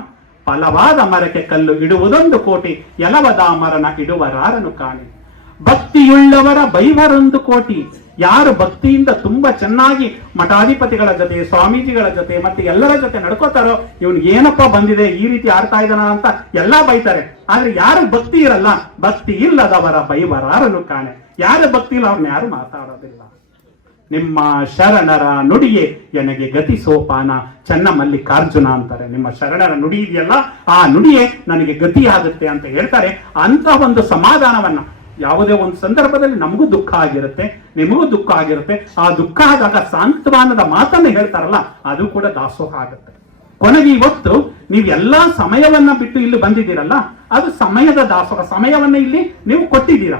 ಫಲವಾದ ಮರಕ್ಕೆ ಕಲ್ಲು ಇಡುವುದೊಂದು ಕೋಟಿ, ಎಲವದ ಮರನ ಇಡುವರಾರನು ಕಾಣೆ. ಭಕ್ತಿಯುಳ್ಳವರ ಬೈವರೊಂದು ಕೋಟಿ. ಯಾರು ಭಕ್ತಿಯಿಂದ ತುಂಬಾ ಚೆನ್ನಾಗಿ ಮಠಾಧಿಪತಿಗಳ ಜೊತೆ, ಸ್ವಾಮೀಜಿಗಳ ಜೊತೆ ಮತ್ತೆ ಎಲ್ಲರ ಜೊತೆ ನಡ್ಕೋತಾರೋ, ಇವನ್ಗೆ ಏನಪ್ಪಾ ಬಂದಿದೆ, ಈ ರೀತಿ ಆಡ್ತಾ ಇದ್ದಾನ ಅಂತ ಎಲ್ಲಾ ಬೈತಾರೆ. ಆದ್ರೆ ಯಾರು ಭಕ್ತಿ ಇರಲ್ಲ, ಭಕ್ತಿ ಇಲ್ಲದವರ ಬೈವರಾರನು ಕಾಣೆ. ಯಾರು ಭಕ್ತಿ ಇಲ್ಲ ಅವ್ರನ್ನ ಯಾರು ಮಾತಾಡೋದಿಲ್ಲ. ನಿಮ್ಮ ಶರಣರ ನುಡಿಯೇ ನನಗೆ ಗತಿ ಸೋಪಾನ, ಚನ್ನ ಮಲ್ಲಿಕಾರ್ಜುನ ಅಂತಾರೆ. ನಿಮ್ಮ ಶರಣರ ನುಡಿ ಇದೆಯಲ್ಲ, ಆ ನುಡಿಯೇ ನನಗೆ ಗತಿ ಆಗುತ್ತೆ ಅಂತ ಹೇಳ್ತಾರೆ. ಅಂತ ಒಂದು ಸಮಾಧಾನವನ್ನ ಯಾವುದೇ ಒಂದು ಸಂದರ್ಭದಲ್ಲಿ ನಮಗೂ ದುಃಖ ಆಗಿರುತ್ತೆ, ನಿಮಗೂ ದುಃಖ ಆಗಿರುತ್ತೆ. ಆ ದುಃಖ ಆದಾಗ ಸಾಂತ್ವನದ ಮಾತನ್ನು ಹೇಳ್ತಾರಲ್ಲ, ಅದು ಕೂಡ ದಾಸೋಹ ಆಗುತ್ತೆ. ಕೊನೆಗೆ ಇವತ್ತು ನೀವು ಎಲ್ಲಾ ಸಮಯವನ್ನ ಬಿಟ್ಟು ಇಲ್ಲಿ ಬಂದಿದ್ದೀರಲ್ಲ, ಅದು ಸಮಯದ ದಾಸೋಹ. ಸಮಯವನ್ನ ಇಲ್ಲಿ ನೀವು ಕೊಟ್ಟಿದ್ದೀರಾ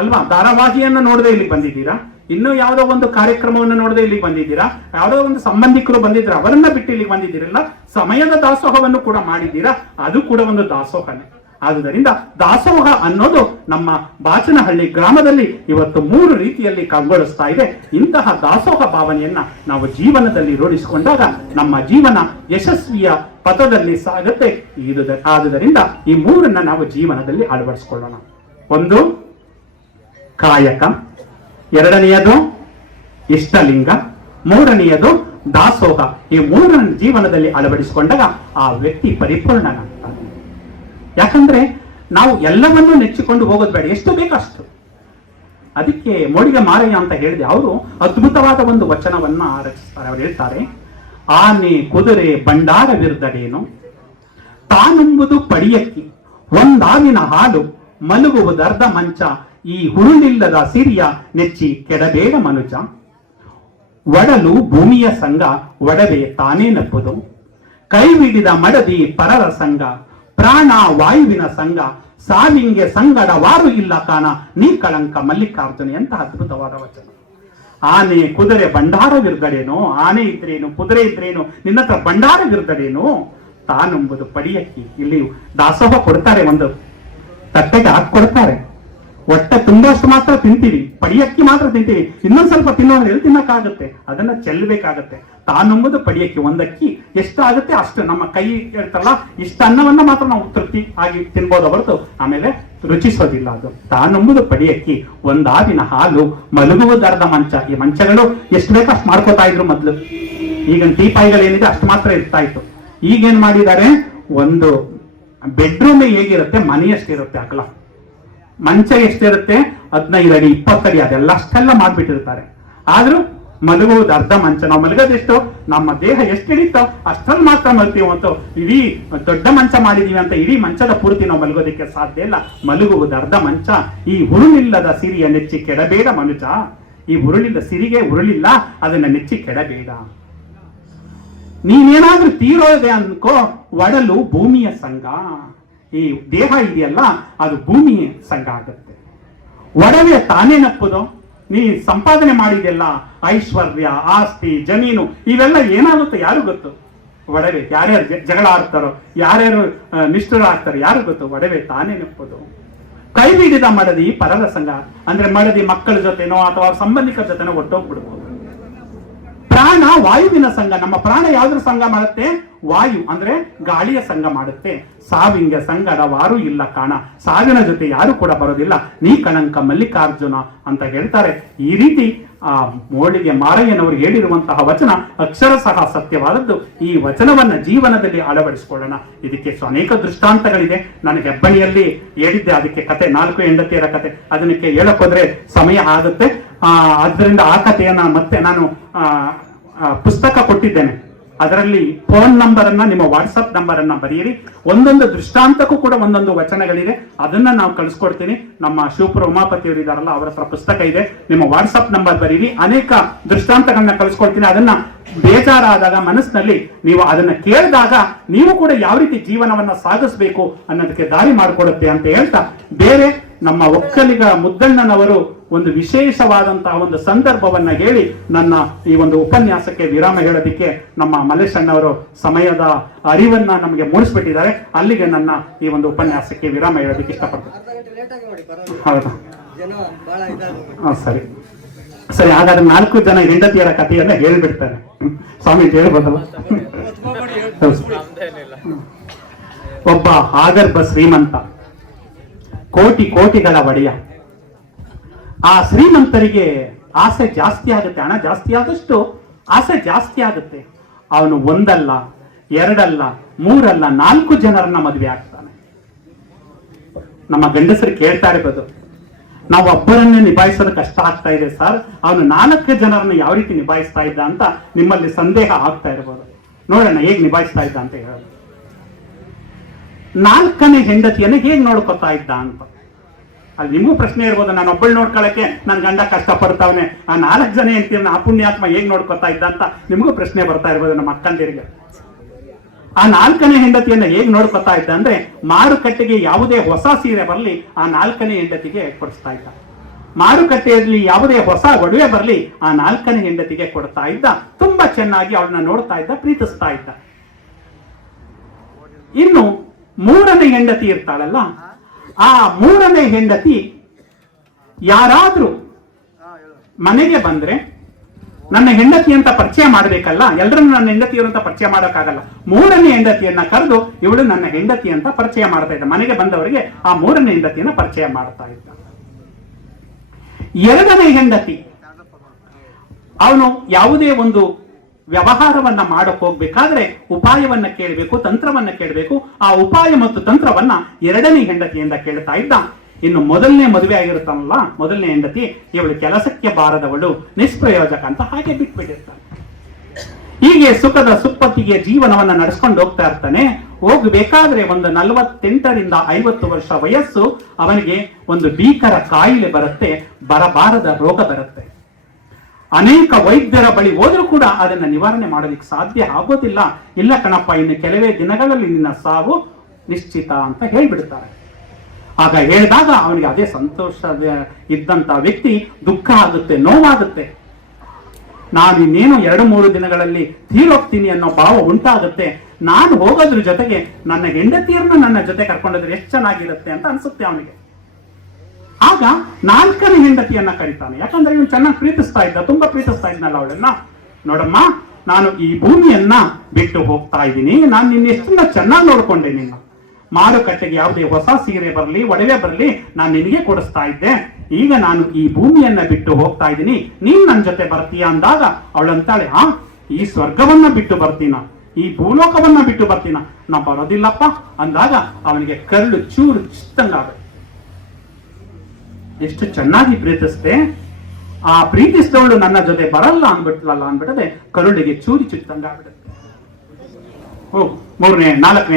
ಅಲ್ವಾ? ಧಾರಾವಾಹಿಯನ್ನು ನೋಡದೆ ಇಲ್ಲಿಗೆ ಬಂದಿದ್ದೀರಾ, ಇನ್ನೂ ಯಾವುದೋ ಒಂದು ಕಾರ್ಯಕ್ರಮವನ್ನು ನೋಡದೆ ಇಲ್ಲಿಗೆ ಬಂದಿದ್ದೀರಾ, ಯಾವುದೋ ಒಂದು ಸಂಬಂಧಿಕರು ಬಂದಿದ್ದೀರಾ, ಅವರನ್ನ ಬಿಟ್ಟು ಇಲ್ಲಿಗೆ ಬಂದಿದ್ದೀರಲ್ಲ, ಸಮಯದ ದಾಸೋಹವನ್ನು ಕೂಡ ಮಾಡಿದ್ದೀರಾ, ಅದು ಕೂಡ ಒಂದು ದಾಸೋಹನೇ. ಆದುದರಿಂದ ದಾಸೋಹ ಅನ್ನೋದು ನಮ್ಮ ಬಾಚನಹಳ್ಳಿ ಗ್ರಾಮದಲ್ಲಿ ಇವತ್ತು 3 ರೀತಿಯಲ್ಲಿ ಕಂಗೊಳಿಸ್ತಾ ಇದೆ. ಇಂತಹ ದಾಸೋಹ ಭಾವನೆಯನ್ನ ನಾವು ಜೀವನದಲ್ಲಿ ರೂಢಿಸಿಕೊಂಡಾಗ ನಮ್ಮ ಜೀವನ ಯಶಸ್ವಿಯ ಪಥದಲ್ಲಿ ಸಾಗುತ್ತೆ. ಆದುದರಿಂದ ಈ 3 ನಾವು ಜೀವನದಲ್ಲಿ ಅಳವಡಿಸಿಕೊಳ್ಳೋಣ. 1 ಕಾಯಕ, 2ನೇಯದು ಇಷ್ಟಲಿಂಗ, 3ನೇಯದು ದಾಸೋಹ. ಈ 3 ಜೀವನದಲ್ಲಿ ಅಳವಡಿಸಿಕೊಂಡಾಗ ಆ ವ್ಯಕ್ತಿ ಪರಿಪೂರ್ಣನಾಗ್ತಾನೆ. ಯಾಕಂದ್ರೆ ನಾವು ಎಲ್ಲವನ್ನೂ ನೆಚ್ಚಿಕೊಂಡು ಹೋಗೋದು ಬೇಡ, ಎಷ್ಟು ಬೇಕಷ್ಟು. ಅದಕ್ಕೆ ಮೋಡಿಗೆ ಮಾರಯ್ಯ ಅಂತ ಹೇಳಿದೆ, ಅವರು ಅದ್ಭುತವಾದ ಒಂದು ವಚನವನ್ನ ರಚಿಸ್ತಾರೆ. ಅವ್ರು ಹೇಳ್ತಾರೆ, ಆನೆ ಕುದುರೆ ಬಂಡಾರವಿರ್ದಡೇನು, ತಾನೆಂಬುದು ಪಡಿಯಕ್ಕಿ ಒಂದಾವಿನ ಹಾಲು, ಮಲಗುವುದರ್ಧ ಮಂಚ, ಈ ಹುರುಳಿಲ್ಲದ ಸಿರಿಯ ನೆಚ್ಚಿ ಕೆಡಬೇಡ ಮನುಜ. ಒಡಲು ಭೂಮಿಯ ಸಂಗ, ಒಡವೆ ತಾನೇ ನಪ್ಪುದು, ಕೈವಿಡಿದ ಮಡದಿ ಪರರ ಸಂಗ, ಪ್ರಾಣ ವಾಯುವಿನ ಸಂಗ, ಸಾವಿಂಗೆ ಸಂಗಡವಾರು ಇಲ್ಲ ಕಾಣ, ನೀ ಕಳಂಕ ಮಲ್ಲಿಕಾರ್ಜುನ. ಅಂತ ಅದ್ಭುತವಾದ ವಚನ. ಆನೆ ಕುದುರೆ ಬಂಡಾರವಿರ್ದಡೇನು, ಆನೆ ಇದ್ರೇನು, ಕುದುರೆ ಇದ್ರೇನು, ನಿನ್ನ ಹತ್ರ ಬಂಡಾರವಿರ್ದಡೇನು, ತಾನೆಂಬುದು ಪಡಿಯಕ್ಕಿ. ಇಲ್ಲಿ ದಾಸೋಹ ಕೊಡ್ತಾರೆ, ಒಂದು ತಟ್ಟೆಗೆ ಹಾಕೊಡ್ತಾರೆ. ಹೊಟ್ಟೆ ತುಂಬಷ್ಟು ಮಾತ್ರ ತಿಂತೀವಿ, ಪಡಿಯಕ್ಕಿ ಮಾತ್ರ ತಿಂತೀವಿ, ಇನ್ನೊಂದ್ ಸ್ವಲ್ಪ ತಿನ್ನೋದ್ರೆ ಎಲ್ಲಿ ತಿನ್ನಕ್ಕಾಗುತ್ತೆ, ಅದನ್ನ ಚೆಲ್ಲಬೇಕಾಗತ್ತೆ. ತಾನೆಂಬುದು ಪಡಿಯಕ್ಕಿ, ಒಂದಕ್ಕಿ ಎಷ್ಟಾಗುತ್ತೆ ಅಷ್ಟು, ನಮ್ಮ ಕೈ ಹೇಳ್ತಾರಲ್ಲ, ಇಷ್ಟ ಅನ್ನವನ್ನ ಮಾತ್ರ ನಾವು ತೃಪ್ತಿ ಆಗಿ ತಿನ್ಬೋದು ಹೊರತು ಆಮೇಲೆ ರುಚಿಸೋದಿಲ್ಲ. ಅದು ತಾನೆಂಬುದು ಪಡಿಯಕ್ಕಿ, ಒಂದಾವಿನ ಹಾಲು, ಮಲಗುವುದರ್ಧ ಮಂಚ. ಈ ಮಂಚಗಳು ಎಷ್ಟು ಬೇಕೋ ಅಷ್ಟು ಮಾಡ್ಕೋತಾ ಇದ್ರು ಮೊದ್ಲು. ಈಗ ಟೀಪಾಯಿಗಳೇನಿದೆ ಅಷ್ಟು ಮಾತ್ರ ಇರ್ತಾ ಇತ್ತು. ಈಗೇನ್ ಮಾಡಿದ್ದಾರೆ, ಒಂದು ಬೆಡ್ರೂಮ್ ಹೇಗಿರುತ್ತೆ ಮನೆಯಷ್ಟಿರುತ್ತೆ ಅಗಲ, ಮಂಚ ಎಷ್ಟಿರುತ್ತೆ 15 ಅಡಿ 20 ಅಡಿ, ಅದೆಲ್ಲ ಅಷ್ಟೆಲ್ಲ ಮಾಡ್ಬಿಟ್ಟಿರ್ತಾರೆ. ಆದ್ರೂ ಮಲಗುವುದು ಅರ್ಧ ಮಂಚ. ನಾವು ಮಲಗೋದೆಷ್ಟು, ನಮ್ಮ ದೇಹ ಎಷ್ಟು ಹಿಡಿತೋ ಅಷ್ಟಲ್ಲಿ ಮಾತ್ರ ಮಲ್ತೀವಿ ಅಂತ. ಇಡೀ ದೊಡ್ಡ ಮಂಚ ಮಾಡಿದೀವಿ ಅಂತ ಇಡೀ ಮಂಚದ ಪೂರ್ತಿ ನಾವು ಮಲಗೋದಕ್ಕೆ ಸಾಧ್ಯ ಇಲ್ಲ. ಮಲಗುವುದು ಅರ್ಧ ಮಂಚ, ಈ ಹುರುಳಿಲ್ಲದ ಸಿರಿಯ ನೆಚ್ಚಿ ಕೆಡಬೇಡ ಮನುಜ. ಈ ಹುರುಳಿಲ್ಲ, ಸಿರಿಗೆ ಹುರುಳಿಲ್ಲ, ಅದನ್ನ ನೆಚ್ಚಿ ಕೆಡಬೇಡ. ನೀನೇನಾದ್ರೂ ತೀರೋದೆ ಅನ್ಕೋ, ಒಡಲು ಭೂಮಿಯ ಸಂಗ. ಈ ದೇಹ ಇದೆಯಲ್ಲ, ಅದು ಭೂಮಿ ಸಂಘ ಆಗುತ್ತೆ. ಒಡವೆ ತಾನೇ ನಪ್ಪುದು. ನೀ ಸಂಪಾದನೆ ಮಾಡಿದೆಲ್ಲ ಐಶ್ವರ್ಯ, ಆಸ್ತಿ, ಜಮೀನು, ಇವೆಲ್ಲ ಏನಾಗುತ್ತೆ ಯಾರು ಗೊತ್ತು? ಒಡವೆ. ಯಾರ್ಯಾರು ಜಗಳ ಆಡ್ತಾರೋ, ಯಾರ್ಯಾರು ನಿಷ್ಠರಾಗ್ತಾರೋ ಯಾರು ಗೊತ್ತು? ಒಡವೆ ತಾನೇ ನಪ್ಪುದು. ಕೈ ಬಿಡಿದ ಮಡದಿ ಪರರ ಸಂಘ, ಅಂದ್ರೆ ಮಡದಿ ಮಕ್ಕಳ ಜೊತೆನೋ ಅಥವಾ ಸಂಬಂಧಿಕರ ಜೊತೆನೋ ಒಟ್ಟೋಗ್ಬಿಡ್ಬೋದು. ಪ್ರಾಣ ವಾಯುವಿನ ಸಂಘ. ನಮ್ಮ ಪ್ರಾಣ ಯಾವ್ದ್ರ ಸಂಘ ಮಾಡುತ್ತೆ? ವಾಯು ಅಂದ್ರೆ ಗಾಳಿಯ ಸಂಘ ಮಾಡುತ್ತೆ. ಸಾವಿಂಗೆ ಸಂಗಡವಾರು ಇಲ್ಲ ಕಾಣ, ಸಾವಿನ ಜೊತೆ ಯಾರು ಕೂಡ ಬರೋದಿಲ್ಲ, ನೀ ಕಳಂಕ ಮಲ್ಲಿಕಾರ್ಜುನ ಅಂತ ಹೇಳ್ತಾರೆ. ಈ ರೀತಿ ಆ ಮೋಳಿಗೆ ಮಾರಯ್ಯನವರು ಹೇಳಿರುವಂತಹ ವಚನ ಅಕ್ಷರಶಃ ಸತ್ಯವಾದದ್ದು. ಈ ವಚನವನ್ನ ಜೀವನದಲ್ಲಿ ಅಳವಡಿಸಿಕೊಳ್ಳೋಣ. ಇದಕ್ಕೆ ಅನೇಕ ದೃಷ್ಟಾಂತಗಳಿದೆ. ನಾನು ಹೆಬ್ಬಣಿಯಲ್ಲಿ ಹೇಳಿದ್ದೆ ಅದಕ್ಕೆ ಕತೆ, 4 ಹೆಂಡತಿಯರ ಕತೆ. ಅದಕ್ಕೆ ಹೇಳಕ್ಕೋದ್ರೆ ಸಮಯ ಆಗುತ್ತೆ. ಅದರಿಂದ ಆ ಕಥೆಯನ್ನ ಮತ್ತೆ ನಾನು ಪುಸ್ತಕ ಕೊಟ್ಟಿದ್ದೇನೆ. ಅದರಲ್ಲಿ ಫೋನ್ ನಂಬರ್ ಅನ್ನ, ನಿಮ್ಮ ವಾಟ್ಸಪ್ ನಂಬರ್ ಅನ್ನ ಬರೆಯಿರಿ. ಒಂದೊಂದು ದೃಷ್ಟಾಂತಕ್ಕೂ ಕೂಡ ಒಂದೊಂದು ವಚನಗಳಿದೆ. ಅದನ್ನ ನಾವು ಕಳಿಸ್ಕೊಡ್ತೀನಿ. ನಮ್ಮ ಶಿವಪುರ ಉಮಾಪತಿ ಅವರು ಇದಾರಲ್ಲ, ಅವರ ಹತ್ರ ಪುಸ್ತಕ ಇದೆ. ನಿಮ್ಮ ವಾಟ್ಸಪ್ ನಂಬರ್ ಬರೀರಿ. ಅನೇಕ ದೃಷ್ಟಾಂತಗಳನ್ನ ಕಳಿಸ್ಕೊಡ್ತೀನಿ. ಅದನ್ನ ಬೇಜಾರಾದಾಗ ಮನಸ್ಸಿನಲ್ಲಿ ನೀವು ಅದನ್ನ ಕೇಳಿದಾಗ ನೀವು ಕೂಡ ಯಾವ ರೀತಿ ಜೀವನವನ್ನ ಸಾಗಿಸ್ಬೇಕು ಅನ್ನೋದಕ್ಕೆ ದಾರಿ ಮಾಡಿಕೊಡುತ್ತೆ ಅಂತ ಹೇಳ್ತಾ, ಬೇರೆ ನಮ್ಮ ಒಕ್ಕಲಿಗ ಮುದ್ದಣ್ಣನವರು ಒಂದು ವಿಶೇಷವಾದಂತಹ ಒಂದು ಸಂದರ್ಭವನ್ನ ಹೇಳಿ ನನ್ನ ಈ ಒಂದು ಉಪನ್ಯಾಸಕ್ಕೆ ವಿರಾಮ ಹೇಳೋದಿಕ್ಕೆ ನಮ್ಮ ಮಲ್ಲೇಶಣ್ಣವರು ಸಮಯದ ಅರಿವನ್ನ ನಮಗೆ ಮೂಡಿಸ್ಬಿಟ್ಟಿದ್ದಾರೆ. ಅಲ್ಲಿಗೆ ನನ್ನ ಈ ಒಂದು ಉಪನ್ಯಾಸಕ್ಕೆ ವಿರಾಮ ಹೇಳೋದಿಕ್ಕೆ ಇಷ್ಟಪಡ್ತೀನಿ. ಹೌದಾ? ಸರಿ ಸರಿ. ಹಾಗಾದ್ರೆ 4 ಜನ ಹೆಂಡತಿಯರ ಕಥೆಯನ್ನ ಹೇಳಿಬಿಡ್ತಾರೆ. ಸ್ವಾಮಿ ಹೇಳ್ಬೋದಲ್ಲ? ಒಬ್ಬ ಆಗರ್ಭ ಶ್ರೀಮಂತ, ಕೋಟಿಗಳ ಒಡೆಯ. ಆ ಶ್ರೀಮಂತರಿಗೆ ಆಸೆ ಜಾಸ್ತಿ ಆಗುತ್ತೆ. ಹಣ ಜಾಸ್ತಿ ಆದಷ್ಟು ಆಸೆ ಜಾಸ್ತಿ ಆಗುತ್ತೆ. ಅವನು 1 ಅಲ್ಲ 2 ಅಲ್ಲ 3 ಅಲ್ಲ 4 ಜನರನ್ನ ಮದುವೆ ಆಗ್ತಾನೆ. ನಮ್ಮ ಗಂಡಸರು ಕೇಳ್ತಾ ಇರ್ಬೋದು, ನಾವು ಒಬ್ಬರನ್ನೇ ನಿಭಾಯಿಸೋದು ಕಷ್ಟ ಆಗ್ತಾ ಇದೆ ಸರ್, ಅವನು 4 ಜನರನ್ನ ಯಾವ ರೀತಿ ನಿಭಾಯಿಸ್ತಾ ಇದ್ದ ಅಂತ ನಿಮ್ಮಲ್ಲಿ ಸಂದೇಹ ಆಗ್ತಾ ಇರ್ಬೋದು. ನೋಡೋಣ ಹೇಗೆ ನಿಭಾಯಿಸ್ತಾ ಇದ್ದ ಅಂತ ಹೇಳೋದು. 4ನೇ ಹೆಂಡತಿಯನ್ನು ಹೇಗೆ ನೋಡ್ಕೊತಾ ಇದ್ದ ಅಂತ. ಅಲ್ಲಿ ನಿಮಗೂ ಪ್ರಶ್ನೆ ಇರ್ಬೋದು, ನಾನು ಒಬ್ಬಳು ನೋಡ್ಕೊಳ್ಳಕ್ಕೆ ನನ್ನ ಗಂಡ ಕಷ್ಟ ಪಡ್ತಾವನೆ, ಆ 4 ಜನ ಹೆಂಡತಿಯನ್ನ ಆ ಪುಣ್ಯಾತ್ಮ ಹೇಗೆ ನೋಡ್ಕೊತಾ ಇದ್ದ ಅಂತ ನಿಮಗೂ ಪ್ರಶ್ನೆ ಬರ್ತಾ ಇರ್ಬೋದು ನಮ್ಮ ಅಕ್ಕಂದಿರಿಗೆ. ಆ 4ನೇ ಹೆಂಡತಿಯನ್ನ ಹೇಗೆ ನೋಡ್ಕೊತಾ ಇದ್ದ ಅಂದ್ರೆ, ಮಾರುಕಟ್ಟೆಗೆ ಯಾವುದೇ ಹೊಸ ಸೀರೆ ಬರಲಿ ಆ 4ನೇ ಹೆಂಡತಿಗೆ ಕೊಡಿಸ್ತಾ ಇದ್ದ. ಮಾರುಕಟ್ಟೆಯಲ್ಲಿ ಯಾವುದೇ ಹೊಸ ಒಡವೆ ಬರಲಿ ಆ 4ನೇ ಹೆಂಡತಿಗೆ ಕೊಡ್ತಾ ಇದ್ದ. ತುಂಬಾ ಚೆನ್ನಾಗಿ ಅವಳನ್ನ ನೋಡ್ತಾ ಇದ್ದ, ಪ್ರೀತಿಸ್ತಾ ಇದ್ದ. ಇನ್ನು 3ನೇ ಹೆಂಡತಿ ಇರ್ತಾಳಲ್ಲ, ಆ 3ನೇ ಹೆಂಡತಿ ಯಾರಾದ್ರೂ ಮನೆಗೆ ಬಂದ್ರೆ ನನ್ನ ಹೆಂಡತಿ ಅಂತ ಪರಿಚಯ ಮಾಡ್ಬೇಕಲ್ಲ, ಎಲ್ಲರನ್ನು ನನ್ನ ಹೆಂಡತಿಯರು ಅಂತ ಪರಿಚಯ ಮಾಡೋಕ್ಕಾಗಲ್ಲ. 3ನೇ ಹೆಂಡತಿಯನ್ನ ಕರೆದು ಇವಳು ನನ್ನ ಹೆಂಡತಿ ಅಂತ ಪರಿಚಯ ಮಾಡ್ತಾ ಇದ್ದ. ಮನೆಗೆ ಬಂದವರಿಗೆ ಆ 3ನೇ ಹೆಂಡತಿಯನ್ನ ಪರಿಚಯ ಮಾಡ್ತಾ ಇದ್ದ. 2ನೇ ಹೆಂಡತಿ, ಅವನು ಯಾವುದೇ ಒಂದು ವ್ಯವಹಾರವನ್ನ ಮಾಡಕ್ ಹೋಗ್ಬೇಕಾದ್ರೆ ಉಪಾಯವನ್ನ ಕೇಳಬೇಕು, ತಂತ್ರವನ್ನ ಕೇಳಬೇಕು. ಆ ಉಪಾಯ ಮತ್ತು ತಂತ್ರವನ್ನ 2ನೇ ಹೆಂಡತಿಯಿಂದ ಕೇಳ್ತಾ ಇದ್ದ. ಇನ್ನು ಮೊದಲನೇ ಮದುವೆ ಆಗಿರುತ್ತಾನಲ್ಲ, 1ನೇ ಹೆಂಡತಿ, ಇವಳು ಕೆಲಸಕ್ಕೆ ಬಾರದವಳು, ನಿಷ್ಪ್ರಯೋಜಕ ಅಂತ ಹಾಗೆ ಬಿಟ್ಬಿಟ್ಟಿರ್ತಾನೆ. ಹೀಗೆ ಸುಖದ ಸುಪ್ಪತ್ತಿಗೆ ಜೀವನವನ್ನ ನಡೆಸ್ಕೊಂಡು ಹೋಗ್ತಾ ಇರ್ತಾನೆ. ಹೋಗ್ಬೇಕಾದ್ರೆ ಒಂದು 48ರಿಂದ 50 ವರ್ಷ ವಯಸ್ಸು, ಅವನಿಗೆ ಒಂದು ಭೀಕರ ಕಾಯಿಲೆ ಬರುತ್ತೆ, ಬರಬಾರದ ರೋಗ ಬರುತ್ತೆ. ಅನೇಕ ವೈದ್ಯರ ಬಳಿ ಹೋದ್ರೂ ಕೂಡ ಅದನ್ನ ನಿವಾರಣೆ ಮಾಡೋದಕ್ಕೆ ಸಾಧ್ಯ ಆಗೋದಿಲ್ಲ. ಇಲ್ಲ ಕಣಪ್ಪ, ಇನ್ನು ಕೆಲವೇ ದಿನಗಳಲ್ಲಿ ನಿನ್ನ ಸಾವು ನಿಶ್ಚಿತ ಅಂತ ಹೇಳ್ಬಿಡ್ತಾರೆ. ಆಗ ಹೇಳಿದಾಗ ಅವನಿಗೆ ಅದೇ ಸಂತೋಷ ಇದ್ದಂತ ವ್ಯಕ್ತಿ ದುಃಖ ಆಗುತ್ತೆ, ನೋವಾಗುತ್ತೆ. ನಾನು ಇನ್ನೇನು 2-3 ದಿನಗಳಲ್ಲಿ ತೀರೋಗ್ತೀನಿ ಅನ್ನೋ ಭಾವ ಉಂಟಾಗುತ್ತೆ. ನಾನು ಹೋಗೋದ್ರ ಜೊತೆಗೆ ನನ್ನ ಹೆಂಡತಿಯರನ್ನ ನನ್ನ ಜೊತೆ ಕರ್ಕೊಂಡೋದ್ರೆ ಎಷ್ಟು ಚೆನ್ನಾಗಿರುತ್ತೆ ಅಂತ ಅನ್ಸುತ್ತೆ ಅವನಿಗೆ. ಆಗ 4ನೇ ಹೆಂಡತಿಯನ್ನ ಕರೀತಾನೆ. ಯಾಕಂದ್ರೆ ಇವನು ಚೆನ್ನಾಗಿ ಪ್ರೀತಿಸ್ತಾ ಇದ್ದ, ತುಂಬಾ ಪ್ರೀತಿಸ್ತಾ ಇದ್ನಲ್ಲ ಅವಳನ್ನ. ನೋಡಮ್ಮ, ನಾನು ಈ ಭೂಮಿಯನ್ನ ಬಿಟ್ಟು ಹೋಗ್ತಾ ಇದ್ದೀನಿ. ನಾನು ನಿನ್ನ ಎಷ್ಟನ್ನ ಚೆನ್ನಾಗಿ ನೋಡ್ಕೊಂಡೆ. ನಿನ್ನ ಮಾರುಕಟ್ಟೆಗೆ ಯಾವುದೇ ಹೊಸ ಸೀರೆ ಬರಲಿ, ಒಡವೆ ಬರಲಿ, ನಾನು ನಿನಗೆ ಕೊಡಿಸ್ತಾ ಇದ್ದೆ. ಈಗ ನಾನು ಈ ಭೂಮಿಯನ್ನ ಬಿಟ್ಟು ಹೋಗ್ತಾ ಇದ್ದೀನಿ, ನೀನ್ ನನ್ನ ಜೊತೆ ಬರ್ತೀಯ ಅಂದಾಗ ಅವಳಂತಾಳೆ, ಈ ಸ್ವರ್ಗವನ್ನ ಬಿಟ್ಟು ಬರ್ತೀನ, ಈ ಭೂಲೋಕವನ್ನ ಬಿಟ್ಟು ಬರ್ತೀನ, ನಾ ಬರೋದಿಲ್ಲಪ್ಪ ಅಂದಾಗ ಅವನಿಗೆ ಕರುಳು ಚೂರು ಚಿತ್ತಂಗಾಗ. ಎಷ್ಟು ಚೆನ್ನಾಗಿ ಪ್ರೀತಿಸ್ತೆ, ಆ ಪ್ರೀತಿಸಿದವಳು ನನ್ನ ಜೊತೆ ಬರಲ್ಲ ಅನ್ಬಿಟ್ಲಲ್ಲ ಅನ್ಬಿಟ್ಟದೆ ಕರುಳಿಗೆ ಚೂರಿ ಚಿತ್ತಂಗಾಗ್ಬಿಡುತ್ತೆ. ಹೋಗು, 4ನೇ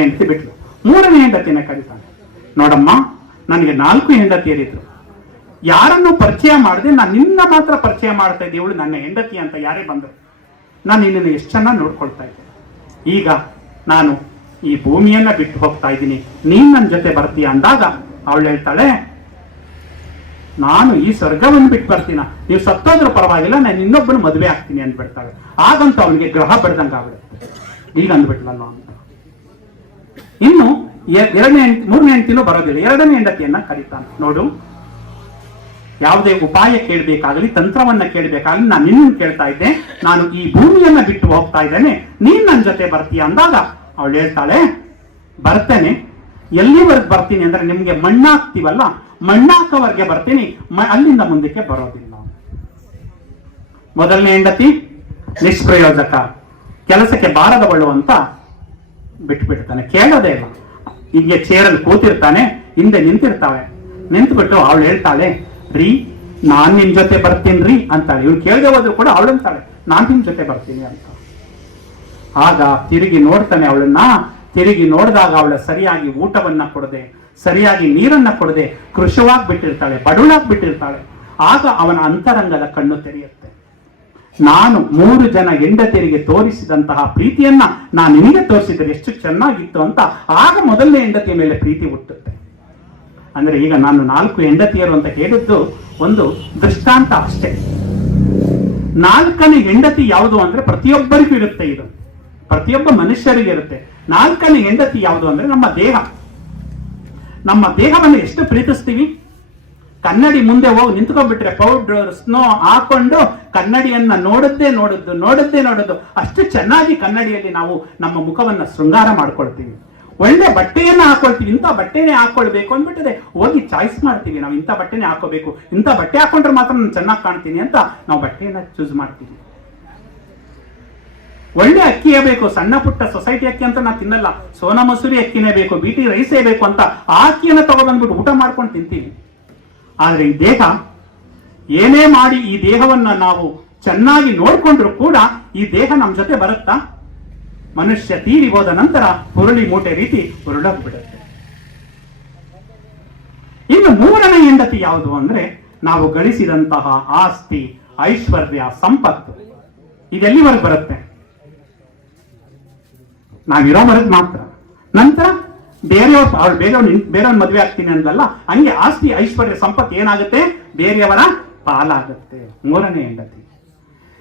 ಹೆಂಡತಿ ಬಿಟ್ಲು. 3ನೇ ಹೆಂಡತಿನ ಕರೀತಾನೆ. ನೋಡಮ್ಮ, ನನಗೆ 4 ಹೆಂಡತಿಯರಿದ್ರು. ಯಾರನ್ನು ಪರಿಚಯ ಮಾಡದೆ ನಾನು ನಿನ್ನ ಮಾತ್ರ ಪರಿಚಯ ಮಾಡ್ತಾ ಇದ್ದೆ. ಇವಳು ನನ್ನ ಹೆಂಡತಿ ಅಂತ ಯಾರೇ ಬಂದರು, ನಾನು ನಿನ್ನನ್ನು ಎಷ್ಟು ಚೆನ್ನಾಗಿ ನೋಡ್ಕೊಳ್ತಾ ಇದ್ದೆ. ಈಗ ನಾನು ಈ ಭೂಮಿಯನ್ನ ಬಿಟ್ಟು ಹೋಗ್ತಾ ಇದ್ದೀನಿ, ನೀನ್ ನನ್ನ ಜೊತೆ ಬರ್ತೀಯ ಅಂದಾಗ ಅವಳು ಹೇಳ್ತಾಳೆ, ನಾನು ಈ ಸ್ವರ್ಗವನ್ನು ಬಿಟ್ಟು ಬರ್ತೀನ, ನೀವು ಸತ್ತೋದ್ರೂ ಪರವಾಗಿಲ್ಲ, ನಾನು ಇನ್ನೊಬ್ಬನು ಮದುವೆ ಆಗ್ತೀನಿ ಅಂದ್ಬಿಡ್ತಾಳೆ. ಆಗಂತ ಅವನಿಗೆ ಗ್ರಹ ಬಡ್ದಂಗ ಆಗ್ಬಿಡುತ್ತೆ. ಈಗ ಅಂದ್ಬಿಟ್ಲಲ್ಲ ಅಂತ. ಇನ್ನು 3ನೇ ಹೆಂಡತಿನೂ ಬರೋದಿಲ್ಲ. 2ನೇ ಹೆಂಡತಿಯನ್ನ ಕರೀತಾನೆ. ನೋಡು, ಯಾವುದೇ ಉಪಾಯ ಕೇಳಬೇಕಾಗಲಿ, ತಂತ್ರವನ್ನ ಕೇಳಬೇಕಾಗಲಿ, ನಾನು ನಿನ್ನನ್ನು ಕೇಳ್ತಾ ಇದ್ದೆ. ನಾನು ಈ ಭೂಮಿಯನ್ನ ಬಿಟ್ಟು ಹೋಗ್ತಾ ಇದ್ದೇನೆ, ನೀನ್ ನನ್ನ ಜೊತೆ ಬರ್ತೀಯ ಅಂದಾಗ ಅವಳು ಹೇಳ್ತಾಳೆ, ಬರ್ತೇನೆ. ಎಲ್ಲಿವರೆಗೆ ಬರ್ತೀನಿ ಅಂದ್ರೆ ನಿಮ್ಗೆ ಮಣ್ಣಾಕ್ತಿವಲ್ಲ, ಮಣ್ಣಾಕವರೆಗೆ ಬರ್ತೀನಿ, ಅಲ್ಲಿಂದ ಮುಂದಕ್ಕೆ ಬರೋದಿಲ್ಲ. ಮೊದಲನೇ ಹೆಂಡತಿ ನಿಷ್ಪ್ರಯೋಜಕ, ಕೆಲಸಕ್ಕೆ ಬಾರದವಳು ಅಂತ ಬಿಟ್ಬಿಡ್ತಾನೆ, ಕೇಳೋದೇ ಇಲ್ಲ. ಹಿಂಗೆ ಚೇರಲ್ಲಿ ಕೂತಿರ್ತಾನೆ, ಹಿಂದೆ ನಿಂತಿರ್ತಾಳೆ, ನಿಂತ್ಬಿಟ್ಟು ಅವಳು ಹೇಳ್ತಾಳೆ, ರೀ ನಾನ್ ನಿಮ್ ಜೊತೆ ಬರ್ತೀನಿ ಅಂತಾಳೆ. ಇವ್ರು ಕೇಳದೆ ಹೋದ್ರು ಕೂಡ ಅವಳು ಅಂತಾಳೆ, ನಾನ್ ನಿಮ್ ಜೊತೆ ಬರ್ತೀನಿ ಅಂತ. ಆಗ ತಿರುಗಿ ನೋಡ್ತಾನೆ ಅವಳನ್ನ. ತಿರುಗಿ ನೋಡಿದಾಗ ಅವಳ ಸರಿಯಾಗಿ ಊಟವನ್ನ ಕೊಡದೆ, ಸರಿಯಾಗಿ ನೀರನ್ನ ಕೊಡದೆ ಕೃಶವಾಗಿ ಬಿಟ್ಟಿರ್ತಾಳೆ, ಬಡವಳಾಗಿ ಬಿಟ್ಟಿರ್ತಾಳೆ. ಆಗ ಅವನ ಅಂತರಂಗದ ಕಣ್ಣು ತೆರೆಯುತ್ತೆ. ನಾನು 3 ಜನ ಹೆಂಡತಿಯರಿಗೆ ತೋರಿಸಿದಂತಹ ಪ್ರೀತಿಯನ್ನ ನಾನು ನಿನಗೆ ತೋರಿಸಿದರೆ ಎಷ್ಟು ಚೆನ್ನಾಗಿತ್ತು ಅಂತ ಆಗ ಮೊದಲನೇ ಹೆಂಡತಿಯ ಮೇಲೆ ಪ್ರೀತಿ ಹುಟ್ಟುತ್ತೆ. ಅಂದ್ರೆ ಈಗ ನಾನು 4 ಹೆಂಡತಿಯರು ಅಂತ ಹೇಳಿದ್ದು ಒಂದು ದೃಷ್ಟಾಂತ ಅಷ್ಟೇ. 4ನೇ ಹೆಂಡತಿ ಯಾವುದು ಅಂದ್ರೆ ಪ್ರತಿಯೊಬ್ಬರಿಗೂ ಇರುತ್ತೆ, ಇದು ಪ್ರತಿಯೊಬ್ಬ ಮನುಷ್ಯರಿಗೆ ಇರುತ್ತೆ. 4ನೇ ಹೆಂಡತಿ ಯಾವುದು ಅಂದ್ರೆ ನಮ್ಮ ದೇಹ. ನಮ್ಮ ದೇಹವನ್ನು ಎಷ್ಟು ಪ್ರೀತಿಸ್ತೀವಿ. ಕನ್ನಡಿ ಮುಂದೆ ಹೋಗಿ ನಿಂತ್ಕೊಂಡ್ಬಿಟ್ರೆ ಪೌಡರ್ ಸ್ನೋ ಹಾಕೊಂಡು ಕನ್ನಡಿಯನ್ನ ನೋಡದ್ದೇ ಅಷ್ಟು ಚೆನ್ನಾಗಿ ಕನ್ನಡಿಯಲ್ಲಿ ನಾವು ನಮ್ಮ ಮುಖವನ್ನ ಶೃಂಗಾರ ಮಾಡ್ಕೊಳ್ತೀವಿ. ಒಳ್ಳೆ ಬಟ್ಟೆಯನ್ನ ಹಾಕೊಳ್ತೀವಿ, ಇಂಥ ಬಟ್ಟೆನೇ ಹಾಕೊಳ್ಬೇಕು ಅಂದ್ಬಿಟ್ಟಿದೆ ಹೋಗಿ ಚಾಯ್ಸ್ ಮಾಡ್ತೀವಿ. ನಾವು ಇಂಥ ಬಟ್ಟೆನೇ ಹಾಕೋಬೇಕು, ಇಂಥ ಬಟ್ಟೆ ಹಾಕೊಂಡ್ರೆ ಮಾತ್ರ ನಾನು ಚೆನ್ನಾಗಿ ಕಾಣ್ತೀನಿ ಅಂತ ನಾವು ಬಟ್ಟೆಯನ್ನ ಚೂಸ್ ಮಾಡ್ತೀವಿ. ಒಳ್ಳೆ ಅಕ್ಕಿಯೇ ಬೇಕು, ಸಣ್ಣ ಪುಟ್ಟ ಸೊಸೈಟಿ ಅಕ್ಕಿ ಅಂತ ನಾವು ತಿನ್ನಲ್ಲ, ಸೋನಾ ಮಸೂರಿ ಅಕ್ಕಿನೇ ಬೇಕು, BT ರೈಸೇ ಬೇಕು ಅಂತ ಆ ಅಕ್ಕಿಯನ್ನ ತಗೊಬಂದ್ಬಿಟ್ಟು ಊಟ ಮಾಡ್ಕೊಂಡು ತಿಂತೀವಿ. ಆದ್ರೆ ಈ ದೇಹ, ಏನೇ ಮಾಡಿ ಈ ದೇಹವನ್ನ ನಾವು ಚೆನ್ನಾಗಿ ನೋಡ್ಕೊಂಡ್ರು ಕೂಡ ಈ ದೇಹ ನಮ್ಮ ಜೊತೆ ಬರುತ್ತಾ? ಮನುಷ್ಯ ತೀರಿ ಹೋದ ನಂತರ ಹುರುಳಿ ಮೂಟೆ ರೀತಿ ಹುರುಳಾಗ್ಬಿಡುತ್ತೆ. ಇನ್ನು 3ನೇ ಹೆಂಡತಿ ಯಾವುದು ಅಂದ್ರೆ ನಾವು ಗಳಿಸಿದಂತಹ ಆಸ್ತಿ, ಐಶ್ವರ್ಯ, ಸಂಪತ್ತು. ಇದೆಲ್ಲಿವರೆಗೆ ಬರುತ್ತೆ? ನಾವಿರೋವರೆಗೆ ಮಾತ್ರ. ನಂತರ ಬೇರೆಯವ್ರ ಮದುವೆ ಆಗ್ತೀನಿ ಅಂದಲ್ಲ, ಹಂಗೆ ಆಸ್ತಿ, ಐಶ್ವರ್ಯ, ಸಂಪತ್ತು ಏನಾಗುತ್ತೆ? ಬೇರೆಯವರ ಪಾಲಾಗುತ್ತೆ. 3ನೇ ಹೆಂಡತಿ.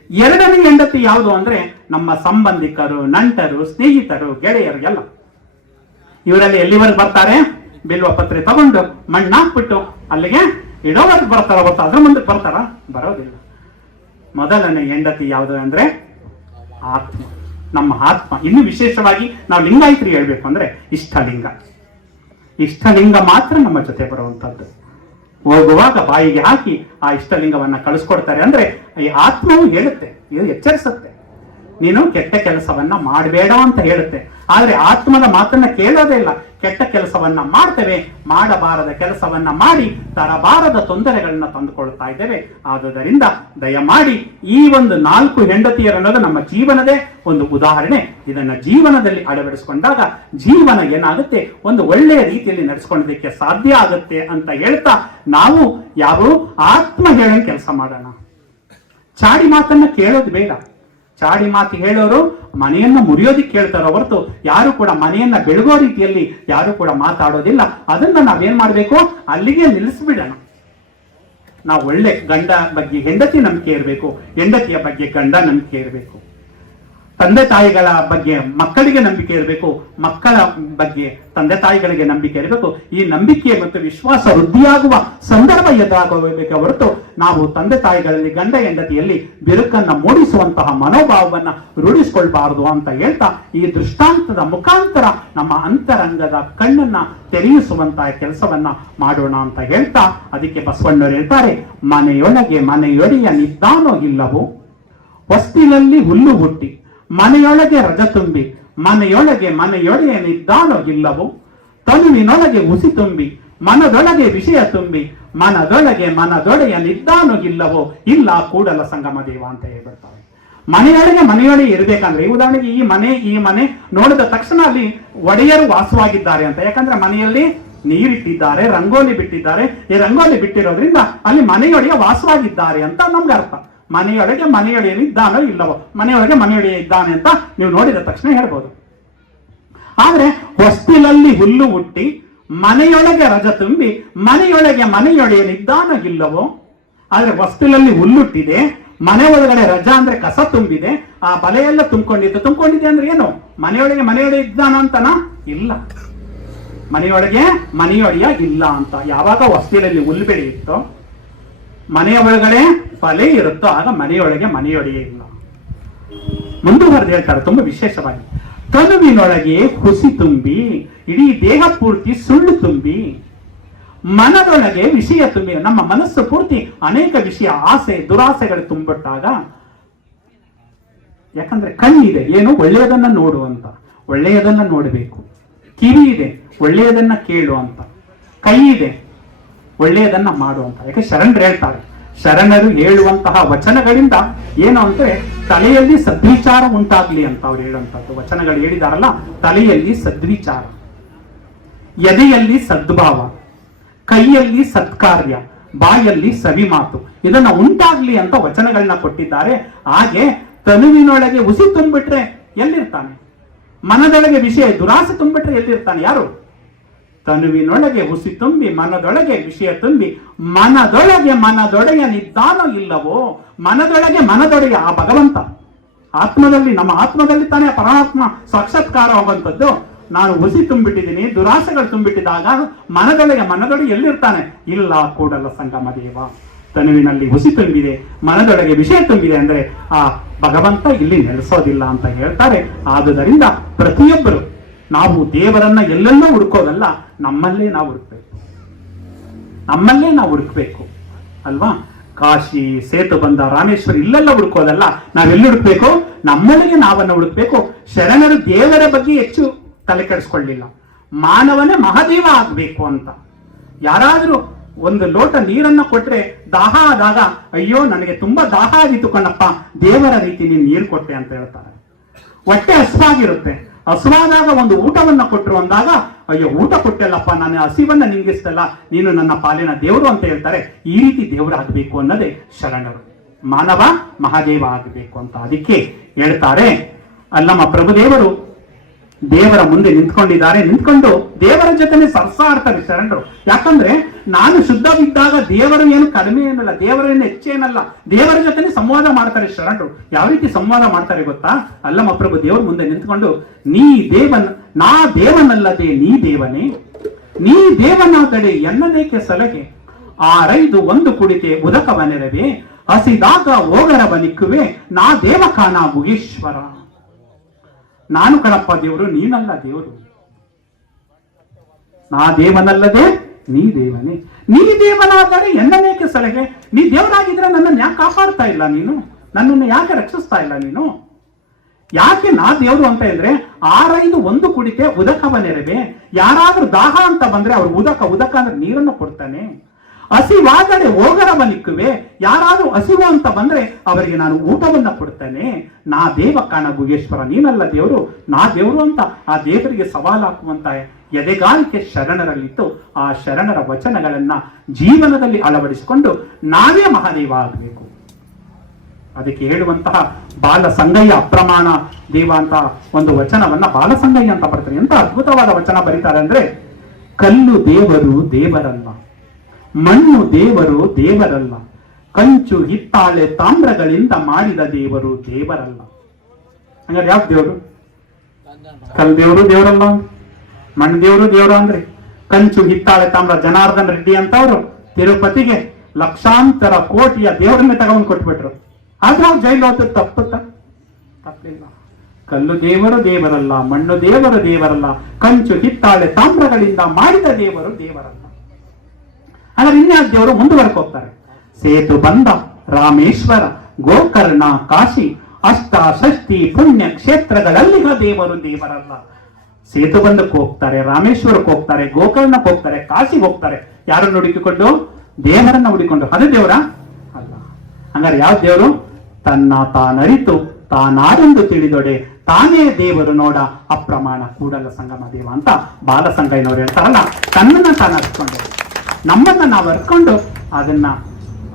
2ನೇ ಹೆಂಡತಿ ಯಾವುದು ಅಂದ್ರೆ ನಮ್ಮ ಸಂಬಂಧಿಕರು, ನಂಟರು, ಸ್ನೇಹಿತರು, ಗೆಳೆಯರು ಎಲ್ಲ. ಇವರಲ್ಲಿ ಎಲ್ಲಿವರೆಗೆ ಬರ್ತಾರೆ? ಬಿಲ್ವ ಪತ್ರೆ ತಗೊಂಡು ಮಣ್ಣಾಕ್ಬಿಟ್ಟು ಅಲ್ಲಿಗೆ ಇಡೋವರೆಗೆ ಬರ್ತಾರ ಹೊತ್ತು, ಅದ್ರ ಮುಂದಕ್ಕೆ ಬರ್ತಾರ? ಬರೋದಿಲ್ಲ. ಮೊದಲನೇ ಹೆಂಡತಿ ಯಾವುದು ಅಂದ್ರೆ ಆತ್ಮ, ನಮ್ಮ ಆತ್ಮ. ಇನ್ನು ವಿಶೇಷವಾಗಿ ನಾವು ಲಿಂಗಾಯತ್ರಿ ಹೇಳ್ಬೇಕು ಅಂದ್ರೆ ಇಷ್ಟಲಿಂಗ ಮಾತ್ರ ನಮ್ಮ ಜೊತೆ ಬರುವಂತದ್ದು. ಹೋಗುವಾಗ ಬಾಯಿಗೆ ಹಾಕಿ ಆ ಇಷ್ಟಲಿಂಗವನ್ನ ಕಳಿಸ್ಕೊಡ್ತಾರೆ. ಅಂದ್ರೆ ಈ ಆತ್ಮವು ಹೇಳುತ್ತೆ, ಇದು ಎಚ್ಚರಿಸುತ್ತೆ, ನೀನು ಕೆಟ್ಟ ಕೆಲಸವನ್ನ ಮಾಡಬೇಡ ಅಂತ ಹೇಳುತ್ತೆ. ಆದ್ರೆ ಆತ್ಮದ ಮಾತನ್ನ ಕೇಳೋದೇ ಇಲ್ಲ. ಕೆಟ್ಟ ಕೆಲಸವನ್ನ ಮಾಡ್ತೇವೆ, ಮಾಡಬಾರದ ಕೆಲಸವನ್ನ ಮಾಡಿ ತರಬಾರದ ತೊಂದರೆಗಳನ್ನ ತಂದುಕೊಳ್ತಾ ಇದ್ದೇವೆ. ಆದುದರಿಂದ ದಯಮಾಡಿ ಈ ಒಂದು 4 ಹೆಂಡತಿಯರು ಅನ್ನೋದು ನಮ್ಮ ಜೀವನದೇ ಒಂದು ಉದಾಹರಣೆ. ಇದನ್ನ ಜೀವನದಲ್ಲಿ ಅಳವಡಿಸಿಕೊಂಡಾಗ ಜೀವನ ಏನಾಗುತ್ತೆ, ಒಂದು ಒಳ್ಳೆಯ ರೀತಿಯಲ್ಲಿ ನಡೆಸ್ಕೊಳ್ಳೋದಕ್ಕೆ ಸಾಧ್ಯ ಆಗುತ್ತೆ ಅಂತ ಹೇಳ್ತಾ ನಾವು ಯಾವ ಆತ್ಮ ಹೇಳೋ ಕೆಲಸ ಮಾಡೋಣ. ಚಾಡಿ ಮಾತನ್ನ ಕೇಳೋದು ಬೇಡ. ಚಾಡಿ ಮಾತು ಹೇಳೋರು ಮನೆಯನ್ನ ಮುರಿಯೋದಿಕ್ಕೆ ಹೇಳ್ತಾರೋ ಹೊರತು ಯಾರು ಕೂಡ ಮನೆಯನ್ನ ಬೆಳಗೋ ರೀತಿಯಲ್ಲಿ ಯಾರು ಕೂಡ ಮಾತಾಡೋದಿಲ್ಲ. ಅದನ್ನ ನಾವೇನ್ ಮಾಡ್ಬೇಕು, ಅಲ್ಲಿಗೆ ನಿಲ್ಲಿಸ್ಬಿಡೋಣ. ನಾವು ಒಳ್ಳೆ ಗಂಡ ಬಗ್ಗೆ ಹೆಂಡತಿ ನಂಬಿಕೆ ಇರಬೇಕು, ಹೆಂಡತಿಯ ಬಗ್ಗೆ ಗಂಡ ನಂಬಿಕೆ ಇರಬೇಕು. ತಂದೆ ತಾಯಿಗಳ ಬಗ್ಗೆ ಮಕ್ಕಳಿಗೆ ನಂಬಿಕೆ ಇರಬೇಕು, ಮಕ್ಕಳ ಬಗ್ಗೆ ತಂದೆ ತಾಯಿಗಳಿಗೆ ನಂಬಿಕೆ ಇರಬೇಕು. ಈ ನಂಬಿಕೆ ಮತ್ತು ವಿಶ್ವಾಸ ವೃದ್ಧಿಯಾಗುವ ಸಂದರ್ಭ ಎದುರಾಗಬೇಕು ಹೊರತು ನಾವು ತಂದೆ ತಾಯಿಗಳಲ್ಲಿ ಗಂಡ ಹೆಂಡತಿಯಲ್ಲಿ ಬಿರುಕನ್ನ ಮೂಡಿಸುವಂತಹ ಮನೋಭಾವವನ್ನ ರೂಢಿಸಿಕೊಳ್ಬಾರದು ಅಂತ ಹೇಳ್ತಾ ಈ ದೃಷ್ಟಾಂತದ ಮುಖಾಂತರ ನಮ್ಮ ಅಂತರಂಗದ ಕಣ್ಣನ್ನ ತೆರೆಯಿಸುವಂತಹ ಕೆಲಸವನ್ನ ಮಾಡೋಣ ಅಂತ ಹೇಳ್ತಾ, ಅದಕ್ಕೆ ಬಸವಣ್ಣವರು ಹೇಳ್ತಾರೆ, ಮನೆಯೊಳಗೆ ನಿದ್ದಾನೋ ಇಲ್ಲವೋ, ಹೊಸ್ತಿಲಲ್ಲಿ ಹುಲ್ಲು ಹುಟ್ಟಿ ಮನೆಯೊಳಗೆ ರಜ ತುಂಬಿ ಮನೆಯೊಳಗೆ ನಿದ್ದಾನೋ ಇಲ್ಲವೋ, ತನುವಿನೊಳಗೆ ಉಸಿ ತುಂಬಿ ಮನದೊಳಗೆ ವಿಷಯ ತುಂಬಿ ಮನದೊಡೆಯ ನಿದ್ದಾನೋ ಇಲ್ಲವೋ, ಇಲ್ಲ ಕೂಡಲ ಸಂಗಮ ದೇವ ಅಂತ ಹೇಳ್ಬಿಡ್ತಾರೆ. ಮನೆಯೊಳಗೆ ಇರ್ಬೇಕಂದ್ರೆ, ಉದಾಹರಣೆಗೆ ಈ ಮನೆ ನೋಡಿದ ತಕ್ಷಣ ಅಲ್ಲಿ ಒಡೆಯರು ವಾಸವಾಗಿದ್ದಾರೆ ಅಂತ. ಯಾಕಂದ್ರೆ ಮನೆಯಲ್ಲಿ ನೀರಿಟ್ಟಿದ್ದಾರೆ, ರಂಗೋಲಿ ಬಿಟ್ಟಿದ್ದಾರೆ. ಈ ರಂಗೋಲಿ ಬಿಟ್ಟಿರೋದ್ರಿಂದ ಅಲ್ಲಿ ಮನೆಯೊಡೆಯ ವಾಸವಾಗಿದ್ದಾರೆ ಅಂತ ನಮ್ಗೆ ಅರ್ಥ. ಮನೆಯೊಡೆಯ ಇದ್ದಾನೋ ಇಲ್ಲವೋ, ಮನೆಯೊಡೆಯ ಇದ್ದಾನೆ ಅಂತ ನೀವು ನೋಡಿದ ತಕ್ಷಣ ಹೇಳ್ಬೋದು. ಆದ್ರೆ ಹೊಸ್ತಿಲಲ್ಲಿ ಹುಲ್ಲು ಹುಟ್ಟಿ ಮನೆಯೊಳಗೆ ರಜ ತುಂಬಿ ಮನೆಯೊಡೆಯನಿದ್ದಾನೋ ಇಲ್ಲವೋ. ಆದ್ರೆ ಹೊಸ್ತಿಲಲ್ಲಿ ಹುಲ್ಲುಟ್ಟಿದೆ, ಮನೆ ಒಳಗಡೆ ರಜಾ ಅಂದ್ರೆ ಕಸ ತುಂಬಿದೆ, ಆ ಬಲೆಯೆಲ್ಲ ತುಂಬಿಕೊಂಡಿದೆ ಅಂದ್ರೆ ಏನು? ಮನೆಯೊಳಗೆ ಇದ್ದಾನ ಅಂತನಾ? ಇಲ್ಲ, ಮನೆಯೊಡೆಯ ಇಲ್ಲ ಅಂತ. ಯಾವಾಗ ಹೊಸ್ತಿಲಲ್ಲಿ ಹುಲ್ಲು ಬೆಳೆಯುತ್ತೋ, ಮನೆಯ ಒಳಗಡೆ ಬಲೆ ಇರುತ್ತೋ, ಆಗ ಮನೆಯೊಡೆಯ ಇಲ್ಲ. ಮುಂದುವರೆದು ಹೇಳ್ತಾರೆ ತುಂಬಾ ವಿಶೇಷವಾಗಿ, ತನುವಿನೊಳಗೆ ಹುಸಿ ತುಂಬಿ, ಇಡೀ ದೇಹ ಪೂರ್ತಿ ಸುಳ್ಳು ತುಂಬಿ, ಮನದೊಳಗೆ ವಿಷಯ ತುಂಬಿ, ನಮ್ಮ ಮನಸ್ಸು ಪೂರ್ತಿ ಅನೇಕ ವಿಷಯ, ಆಸೆ ದುರಾಸೆಗಳು ತುಂಬಿಟ್ಟಾಗ ಯಾಕಂದ್ರೆ ಕಣ್ಣಿದೆ, ಏನು ಒಳ್ಳೆಯದನ್ನ ನೋಡು ಅಂತ, ಒಳ್ಳೆಯದನ್ನ ನೋಡಬೇಕು. ಕಿವಿ ಇದೆ, ಒಳ್ಳೆಯದನ್ನ ಕೇಳು ಅಂತ. ಕೈ ಇದೆ, ಒಳ್ಳೆಯದನ್ನ ಮಾಡು ಅಂತ. ಯಾಕೆ ಶರಣರು ಹೇಳ್ತಾರೆ, ಶರಣರು ಹೇಳುವಂತಹ ವಚನಗಳಿಂದ ಏನು ಅಂದ್ರೆ ತಲೆಯಲ್ಲಿ ಸದ್ವಿಚಾರ ಉಂಟಾಗ್ಲಿ ಅಂತ ಅವ್ರು ಹೇಳುವಂತದ್ದು ವಚನಗಳು ಹೇಳಿದಾರಲ್ಲ. ತಲೆಯಲ್ಲಿ ಸದ್ವಿಚಾರ, ಎದೆಯಲ್ಲಿ ಸದ್ಭಾವ, ಕೈಯಲ್ಲಿ ಸತ್ಕಾರ್ಯ, ಬಾಯಲ್ಲಿ ಸವಿ ಮಾತು, ಇದನ್ನ ಉಂಟಾಗ್ಲಿ ಅಂತ ವಚನಗಳನ್ನ ಕೊಟ್ಟಿದ್ದಾರೆ. ಹಾಗೆ ತನುವಿನೊಳಗೆ ಹುಸಿ ತುಂಬಿಟ್ರೆ ಎಲ್ಲಿರ್ತಾನೆ? ಮನದೊಳಗೆ ವಿಷಯ ದುರಾಸೆ ತುಂಬಿಟ್ರೆ ಎಲ್ಲಿರ್ತಾನೆ? ಯಾರು? ತನುವಿನೊಳಗೆ ಹುಸಿ ತುಂಬಿ ಮನದೊಳಗೆ ವಿಷಯ ತುಂಬಿ ಮನದೊಡೆಯ ನಿದ್ದಾನ ಇಲ್ಲವೋ? ಮನದೊಡೆಯ ಆ ಭಗವಂತ ಆತ್ಮದಲ್ಲಿ, ನಮ್ಮ ಆತ್ಮದಲ್ಲಿ ತಾನೇ ಪರಮಾತ್ಮ ಸಾಕ್ಷಾತ್ಕಾರ ಆಗುವಂಥದ್ದು. ನಾನು ಹುಸಿ ತುಂಬಿಟ್ಟಿದ್ದೀನಿ, ದುರಾಸೆಗಳು ತುಂಬಿಟ್ಟಿದಾಗ ಮನದೊಳಗೆ ಎಲ್ಲಿರ್ತಾನೆ? ಇಲ್ಲ, ಕೂಡಲ ಸಂಗಮ ದೇವ. ತನುವಿನಲ್ಲಿ ಹುಸಿ ತುಂಬಿದೆ, ಮನದೊಳಗೆ ವಿಷಯ ತುಂಬಿದೆ ಅಂದ್ರೆ ಆ ಭಗವಂತ ಇಲ್ಲಿ ನೆಲೆಸೋದಿಲ್ಲ ಅಂತ ಹೇಳ್ತಾರೆ. ಆದುದರಿಂದ ಪ್ರತಿಯೊಬ್ಬರು ನಾವು ದೇವರನ್ನ ಎಲ್ಲೆಲ್ಲೋ ಹುಡುಕೋದಲ್ಲ, ನಮ್ಮಲ್ಲೇ ನಾವು ಹುಡುಕ್ಬೇಕು ಅಲ್ವಾ? ಕಾಶಿ, ಸೇತುಬಂಧ, ರಾಮೇಶ್ವರ ಇಲ್ಲೆಲ್ಲ ಹುಡುಕೋದಲ್ಲ, ನಾವೆಲ್ಲಿ ಹುಡುಕ್ಬೇಕು? ನಮ್ಮೊಳಗೆ ನಾವನ್ನ ಹುಡುಕ್ಬೇಕು. ಶರಣರು ದೇವರ ಬಗ್ಗೆ ಹೆಚ್ಚು ತಲೆ ಕೆಡಿಸ್ಕೊಳ್ಳಿಲ್ಲ, ಮಾನವನೇ ಮಹಾದೇವ ಆಗ್ಬೇಕು ಅಂತ. ಯಾರಾದ್ರೂ ಒಂದು ಲೋಟ ನೀರನ್ನ ಕೊಟ್ರೆ ದಾಹ ಆದಾಗ, ಅಯ್ಯೋ ನನಗೆ ತುಂಬಾ ದಾಹ ಆಗಿತ್ತು ಕಣಪ್ಪ, ದೇವರ ರೀತಿ ನೀನು ನೀರು ಕೊಟ್ಟೆ ಅಂತ ಹೇಳ್ತಾರೆ. ಹೊಟ್ಟೆ ಹಸುವಾಗಿರುತ್ತೆ, ಹಸುವಾದಾಗ ಒಂದು ಊಟವನ್ನ ಕೊಟ್ಟರು ಅಂದಾಗ, ಅಯ್ಯೋ ಊಟ ಕೊಟ್ಟಲ್ಲಪ್ಪ, ನಾನು ಹಸಿವನ್ನ ನಿಂಗಿಸ್ತಲ್ಲ, ನೀನು ನನ್ನ ಪಾಲಿನ ದೇವರು ಅಂತ ಹೇಳ್ತಾರೆ. ಈ ರೀತಿ ದೇವರು ಆಗಬೇಕು ಅನ್ನೋದೇ ಶರಣರು. ಮಾನವ ಮಹಾದೇವ ಆಗಬೇಕು ಅಂತ ಅದಕ್ಕೆ ಹೇಳ್ತಾರೆ. ಅಲ್ಲಮ್ಮ ಪ್ರಭುದೇವರು ದೇವರ ಮುಂದೆ ನಿಂತ್ಕೊಂಡಿದ್ದಾರೆ, ನಿಂತ್ಕೊಂಡು ದೇವರ ಜೊತೆನೆ ಸರ್ಸಾಡ್ತಾರೆ ಶರಣರು. ಯಾಕಂದ್ರೆ ನಾನು ಶುದ್ಧವಿದ್ದಾಗ ದೇವರು ಏನು ಕಡಿಮೆ ಏನಲ್ಲ, ದೇವರೇನು ಹೆಚ್ಚೇನಲ್ಲ, ದೇವರ ಜೊತೆನೆ ಸಂವಾದ ಮಾಡ್ತಾರೆ ಶರಣರು. ಯಾವ ರೀತಿ ಸಂವಾದ ಮಾಡ್ತಾರೆ ಗೊತ್ತಾ? ಅಲ್ಲಮ್ಮ ಪ್ರಭು ದೇವರ ಮುಂದೆ ನಿಂತ್ಕೊಂಡು, ನಾ ದೇವನಲ್ಲದೆ ನೀ ದೇವನೇ, ನೀ ದೇವನಾದಡೆ ಎನ್ನನೇಕೆ ಸಲಹೆ, ಆರೈದು ಒಂದು ಕುಡಿತೆ ಉದಕವನೆರವೆ, ಹಸಿದಾಗ ಹೋಗರವ ನಿಕ್ಕುವೆ, ನಾ ದೇವಕಾನ ಮುಗೀಶ್ವರ. ನಾನು ಕಣಪ್ಪ ದೇವರು, ನೀನಲ್ಲ ದೇವರು. ನಾ ದೇವನಲ್ಲದೆ ನೀ ದೇವನೇ, ನೀ ದೇವನಾದರೆ ಎನ್ನನೇಕೆ ಸಲಹೆ. ನೀ ದೇವರಾಗಿದ್ರೆ ನನ್ನನ್ನು ಯಾಕೆ ಕಾಪಾಡ್ತಾ ಇಲ್ಲ ನೀನು? ನನ್ನನ್ನು ಯಾಕೆ ರಕ್ಷಿಸ್ತಾ ಇಲ್ಲ ನೀನು? ಯಾಕೆ ನಾ ದೇವರು ಅಂತ ಹೇಳಿದ್ರೆ, ಆರೈದು ಒಂದು ಕುಡಿತೆ ಉದಕವ ನೆರವೆ. ಯಾರಾದ್ರೂ ದಾಹ ಅಂತ ಬಂದ್ರೆ ಅವ್ರು ಉದಕ ಅಂದ್ರೆ ನೀರನ್ನು ಕೊಡ್ತಾನೆ. ಹಸಿವಾದರೆ ಹೋಗರವ ನಿಕ್ಕುವೆ, ಯಾರಾದ್ರೂ ಹಸಿವು ಅಂತ ಬಂದ್ರೆ ಅವರಿಗೆ ನಾನು ಊಟವನ್ನ ಕೊಡ್ತೇನೆ. ನಾ ದೇವ ಕಾಣ ಗುಗೇಶ್ವರ, ನೀನಲ್ಲ ದೇವರು, ನಾ ದೇವರು ಅಂತ ಆ ದೇವರಿಗೆ ಸವಾಲು ಹಾಕುವಂತ ಎದೆಗಾರಿಕೆ ಶರಣರಲ್ಲಿತ್ತು. ಆ ಶರಣರ ವಚನಗಳನ್ನ ಜೀವನದಲ್ಲಿ ಅಳವಡಿಸಿಕೊಂಡು ನಾವೇ ಮಹಾದೇವ ಆಗಬೇಕು. ಅದಕ್ಕೆ ಹೇಳುವಂತಹ ಬಾಲಸಂಗಯ್ಯ ಅಪ್ರಮಾಣ ದೇವ ಅಂತ ಒಂದು ವಚನವನ್ನ ಬಾಲಸಂಗಯ್ಯ ಅಂತ ಬರ್ತಾರೆ. ಎಂತ ಅದ್ಭುತವಾದ ವಚನ ಬರೀತಾರೆ ಅಂದ್ರೆ, ಕಲ್ಲು ದೇವರು ದೇವರಲ್ಲ, ಮಣ್ಣು ದೇವರು ದೇವರಲ್ಲ, ಕಂಚು ಹಿತ್ತಾಳೆ ತಾಮ್ರಗಳಿಂದ ಮಾಡಿದ ದೇವರು ದೇವರಲ್ಲ. ಹಂಗಾರೆ ಯಾವ ದೇವರು? ಕಲ್ ದೇವರು ದೇವರಲ್ಲ, ಮಣ್ಣು ದೇವರು ದೇವರ ಅಂದ್ರೆ ಕಂಚು ಹಿತ್ತಾಳೆ ತಾಮ್ರ. ಜನಾರ್ದನ್ ರೆಡ್ಡಿ ಅಂತವ್ರು ತಿರುಪತಿಗೆ ಲಕ್ಷಾಂತರ ಕೋಟಿಯ ದೇವರನ್ನೇ ತಗೊಂಡು ಕೊಟ್ಬಿಟ್ರು. ಆದ್ರೆ ಅವ್ರು ಜೈಲು ಹೋದ ತಪ್ಪಿಲ್ಲ. ಕಲ್ಲು ದೇವರು ದೇವರಲ್ಲ, ಮಣ್ಣು ದೇವರು ದೇವರಲ್ಲ, ಕಂಚು ಹಿತ್ತಾಳೆ ತಾಮ್ರಗಳಿಂದ ಮಾಡಿದ ದೇವರು ದೇವರಲ್ಲ. ಹಾಗಾದ್ರೆ ಇನ್ಯಾವ ದೇವರು ಮುಂದುವರೆಕೋಗ್ತಾರೆ. ಸೇತು ಬಂದ ರಾಮೇಶ್ವರ, ಗೋಕರ್ಣ, ಕಾಶಿ, ಅಷ್ಟ ಷಷ್ಠಿ ಪುಣ್ಯ ಕ್ಷೇತ್ರಗಳಲ್ಲಿಗ ದೇವರು ದೇವರಲ್ಲ. ಸೇತು ಬಂದಕ್ಕೆ ಹೋಗ್ತಾರೆ, ರಾಮೇಶ್ವರಕ್ಕೆ ಹೋಗ್ತಾರೆ, ಗೋಕರ್ಣಕ್ಕೆ ಹೋಗ್ತಾರೆ, ಕಾಶಿಗೆ ಹೋಗ್ತಾರೆ. ಯಾರನ್ನು ಹುಡುಕಿಕೊಂಡು? ದೇವರನ್ನ ಹುಡುಕಿಕೊಂಡು. ಅದು ದೇವರ ಅಲ್ಲ. ಹಂಗಾರೆ ಯಾವ ದೇವರು? ತನ್ನ ತಾನರಿತು ತಾನಾರೆಂದು ತಿಳಿದೊಡೆ ತಾನೇ ದೇವರು ನೋಡ ಅಪ್ರಮಾಣ ಕೂಡಲ ಸಂಗಮ ದೇವ ಅಂತ ಬಾಲಸಂಗಯ್ಯನವ್ರು ಹೇಳ್ತಾರಲ್ಲ. ತನ್ನನ್ನ ತಾನು ಅರ್ತ್ಕೊಂಡೆ, ನಮ್ಮನ್ನ ನಾವು ಅರ್ತ್ಕೊಂಡು ಅದನ್ನ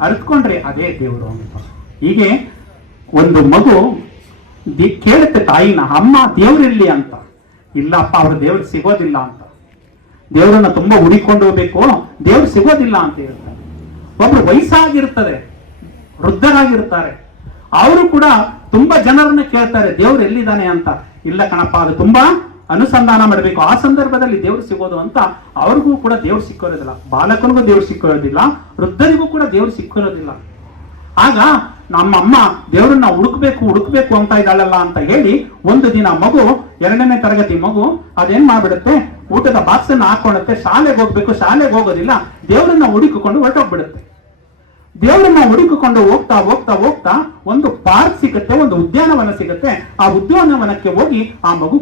ಅರ್ತ್ಕೊಂಡ್ರೆ ಅದೇ ದೇವರು ಅಂತ. ಹೀಗೆ ಒಂದು ಮಗು ಕೇಳುತ್ತೆ ತಾಯಿನ, ಅಮ್ಮ ದೇವ್ರಿರ್ಲಿ ಅಂತ. ಇಲ್ಲಪ್ಪ, ಅವ್ರು ದೇವ್ರು ಸಿಗೋದಿಲ್ಲ ಅಂತ. ದೇವರನ್ನ ತುಂಬಾ ಹುಡಿಕೊಂಡು ಹೋಗ್ಬೇಕು, ದೇವ್ರು ಸಿಗೋದಿಲ್ಲ ಅಂತ ಹೇಳ್ತಾರೆ. ಒಬ್ರು ವಯಸ್ಸಾಗಿರ್ತದೆ, ವೃದ್ಧರಾಗಿರ್ತಾರೆ, ಅವರು ಕೂಡ ತುಂಬಾ ಜನರನ್ನ ಕೇಳ್ತಾರೆ ದೇವ್ರು ಎಲ್ಲಿದ್ದಾನೆ ಅಂತ. ಇಲ್ಲ ಕಣಪ್ಪ, ಅದು ತುಂಬಾ ಅನುಸಂಧಾನ ಮಾಡಬೇಕು, ಆ ಸಂದರ್ಭದಲ್ಲಿ ದೇವ್ರು ಸಿಗೋದು ಅಂತ. ಅವ್ರಿಗೂ ಕೂಡ ದೇವ್ರು ಸಿಕ್ಕೋದಿಲ್ಲ, ಬಾಲಕನಿಗೂ ದೇವ್ರು ಸಿಕ್ಕೋದಿಲ್ಲ, ವೃದ್ಧರಿಗೂ ಕೂಡ ದೇವ್ರು ಸಿಕ್ಕಿರೋದಿಲ್ಲ. ಆಗ ನಮ್ಮ ಅಮ್ಮ ದೇವ್ರನ್ನ ಹುಡುಕ್ಬೇಕು ಅಂತ ಇದ್ದಾಳಲ್ಲ ಅಂತ ಹೇಳಿ ಒಂದು ದಿನ ಮಗು, 2ನೇ ತರಗತಿ ಮಗು, ಅದೇನ್ ಮಾಡ್ಬಿಡುತ್ತೆ, ಊಟದ ಬಾಕ್ಸ್ ಅನ್ನ ಹಾಕೊಳ್ಳುತ್ತೆ, ಶಾಲೆಗೆ ಹೋಗ್ಬೇಕು, ಶಾಲೆಗೆ ಹೋಗೋದಿಲ್ಲ, ದೇವ್ರನ್ನ ಹುಡುಕಿಕೊಂಡು ಹೊರಟೋಗ್ಬಿಡುತ್ತೆ. ದೇವರನ್ನ ಹುಡುಕಿಕೊಂಡು ಹೋಗ್ತಾ ಹೋಗ್ತಾ ಹೋಗ್ತಾ ಒಂದು ಪಾರ್ಕ್ ಸಿಗುತ್ತೆ, ಒಂದು ಉದ್ಯಾನವನ ಸಿಗುತ್ತೆ. ಆ ಉದ್ಯಾನವನಕ್ಕೆ ಹೋಗಿ ಆ ಮಗು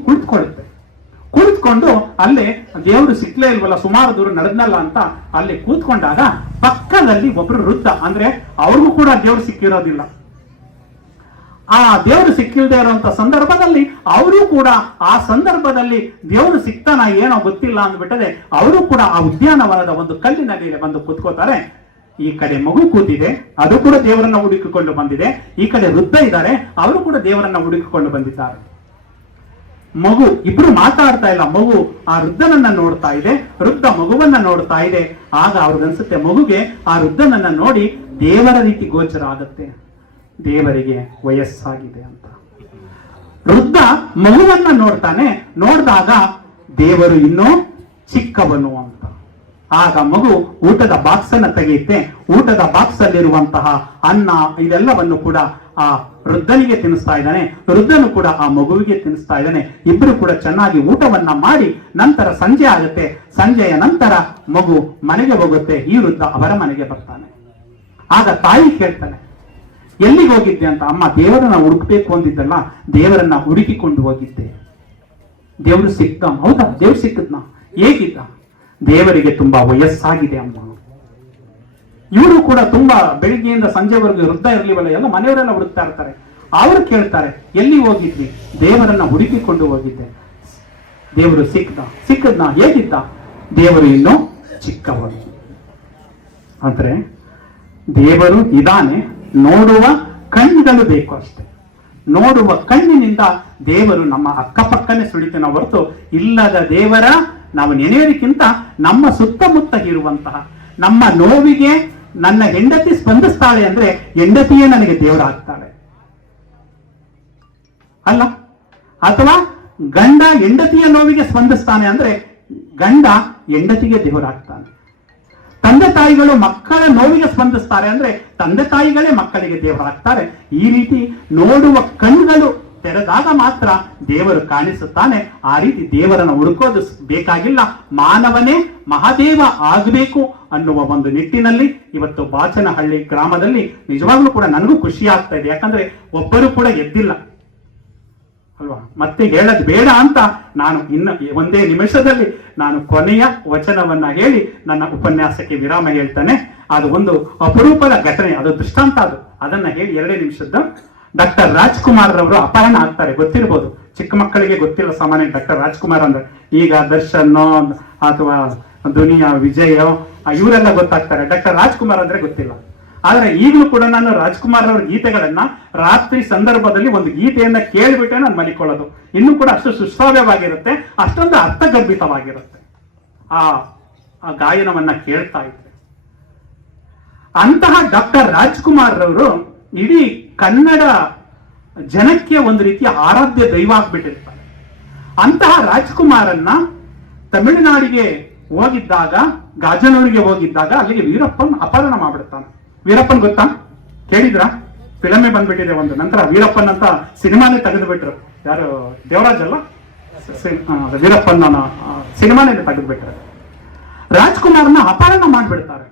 ಕುಳಿತುಕೊಂಡು ಅಲ್ಲೇ ದೇವರು ಸಿಕ್ಲೇ ಇಲ್ವಲ್ಲ, ಸುಮಾರು ದೂರ ನಡೆದ್ನಲ್ಲ ಅಂತ ಅಲ್ಲಿ ಕೂತ್ಕೊಂಡಾಗ ಪಕ್ಕದಲ್ಲಿ ಒಬ್ರು ವೃದ್ಧ, ಅಂದ್ರೆ ಅವ್ರಿಗೂ ಕೂಡ ದೇವರು ಸಿಕ್ಕಿರೋದಿಲ್ಲ. ಆ ದೇವರು ಸಿಕ್ಕಿಲ್ಲದೆ ಇರುವಂತ ಸಂದರ್ಭದಲ್ಲಿ ಅವರು ಕೂಡ ಆ ಸಂದರ್ಭದಲ್ಲಿ ದೇವರು ಸಿಕ್ತಾನ ಏನೋ ಗೊತ್ತಿಲ್ಲ ಅಂದ್ಬಿಟ್ಟದೆ ಅವರು ಕೂಡ ಆ ಉದ್ಯಾನವನದ ಒಂದು ಕಲ್ಲಿನ ಮೇಲೆ ಬಂದು ಕೂತ್ಕೋತಾರೆ. ಈ ಕಡೆ ಮಗು ಕೂತಿದೆ, ಅದು ಕೂಡ ದೇವರನ್ನ ಹುಡುಕಿಕೊಂಡು ಬಂದಿದೆ. ಈ ಕಡೆ ವೃದ್ಧ ಇದ್ದಾರೆ, ಅವರು ಕೂಡ ದೇವರನ್ನ ಹುಡುಕಿಕೊಂಡು ಬಂದಿದ್ದಾರೆ. ಮಗು ಇಬ್ರು ಮಾತಾಡ್ತಾ ಇಲ್ಲ. ಮಗು ಆ ವೃದ್ಧನನ್ನ ನೋಡ್ತಾ ಇದೆ, ವೃದ್ಧ ಮಗುವನ್ನ ನೋಡ್ತಾ ಇದೆ. ಆಗ ಅವ್ರಿಗನ್ಸುತ್ತೆ ಮಗುಗೆ ಆ ವೃದ್ಧನನ್ನ ನೋಡಿ ದೇವರ ರೀತಿ ಗೋಚರ ಆಗುತ್ತೆ, ದೇವರಿಗೆ ವಯಸ್ಸಾಗಿದೆ ಅಂತ. ವೃದ್ಧ ಮಗುವನ್ನ ನೋಡ್ತಾನೆ, ನೋಡಿದಾಗ ದೇವರು ಇನ್ನೂ ಚಿಕ್ಕವನು ಅಂತ. ಆಗ ಮಗು ಊಟದ ಬಾಕ್ಸ್ ಅನ್ನ ತೆಗೆಯುತ್ತೆ. ಊಟದ ಬಾಕ್ಸ್ ಅಲ್ಲಿರುವಂತಹ ಅನ್ನ ಇದೆಲ್ಲವನ್ನು ಕೂಡ ಆ ವೃದ್ಧನಿಗೆ ತಿನ್ನಿಸ್ತಾ ಇದ್ದಾನೆ, ವೃದ್ಧನು ಕೂಡ ಆ ಮಗುವಿಗೆ ತಿನ್ನಿಸ್ತಾ ಇದ್ದಾನೆ. ಇಬ್ಬರು ಕೂಡ ಚೆನ್ನಾಗಿ ಊಟವನ್ನ ಮಾಡಿ ನಂತರ ಸಂಜೆ ಆಗುತ್ತೆ. ಸಂಜೆಯ ನಂತರ ಮಗು ಮನೆಗೆ ಹೋಗುತ್ತೆ, ಈ ವೃದ್ಧ ಅವರ ಮನೆಗೆ ಬರ್ತಾನೆ. ಆಗ ತಾಯಿ ಕೇಳ್ತಾನೆ, ಎಲ್ಲಿಗೆ ಹೋಗಿದ್ದೆ ಅಂತ. ಅಮ್ಮ, ದೇವರನ್ನ ಹುಡುಕ್ಬೇಕು ಅಂದಿದ್ದಲ್ಲ, ದೇವರನ್ನ ಹುಡುಕಿಕೊಂಡು ಹೋಗಿದ್ದೆ. ದೇವರು ಸಿಕ್ತ. ಹೌದಾ, ದೇವ್ರು ಸಿಕ್ಕದ್ನ? ಹೇಗಿದ್ದ? ದೇವರಿಗೆ ತುಂಬಾ ವಯಸ್ಸಾಗಿದೆ ಅಮ್ಮ. ಇವರು ಕೂಡ ತುಂಬಾ ಬೆಳಿಗ್ಗೆಯಿಂದ ಸಂಜೆವರೆಗೂ ವೃದ್ಧ ಇರಲಿವಲ್ಲ, ಎಲ್ಲ ಮನೆಯವರೆಲ್ಲ ಹುಡುಕ್ತಾ ಇರ್ತಾರೆ. ಅವರು ಕೇಳ್ತಾರೆ, ಎಲ್ಲಿ ಹೋಗಿದ್ವಿ? ದೇವರನ್ನ ಹುಡುಕಿಕೊಂಡು ಹೋಗಿದ್ದೆ. ದೇವರು ಸಿಕ್ಕದ್ನ? ಹೇಗಿದ್ದ? ದೇವರು ಇನ್ನೂ ಚಿಕ್ಕವರು. ಅಂದ್ರೆ ದೇವರು ಇದಾನೆ, ನೋಡುವ ಕಣ್ಣುಗಳು ಬೇಕು ಅಷ್ಟೇ. ನೋಡುವ ಕಣ್ಣಿನಿಂದ ದೇವರು ನಮ್ಮ ಅಕ್ಕಪಕ್ಕನೆ ಸುಳಿತನ ಹೊರತು ಇಲ್ಲದ ದೇವರ ನಾವು ನೆನೆಯೋದಕ್ಕಿಂತ ನಮ್ಮ ಸುತ್ತಮುತ್ತ ಇರುವಂತಹ ನಮ್ಮ ನೋವಿಗೆ ನನ್ನ ಹೆಂಡತಿ ಸ್ಪಂದಿಸ್ತಾಳೆ ಅಂದ್ರೆ ಹೆಂಡತಿಯೇ ನನಗೆ ದೇವರಾಗ್ತಾಳೆ ಅಲ್ಲ, ಅಥವಾ ಗಂಡ ಹೆಂಡತಿಯ ನೋವಿಗೆ ಸ್ಪಂದಿಸ್ತಾನೆ ಅಂದ್ರೆ ಗಂಡ ಹೆಂಡತಿಗೆ ದೇವರಾಗ್ತಾನೆ. ತಂದೆ ತಾಯಿಗಳು ಮಕ್ಕಳ ನೋವಿಗೆ ಸ್ಪಂದಿಸ್ತಾರೆ ಅಂದ್ರೆ ತಂದೆ ತಾಯಿಗಳೇ ಮಕ್ಕಳಿಗೆ ದೇವರಾಗ್ತಾರೆ. ಈ ರೀತಿ ನೋಡುವ ಕಣ್ಣುಗಳು ತೆರೆದಾಗ ಮಾತ್ರ ದೇವರು ಕಾಣಿಸುತ್ತಾನೆ. ಆ ರೀತಿ ದೇವರನ್ನು ಹುಡುಕೋದು ಬೇಕಾಗಿಲ್ಲ, ಮಾನವನೇ ಮಹಾದೇವ ಆಗಬೇಕು ಅನ್ನುವ ಒಂದು ನಿಟ್ಟಿನಲ್ಲಿ ಇವತ್ತು ಬಾಚನಹಳ್ಳಿ ಗ್ರಾಮದಲ್ಲಿ ನಿಜವಾಗ್ಲೂ ಕೂಡ ನನಗೂ ಖುಷಿ ಆಗ್ತಾ ಇದೆ. ಯಾಕಂದ್ರೆ ಒಬ್ಬರು ಕೂಡ ಎದ್ದಿಲ್ಲ ಅಲ್ವಾ. ಮತ್ತೆ ಹೇಳದ್ ಬೇಡ ಅಂತ ನಾನು ಒಂದೇ ನಿಮಿಷದಲ್ಲಿ ನಾನು ಕೊನೆಯ ವಚನವನ್ನ ಹೇಳಿ ನನ್ನ ಉಪನ್ಯಾಸಕ್ಕೆ ವಿರಾಮ ಹೇಳ್ತಾನೆ. ಅದು ಒಂದು ಅಪರೂಪದ ಘಟನೆ, ಅದು ದೃಷ್ಟಾಂತ. ಅದನ್ನ ಹೇಳಿ 2 ನಿಮಿಷದ್ದು. ಡಾಕ್ಟರ್ ರಾಜ್ಕುಮಾರ್ ರವರು ಅಪಹರಣ ಆಗ್ತಾರೆ, ಗೊತ್ತಿರ್ಬೋದು. ಚಿಕ್ಕ ಮಕ್ಕಳಿಗೆ ಗೊತ್ತಿಲ್ಲ ಸಾಮಾನ್ಯ ಡಾಕ್ಟರ್ ರಾಜ್ಕುಮಾರ್ ಅಂದ್ರೆ. ಈಗ ದರ್ಶನ್ ಅಥವಾ ದುನಿಯಾ ವಿಜಯ್ ಇವರೆಲ್ಲ ಗೊತ್ತಾಗ್ತಾರೆ, ಡಾಕ್ಟರ್ ರಾಜ್ಕುಮಾರ್ ಅಂದ್ರೆ ಗೊತ್ತಿಲ್ಲ. ಆದ್ರೆ ಈಗಲೂ ಕೂಡ ನಾನು ರಾಜ್ಕುಮಾರ್ ಅವರ ಗೀತೆಗಳನ್ನ ರಾತ್ರಿ ಸಂದರ್ಭದಲ್ಲಿ ಒಂದು ಗೀತೆಯನ್ನ ಕೇಳಿಬಿಟ್ಟೆ ನಾನು ಮಲಿಕೊಳ್ಳೋದು. ಇನ್ನೂ ಕೂಡ ಅಷ್ಟು ಸುಶ್ರಾವ್ಯವಾಗಿರುತ್ತೆ, ಅಷ್ಟೊಂದು ಅರ್ಥಗರ್ಭಿತವಾಗಿರುತ್ತೆ ಆ ಗಾಯನವನ್ನ ಕೇಳ್ತಾ ಇದ್ರೆ. ಅಂತಹ ಡಾಕ್ಟರ್ ರಾಜ್ಕುಮಾರ್ ರವರು ಇಡೀ ಕನ್ನಡ ಜನಕ್ಕೆ ಒಂದು ರೀತಿಯ ಆರಾಧ್ಯ ದೈವ ಆಗ್ಬಿಟ್ಟಿರ್ತಾರೆ. ಅಂತಹ ರಾಜ್ಕುಮಾರನ್ನ ತಮಿಳುನಾಡಿಗೆ ಹೋಗಿದ್ದಾಗ, ಗಾಜನೂರಿಗೆ ಹೋಗಿದ್ದಾಗ ಅಲ್ಲಿಗೆ ವೀರಪ್ಪನ್ ಅಪಹರಣ ಮಾಡ್ಬಿಡ್ತಾನೆ. ವೀರಪ್ಪನ್ ಗೊತ್ತಾ? ಕೇಳಿದ್ರ? ಫಿಲಮೇ ಬಂದ್ಬಿಟ್ಟಿದೆ ಒಂದು. ನಂತರ ವೀರಪ್ಪನ್ ಅಂತ ಸಿನಿಮಾನೇ ತೆಗೆದು ಬಿಟ್ರು. ಯಾರು? ದೇವರಾಜ್ ಅಲ್ಲ, ವೀರಪ್ಪನ್ ಸಿನಿಮಾನೇ ತೆಗೆದು ಬಿಟ್ರು. ರಾಜ್ಕುಮಾರ್ನ ಅಪಹರಣ ಮಾಡ್ಬಿಡ್ತಾರೆ.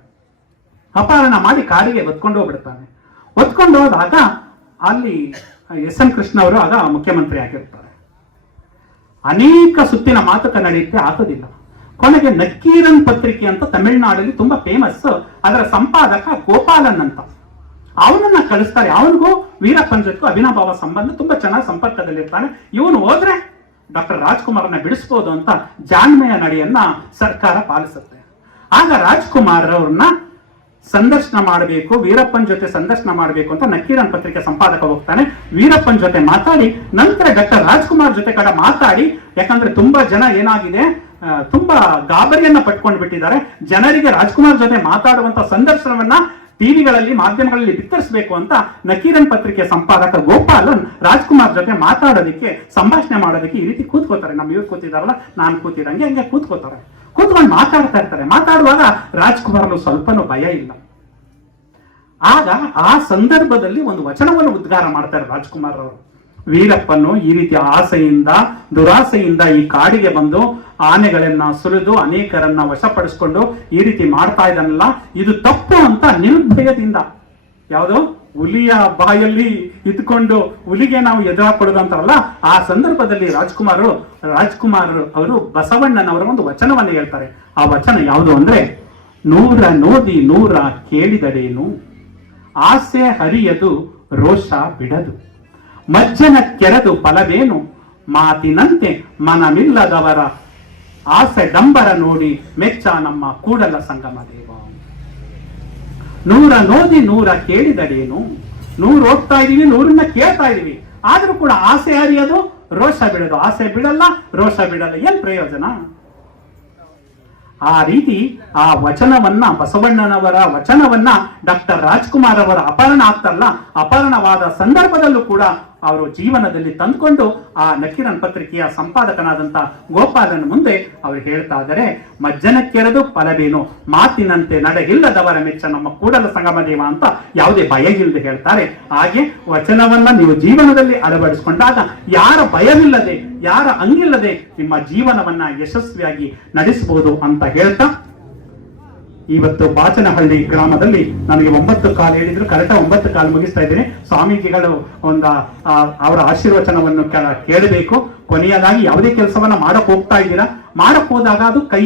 ಅಪಹರಣ ಮಾಡಿ ಕಾರಿಗೆ ಹೊತ್ಕೊಂಡು ಹೋಗ್ಬಿಡ್ತಾನೆ. ಹೊತ್ಕೊಂಡು ಹೋದಾಗ ಅಲ್ಲಿ ಎಸ್.ಎಂ. ಕೃಷ್ಣ ಅವರು ಆಗ ಮುಖ್ಯಮಂತ್ರಿ ಆಗಿರ್ತಾರೆ. ಅನೇಕ ಸುತ್ತಿನ ಮಾತುಕತೆ ನಡೆಯುತ್ತೆ, ಆಗೋದಿಲ್ಲ. ಕೊನೆಗೆ ನಕ್ಕೀರನ್ ಪತ್ರಿಕೆ ಅಂತ ತಮಿಳುನಾಡಲ್ಲಿ ತುಂಬಾ ಫೇಮಸ್, ಅದರ ಸಂಪಾದಕ ಗೋಪಾಲನ್ ಅಂತ ಅವನನ್ನ ಕಳಿಸ್ತಾರೆ. ಅವನಿಗೂ ವೀರಪ್ಪನ್ ಜೊತೆಗೂ ಅವಿನಾಭಾವ ಸಂಬಂಧ, ತುಂಬಾ ಚೆನ್ನಾಗಿ ಸಂಪರ್ಕದಲ್ಲಿರ್ತಾನೆ. ಇವನು ಹೋದ್ರೆ ಡಾಕ್ಟರ್ ರಾಜ್ಕುಮಾರ್ನ ಬಿಡಿಸ್ಬೋದು ಅಂತ ಜಾಣ್ಮೆಯ ನಡೆಯನ್ನ ಸರ್ಕಾರ ಪಾಲಿಸುತ್ತೆ. ಆಗ ರಾಜ್ಕುಮಾರ್ ಅವ್ರನ್ನ ಸಂದರ್ಶನ ಮಾಡಬೇಕು, ವೀರಪ್ಪನ್ ಜೊತೆ ಸಂದರ್ಶನ ಮಾಡಬೇಕು ಅಂತ ನಕ್ಕೀರನ್ ಪತ್ರಿಕೆ ಸಂಪಾದಕ ಹೋಗ್ತಾನೆ. ವೀರಪ್ಪನ್ ಜೊತೆ ಮಾತಾಡಿ ನಂತರ ಡಾಕ್ಟರ್ ರಾಜ್ಕುಮಾರ್ ಜೊತೆ ಕಡೆ ಮಾತಾಡಿ, ಯಾಕಂದ್ರೆ ತುಂಬಾ ಜನ ಏನಾಗಿದೆ, ತುಂಬಾ ಗಾಬರಿಯನ್ನ ಪಟ್ಕೊಂಡು ಬಿಟ್ಟಿದ್ದಾರೆ. ಜನರಿಗೆ ರಾಜ್ಕುಮಾರ್ ಜೊತೆ ಮಾತಾಡುವಂತ ಸಂದರ್ಶನವನ್ನ ಟಿವಿಗಳಲ್ಲಿ ಮಾಧ್ಯಮಗಳಲ್ಲಿ ಬಿತ್ತರಿಸಬೇಕು ಅಂತ ನಕ್ಕೀರನ್ ಪತ್ರಿಕೆ ಸಂಪಾದಕ ಗೋಪಾಲನ್ ರಾಜ್ಕುಮಾರ್ ಜೊತೆ ಮಾತಾಡೋದಕ್ಕೆ, ಸಂಭಾಷಣೆ ಮಾಡೋದಕ್ಕೆ ಈ ರೀತಿ ಕೂತ್ಕೋತಾರೆ. ನಮ್ಮ ಇವ್ರು ಕೂತಿದಾರಲ್ಲ, ನಾನು ಕೂತಿದಂಗೆ ಹಂಗೆ ಕೂತ್ಕೋತಾರೆ. ಕೂತ್ಕೊಂಡು ಮಾತಾಡ್ತಾ ಇರ್ತಾರೆ. ಮಾತಾಡುವಾಗ ರಾಜ್ಕುಮಾರ್ ಸ್ವಲ್ಪನೂ ಭಯ ಇಲ್ಲ. ಆಗ ಆ ಸಂದರ್ಭದಲ್ಲಿ ಒಂದು ವಚನವನ್ನು ಉದ್ಗಾರ ಮಾಡ್ತಾರೆ ರಾಜ್ಕುಮಾರ್ ಅವರು. ವೀರಪ್ಪನು ಈ ರೀತಿಯ ಆಸೆಯಿಂದ ದುರಾಸೆಯಿಂದ ಈ ಕಾಡಿಗೆ ಬಂದು ಆನೆಗಳನ್ನ ಸುಲಿದು ಅನೇಕರನ್ನ ವಶಪಡಿಸಿಕೊಂಡು ಈ ರೀತಿ ಮಾಡ್ತಾ ಇದ್ದಾನಲ್ಲ, ಇದು ತಪ್ಪು ಅಂತ ನಿರ್ಭಯದಿಂದ, ಯಾವುದು ಹುಲಿಯ ಬಾಯಲ್ಲಿ ಇದ್ಕೊಂಡು ಹುಲಿಗೆ ನಾವು ಎದುರಾಕೊಡೋದು ಅಂತಾರಲ್ಲ, ಆ ಸಂದರ್ಭದಲ್ಲಿ ರಾಜ್ಕುಮಾರ್ ಅವರು ಬಸವಣ್ಣನವರ ಒಂದು ವಚನವನ್ನು ಹೇಳ್ತಾರೆ. ಆ ವಚನ ಯಾವುದು ಅಂದ್ರೆ, ನೂರ ನೋದಿ ನೂರ ಕೇಳಿದಡೇನು, ಆಸೆ ಹರಿಯದು ರೋಷ ಬಿಡದು, ಮಜ್ಜನ ಕೆರೆದು ಫಲವೇನು, ಮಾತಿನಂತೆ ಮನಮಿಲ್ಲದವರ ಆಸೆ ಡಂಬರ ನೋಡಿ ಮೆಚ್ಚ ನಮ್ಮ ಕೂಡಲ ಸಂಗಮ ದೇವ. ನೂರ ನೋದಿ ನೂರ ಕೇಳಿದಡೇನು, ನೂರು ಓದ್ತಾ ಇದೀವಿ, ನೂರನ್ನ ಕೇಳ್ತಾ ಇದೀವಿ, ಆದ್ರೂ ಕೂಡ ಆಸೆ ಹರಿಯೋದು ರೋಷ ಬಿಡೋದು. ಆಸೆ ಬಿಡಲ್ಲ, ರೋಷ ಬಿಡಲ್ಲ, ಏನ್ ಪ್ರಯೋಜನ? ಆ ರೀತಿ ಆ ವಚನವನ್ನ, ಬಸವಣ್ಣನವರ ವಚನವನ್ನ ಡಾಕ್ಟರ್ ರಾಜ್ಕುಮಾರ್ ಅವರ ಅಪಹರಣ ಆಗ್ತಲ್ಲ, ಅಪಹರಣವಾದ ಸಂದರ್ಭದಲ್ಲೂ ಕೂಡ ಅವರು ಜೀವನದಲ್ಲಿ ತಂದುಕೊಂಡು ಆ ನಕೀರನ್ ಪತ್ರಿಕೆಯ ಸಂಪಾದಕನಾದಂತ ಗೋಪಾಲನ್ ಮುಂದೆ ಅವರು ಹೇಳ್ತಾ ಇದ್ದಾರೆ, ಮಜ್ಜನಕ್ಕೆರೆದು ಫಲವೇನು, ಮಾತಿನಂತೆ ನಡೆಗಿಲ್ಲದವರ ಮೆಚ್ಚ ನಮ್ಮ ಕೂಡಲ ಸಂಗಮ ದೇವ ಅಂತ ಯಾವುದೇ ಭಯವಿಲ್ಲದೆ ಹೇಳ್ತಾರೆ. ಹಾಗೆ ವಚನವನ್ನ ನೀವು ಜೀವನದಲ್ಲಿ ಅಳವಡಿಸಿಕೊಂಡಾಗ ಯಾರ ಭಯವಿಲ್ಲದೆ, ಯಾರ ಅಂಗಿಲ್ಲದೆ ನಿಮ್ಮ ಜೀವನವನ್ನ ಯಶಸ್ವಿಯಾಗಿ ನಡೆಸಬಹುದು ಅಂತ ಹೇಳ್ತಾ, ಇವತ್ತು ಬಾಚನಹಳ್ಳಿ ಗ್ರಾಮದಲ್ಲಿ ನನಗೆ 9:15 ಹೇಳಿದ್ರು, ಕರೆಕ್ಟ್ 9:15 ಮುಗಿಸ್ತಾ ಇದ್ದೀನಿ. ಸ್ವಾಮೀಜಿಗಳು ಅವರ ಆಶೀರ್ವಚನವನ್ನು ಕೇಳಬೇಕು. ಕೊನೆಯದಾಗಿ ಯಾವುದೇ ಕೆಲಸವನ್ನ ಮಾಡಕ್ ಹೋಗ್ತಾ ಇದ್ದೀರಾ, ಮಾಡಕ್ ಹೋದಾಗ ಅದು ಕೈ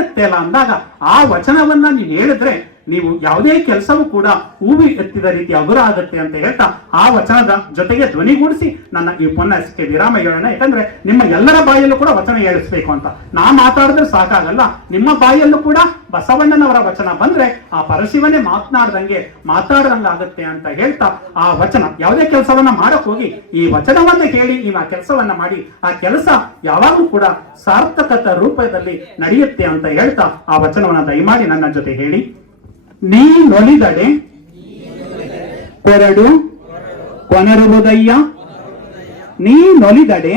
ಎತ್ತ ಇಲ್ಲ ಅಂದಾಗ ಆ ವಚನವನ್ನ ನೀವು ಹೇಳಿದ್ರೆ ನೀವು ಯಾವುದೇ ಕೆಲಸವೂ ಕೂಡ ಹೂವಿ ಎತ್ತಿದ ರೀತಿ ಹಗುರ ಆಗುತ್ತೆ ಅಂತ ಹೇಳ್ತಾ ಆ ವಚನದ ಜೊತೆಗೆ ಧ್ವನಿಗೂಡಿಸಿ ನನ್ನ ಈ ಉಪನ್ಯಾಸಕ್ಕೆ ವಿರಾಮ ಹೇಳೋಣ. ಯಾಕಂದ್ರೆ ನಿಮ್ಮ ಎಲ್ಲರ ಬಾಯಲ್ಲೂ ಕೂಡ ವಚನ ಹೇಳಿಸ್ಬೇಕು ಅಂತ ನಾ ಮಾತಾಡಿದ್ರೆ ಸಾಕಾಗಲ್ಲ, ನಿಮ್ಮ ಬಾಯಲ್ಲೂ ಕೂಡ ಬಸವಣ್ಣನವರ ವಚನ ಬಂದ್ರೆ ಆ ಪರಶಿವನೇ ಮಾತಾಡ್ದಂಗೆ ಆಗುತ್ತೆ ಅಂತ ಹೇಳ್ತಾ ಆ ವಚನ, ಯಾವುದೇ ಕೆಲಸವನ್ನ ಮಾಡಕ್ ಹೋಗಿ ಈ ವಚನವನ್ನ ಹೇಳಿ ನೀವು ಆ ಕೆಲಸವನ್ನ ಮಾಡಿ ಆ ಕೆಲಸ ಯಾವಾಗೂ ಕೂಡ ಸಾರ್ಥಕತ ರೂಪದಲ್ಲಿ ನಡೆಯುತ್ತೆ ಅಂತ ಹೇಳ್ತಾ ಆ ವಚನವನ್ನ ದಯಮಾಡಿ ನನ್ನ ಜೊತೆ ಹೇಳಿ. ನೀ ನೊಲಿದಡೆ ಕೊರಡು ಕೊನರುವುದಯ್ಯ, ನೀ ನೊಲಿದಡೆ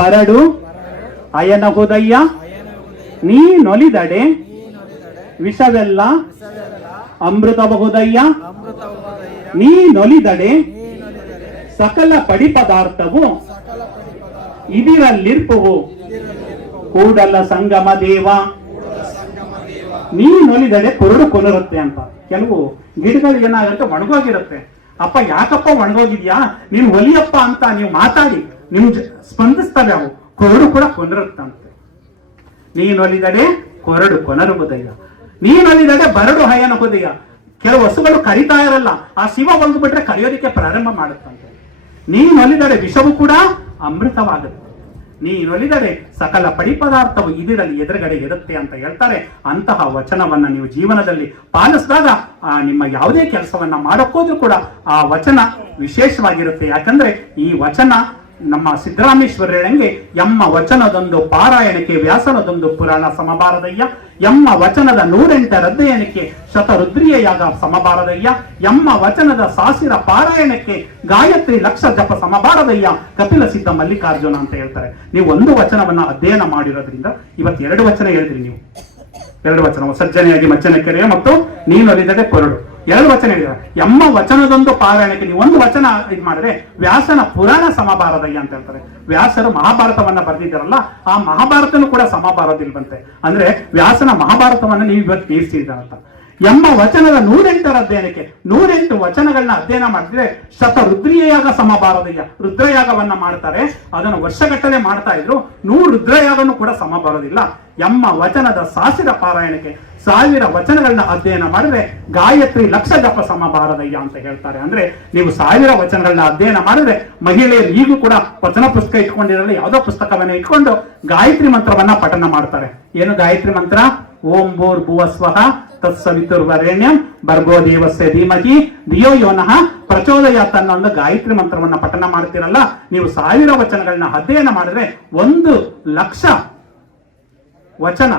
ಬರಡು ಅಯನಹುದಯ್ಯ, ನೀ ನೊಲಿದಡೆ ವಿಷವೆಲ್ಲ ಅಮೃತಬಹುದಯ್ಯ, ನೀ ನೊಲಿದಡೆ ಸಕಲ ಪಡಿ ಪದಾರ್ಥವು ಇದಿರಲ್ಲಿರ್ಪುವು ಕೂಡಲ ಸಂಗಮ ದೇವ. ನೀ ನೊಲಿದಡೆ ಕೊರಡು ಕೊನರುತ್ತೆ ಅಂತ. ಕೆಲವು ಗಿಡಗಳು ಏನಾಗುತ್ತೆ, ಒಣಗೋಗಿರುತ್ತೆ. ಅಪ್ಪ ಯಾಕಪ್ಪ ಒಣಗೋಗಿದ್ಯಾ, ನೀನು ಒಲಿಯಪ್ಪ ಅಂತ ನೀವು ಮಾತಾಡಿ ನಿಮ್ ಸ್ಪಂದಿಸ್ತವೆ, ಅವು ಕೊರಡು ಕೂಡ ಕೊನರುತ್ತಂತೆ. ನೀನೊಲಿದಡೆ ಕೊರಡು ಕೊನರುವುದಯ್ಯ, ನೀನೊಲಿದಡೆ ಬರಡು ಹಯನ ಹೋದಯ್ಯ. ಕೆಲವು ಹಸುಗಳು ಕರಿತಾ ಇರಲ್ಲ, ಆ ಶಿವ ಬಂದು ಬಿಟ್ರೆ ಕರೆಯೋದಿಕ್ಕೆ ಪ್ರಾರಂಭ ಮಾಡುತ್ತಂತೆ. ನೀನೊಲಿದಡೆ ವಿಷವು ಕೂಡ ಅಮೃತವಾಗುತ್ತೆ, ನೀನೊಲಿದರೆ ಸಕಲ ಪಡಿ ಪದಾರ್ಥವು ಇದರಲ್ಲಿ ಎದುರುಗಡೆ ಇರುತ್ತೆ ಅಂತ ಹೇಳ್ತಾರೆ. ಅಂತಹ ವಚನವನ್ನ ನೀವು ಜೀವನದಲ್ಲಿ ಪಾಲಿಸಿದಾಗ ನಿಮ್ಮ ಯಾವುದೇ ಕೆಲಸವನ್ನ ಮಾಡೋಕ್ಕೋದ್ರೂ ಕೂಡ ಆ ವಚನ ವಿಶೇಷವಾಗಿರುತ್ತೆ. ಯಾಕಂದ್ರೆ ಈ ವಚನ ನಮ್ಮ ಸಿದ್ದರಾಮೇಶ್ವರ ಹೇಳಂಗೆ, ಎಮ್ಮ ವಚನದೊಂದು ಪಾರಾಯಣಕ್ಕೆ ವ್ಯಾಸನದೊಂದು ಪುರಾಣ ಸಮಬಾರದಯ್ಯ, ಎಮ್ಮ ವಚನದ 108 ಅಧ್ಯಯನಕ್ಕೆ ಶತರುದ್ರಿಯ ಯಾಗ ಸಮಬಾರದಯ್ಯ, ಎಮ್ಮ ವಚನದ ಸಾಸಿರ ಪಾರಾಯಣಕ್ಕೆ ಗಾಯತ್ರಿ ಲಕ್ಷ ಜಪ ಸಮಬಾರದಯ್ಯ, ಕಪಿಲ ಸಿದ್ಧ ಮಲ್ಲಿಕಾರ್ಜುನ ಅಂತ ಹೇಳ್ತಾರೆ. ನೀವು ಒಂದು ವಚನವನ್ನ ಅಧ್ಯಯನ ಮಾಡಿರೋದ್ರಿಂದ ಇವತ್ತು 2 ವಚನ ಹೇಳಿದ್ರಿ. ನೀವು 2 ವಚನ, ಸಜ್ಜನೆಯಾಗಿ ಮಜ್ಜನ ಕೆರೆಯ ಮತ್ತು ನೀನೊಲಿದಡೆ ಕೊರಡು, 2 ವಚನ ಹೇಳಿದ್ದಾರೆ. ಎಮ್ಮ ವಚನದೊಂದು ಪಾರಾಯಣಕ್ಕೆ ನೀವು ಒಂದು ವಚನ ಇದು ಮಾಡಿದ್ರೆ ವ್ಯಾಸನ ಪುರಾಣ ಸಮಬಾರದಯ್ಯ ಅಂತ ಹೇಳ್ತಾರೆ. ವ್ಯಾಸರು ಮಹಾಭಾರತವನ್ನ ಬರೆದಿದ್ದಾರಲ್ಲ, ಆ ಮಹಾಭಾರತನೂ ಕೂಡ ಸಮಬಾರದಿಲ್ವಂತೆ. ಅಂದ್ರೆ ವ್ಯಾಸನ ಮಹಾಭಾರತವನ್ನ ನೀವು ಇವತ್ತು ತೀರಿಸಿದ್ದೀರ ಅಂತ. ಎಮ್ಮ ವಚನದ 108 ಅಧ್ಯಯನಕ್ಕೆ 108 ವಚನಗಳನ್ನ ಅಧ್ಯಯನ ಮಾಡಿದ್ರೆ ಶತರುದ್ರಿಯ ಯಾಗ ಸಮಬಾರದಯ್ಯ, ರುದ್ರಯಾಗವನ್ನ ಮಾಡ್ತಾರೆ, ಅದನ್ನು ವರ್ಷಗಟ್ಟಲೆ ಮಾಡ್ತಾ ಇದ್ರು. 100 ರುದ್ರಯಾಗನೂ ಕೂಡ ಸಮ ಬರೋದಿಲ್ಲ. ಎಮ್ಮ ವಚನದ ಸಾಸಿರ ಪಾರಾಯಣಕ್ಕೆ 1000 ವಚನಗಳನ್ನ ಅಧ್ಯಯನ ಮಾಡಿದ್ರೆ ಗಾಯತ್ರಿ ಲಕ್ಷ ಜಪ ಸಮಬಾರದಯ್ಯ ಅಂತ ಹೇಳ್ತಾರೆ. ಅಂದ್ರೆ ನೀವು 1000 ವಚನಗಳನ್ನ ಅಧ್ಯಯನ ಮಾಡಿದ್ರೆ, ಮಹಿಳೆಯರು ಈಗೂ ಕೂಡ ವಚನ ಪುಸ್ತಕ ಇಟ್ಕೊಂಡಿರಲ್ಲ, ಯಾವುದೋ ಪುಸ್ತಕವನ್ನ ಇಟ್ಕೊಂಡು ಗಾಯತ್ರಿ ಮಂತ್ರವನ್ನ ಪಠನ ಮಾಡ್ತಾರೆ. ಏನು ಗಾಯತ್ರಿ ಮಂತ್ರ? ಓಂ ಭೂರ್ ಭುವ ಸ್ವಃ ತತ್ಸವಿತುರ್ವರೆಣ್ಯಂ ಭರ್ಗೋ ದೇವಸ್ಯ ಧೀಮಹಿ ಧಿಯೋ ಯೋ ನಃ ಪ್ರಚೋದಯಾತ್ ಅನ್ನೋ ಒಂದು ಗಾಯತ್ರಿ ಮಂತ್ರವನ್ನ ಪಠನ ಮಾಡ್ತಿರಲ್ಲ, ನೀವು 1000 ವಚನಗಳನ್ನ ಅಧ್ಯಯನ ಮಾಡಿದ್ರೆ 1,00,000 ವಚನ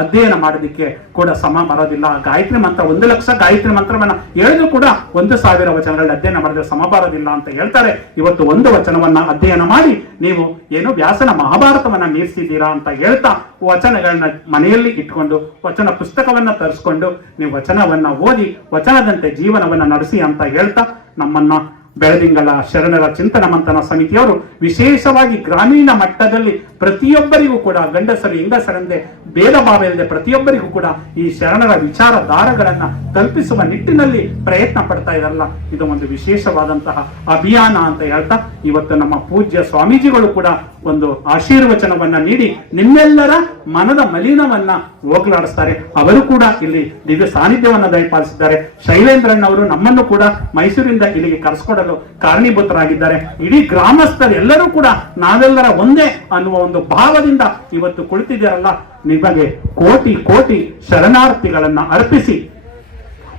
ಅಧ್ಯಯನ ಮಾಡೋದಿಕ್ಕೆ ಕೂಡ ಸಮ ಬರೋದಿಲ್ಲ. ಗಾಯತ್ರಿ ಮಂತ್ರ 1,00,000 ಗಾಯತ್ರಿ ಮಂತ್ರವನ್ನ ಹೇಳಿದ್ರು ಕೂಡ 1,000 ವಚನಗಳನ್ನ ಅಧ್ಯಯನ ಮಾಡಿದ್ರೆ ಸಮ ಬರೋದಿಲ್ಲ ಅಂತ ಹೇಳ್ತಾರೆ. ಇವತ್ತು 1 ವಚನವನ್ನ ಅಧ್ಯಯನ ಮಾಡಿ ನೀವು ಏನು ವ್ಯಾಸನ ಮಹಾಭಾರತವನ್ನ ಮೀರಿಸಿದ್ದೀರಾ ಅಂತ ಹೇಳ್ತಾ ವಚನಗಳನ್ನ ಮನೆಯಲ್ಲಿ ಇಟ್ಕೊಂಡು ವಚನ ಪುಸ್ತಕವನ್ನ ತರಿಸ್ಕೊಂಡು ನೀವು ವಚನವನ್ನ ಓದಿ ವಚನದಂತೆ ಜೀವನವನ್ನ ನಡೆಸಿ ಅಂತ ಹೇಳ್ತಾ ನಮ್ಮನ್ನ ಬೆಳದಿಂಗಳ ಶರಣರ ಚಿಂತನ ಮಂಥನ ಸಮಿತಿಯವರು ವಿಶೇಷವಾಗಿ ಗ್ರಾಮೀಣ ಮಟ್ಟದಲ್ಲಿ ಪ್ರತಿಯೊಬ್ಬರಿಗೂ ಕೂಡ ಗಂಡಸರು ಹೆಂಗಸರೆಂದೇ ಭೇದ ಭಾವ ಇಲ್ಲದೆ ಪ್ರತಿಯೊಬ್ಬರಿಗೂ ಕೂಡ ಈ ಶರಣರ ವಿಚಾರಧಾರೆಗಳನ್ನ ತಲುಪಿಸುವ ನಿಟ್ಟಿನಲ್ಲಿ ಪ್ರಯತ್ನ ಪಡ್ತಾ ಇದಾರಲ್ಲ, ಇದು ಒಂದು ವಿಶೇಷವಾದಂತಹ ಅಭಿಯಾನ ಅಂತ ಹೇಳ್ತಾ ಇವತ್ತು ನಮ್ಮ ಪೂಜ್ಯ ಸ್ವಾಮೀಜಿಗಳು ಕೂಡ ಒಂದು ಆಶೀರ್ವಚನವನ್ನ ನೀಡಿ ನಿಮ್ಮೆಲ್ಲರ ಮನದ ಮಲಿನವನ್ನ ಹೋಗಲಾಡಿಸ್ತಾರೆ. ಅವರು ಕೂಡ ಇಲ್ಲಿ ದಿವ್ಯ ಸಾನ್ನಿಧ್ಯವನ್ನ ದಯಪಾಲಿಸಿದ್ದಾರೆ. ಶೈಲೇಂದ್ರನ್ ಅವರು ನಮ್ಮನ್ನು ಕೂಡ ಮೈಸೂರಿಂದ ಇಲ್ಲಿಗೆ ಕರೆಸ್ಕೊಡಲು ಕಾರಣೀಭೂತರಾಗಿದ್ದಾರೆ. ಇಡೀ ಗ್ರಾಮಸ್ಥರು ಎಲ್ಲರೂ ಕೂಡ ನಾವೆಲ್ಲರ ಒಂದೇ ಅನ್ನುವ ಒಂದು ಭಾವದಿಂದ ಇವತ್ತು ಕುಳಿತಿದ್ದಾರಲ್ಲ, ನಿಮಗೆ ಕೋಟಿ ಕೋಟಿ ಶರಣಾರ್ಥಿಗಳನ್ನ ಅರ್ಪಿಸಿ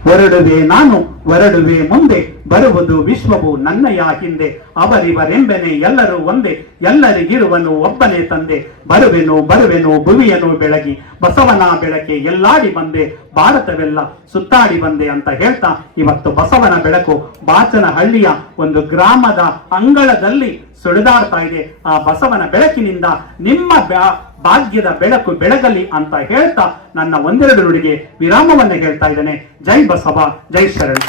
ಹೊರಡುವೆ ನಾನು ಹೊರಡುವೆ ಮುಂದೆ ಬರುವುದು ವಿಶ್ವವು ನನ್ನಯ ಹಿಂದೆ ಅವರಿವರೆಂಬೆನೆ ಎಲ್ಲರೂ ಒಂದೇ ಎಲ್ಲರಿಗಿರುವನು ಒಬ್ಬನೇ ತಂದೆ ಬರುವೆನು ಭುವಿಯನು ಬೆಳಗಿ ಬಸವನ ಬೆಳಕೆ ಎಲ್ಲಾಡಿ ಬಂದೆ ಭಾರತವೆಲ್ಲ ಸುತ್ತಾಡಿ ಬಂದೆ ಅಂತ ಹೇಳ್ತಾ ಇವತ್ತು ಬಸವನ ಬೆಳಕು ಬಾಚನಹಳ್ಳಿಯ ಒಂದು ಗ್ರಾಮದ ಅಂಗಳದಲ್ಲಿ ಸುಳಿದಾಡ್ತಾ ಇದೆ. ಆ ಬಸವನ ಬೆಳಕಿನಿಂದ ನಿಮ್ಮ ಭಾಗ್ಯದ ಬೆಳಕು ಬೆಳಗಲಿ ಅಂತ ಹೇಳ್ತಾ ನನ್ನ ಒಂದೆರಡು ನುಡಿಗೆ ವಿರಾಮವನ್ನ ಹೇಳ್ತಾ ಇದ್ದೇನೆ. ಜೈ ಬಸವ, ಜೈ ಶರಣ.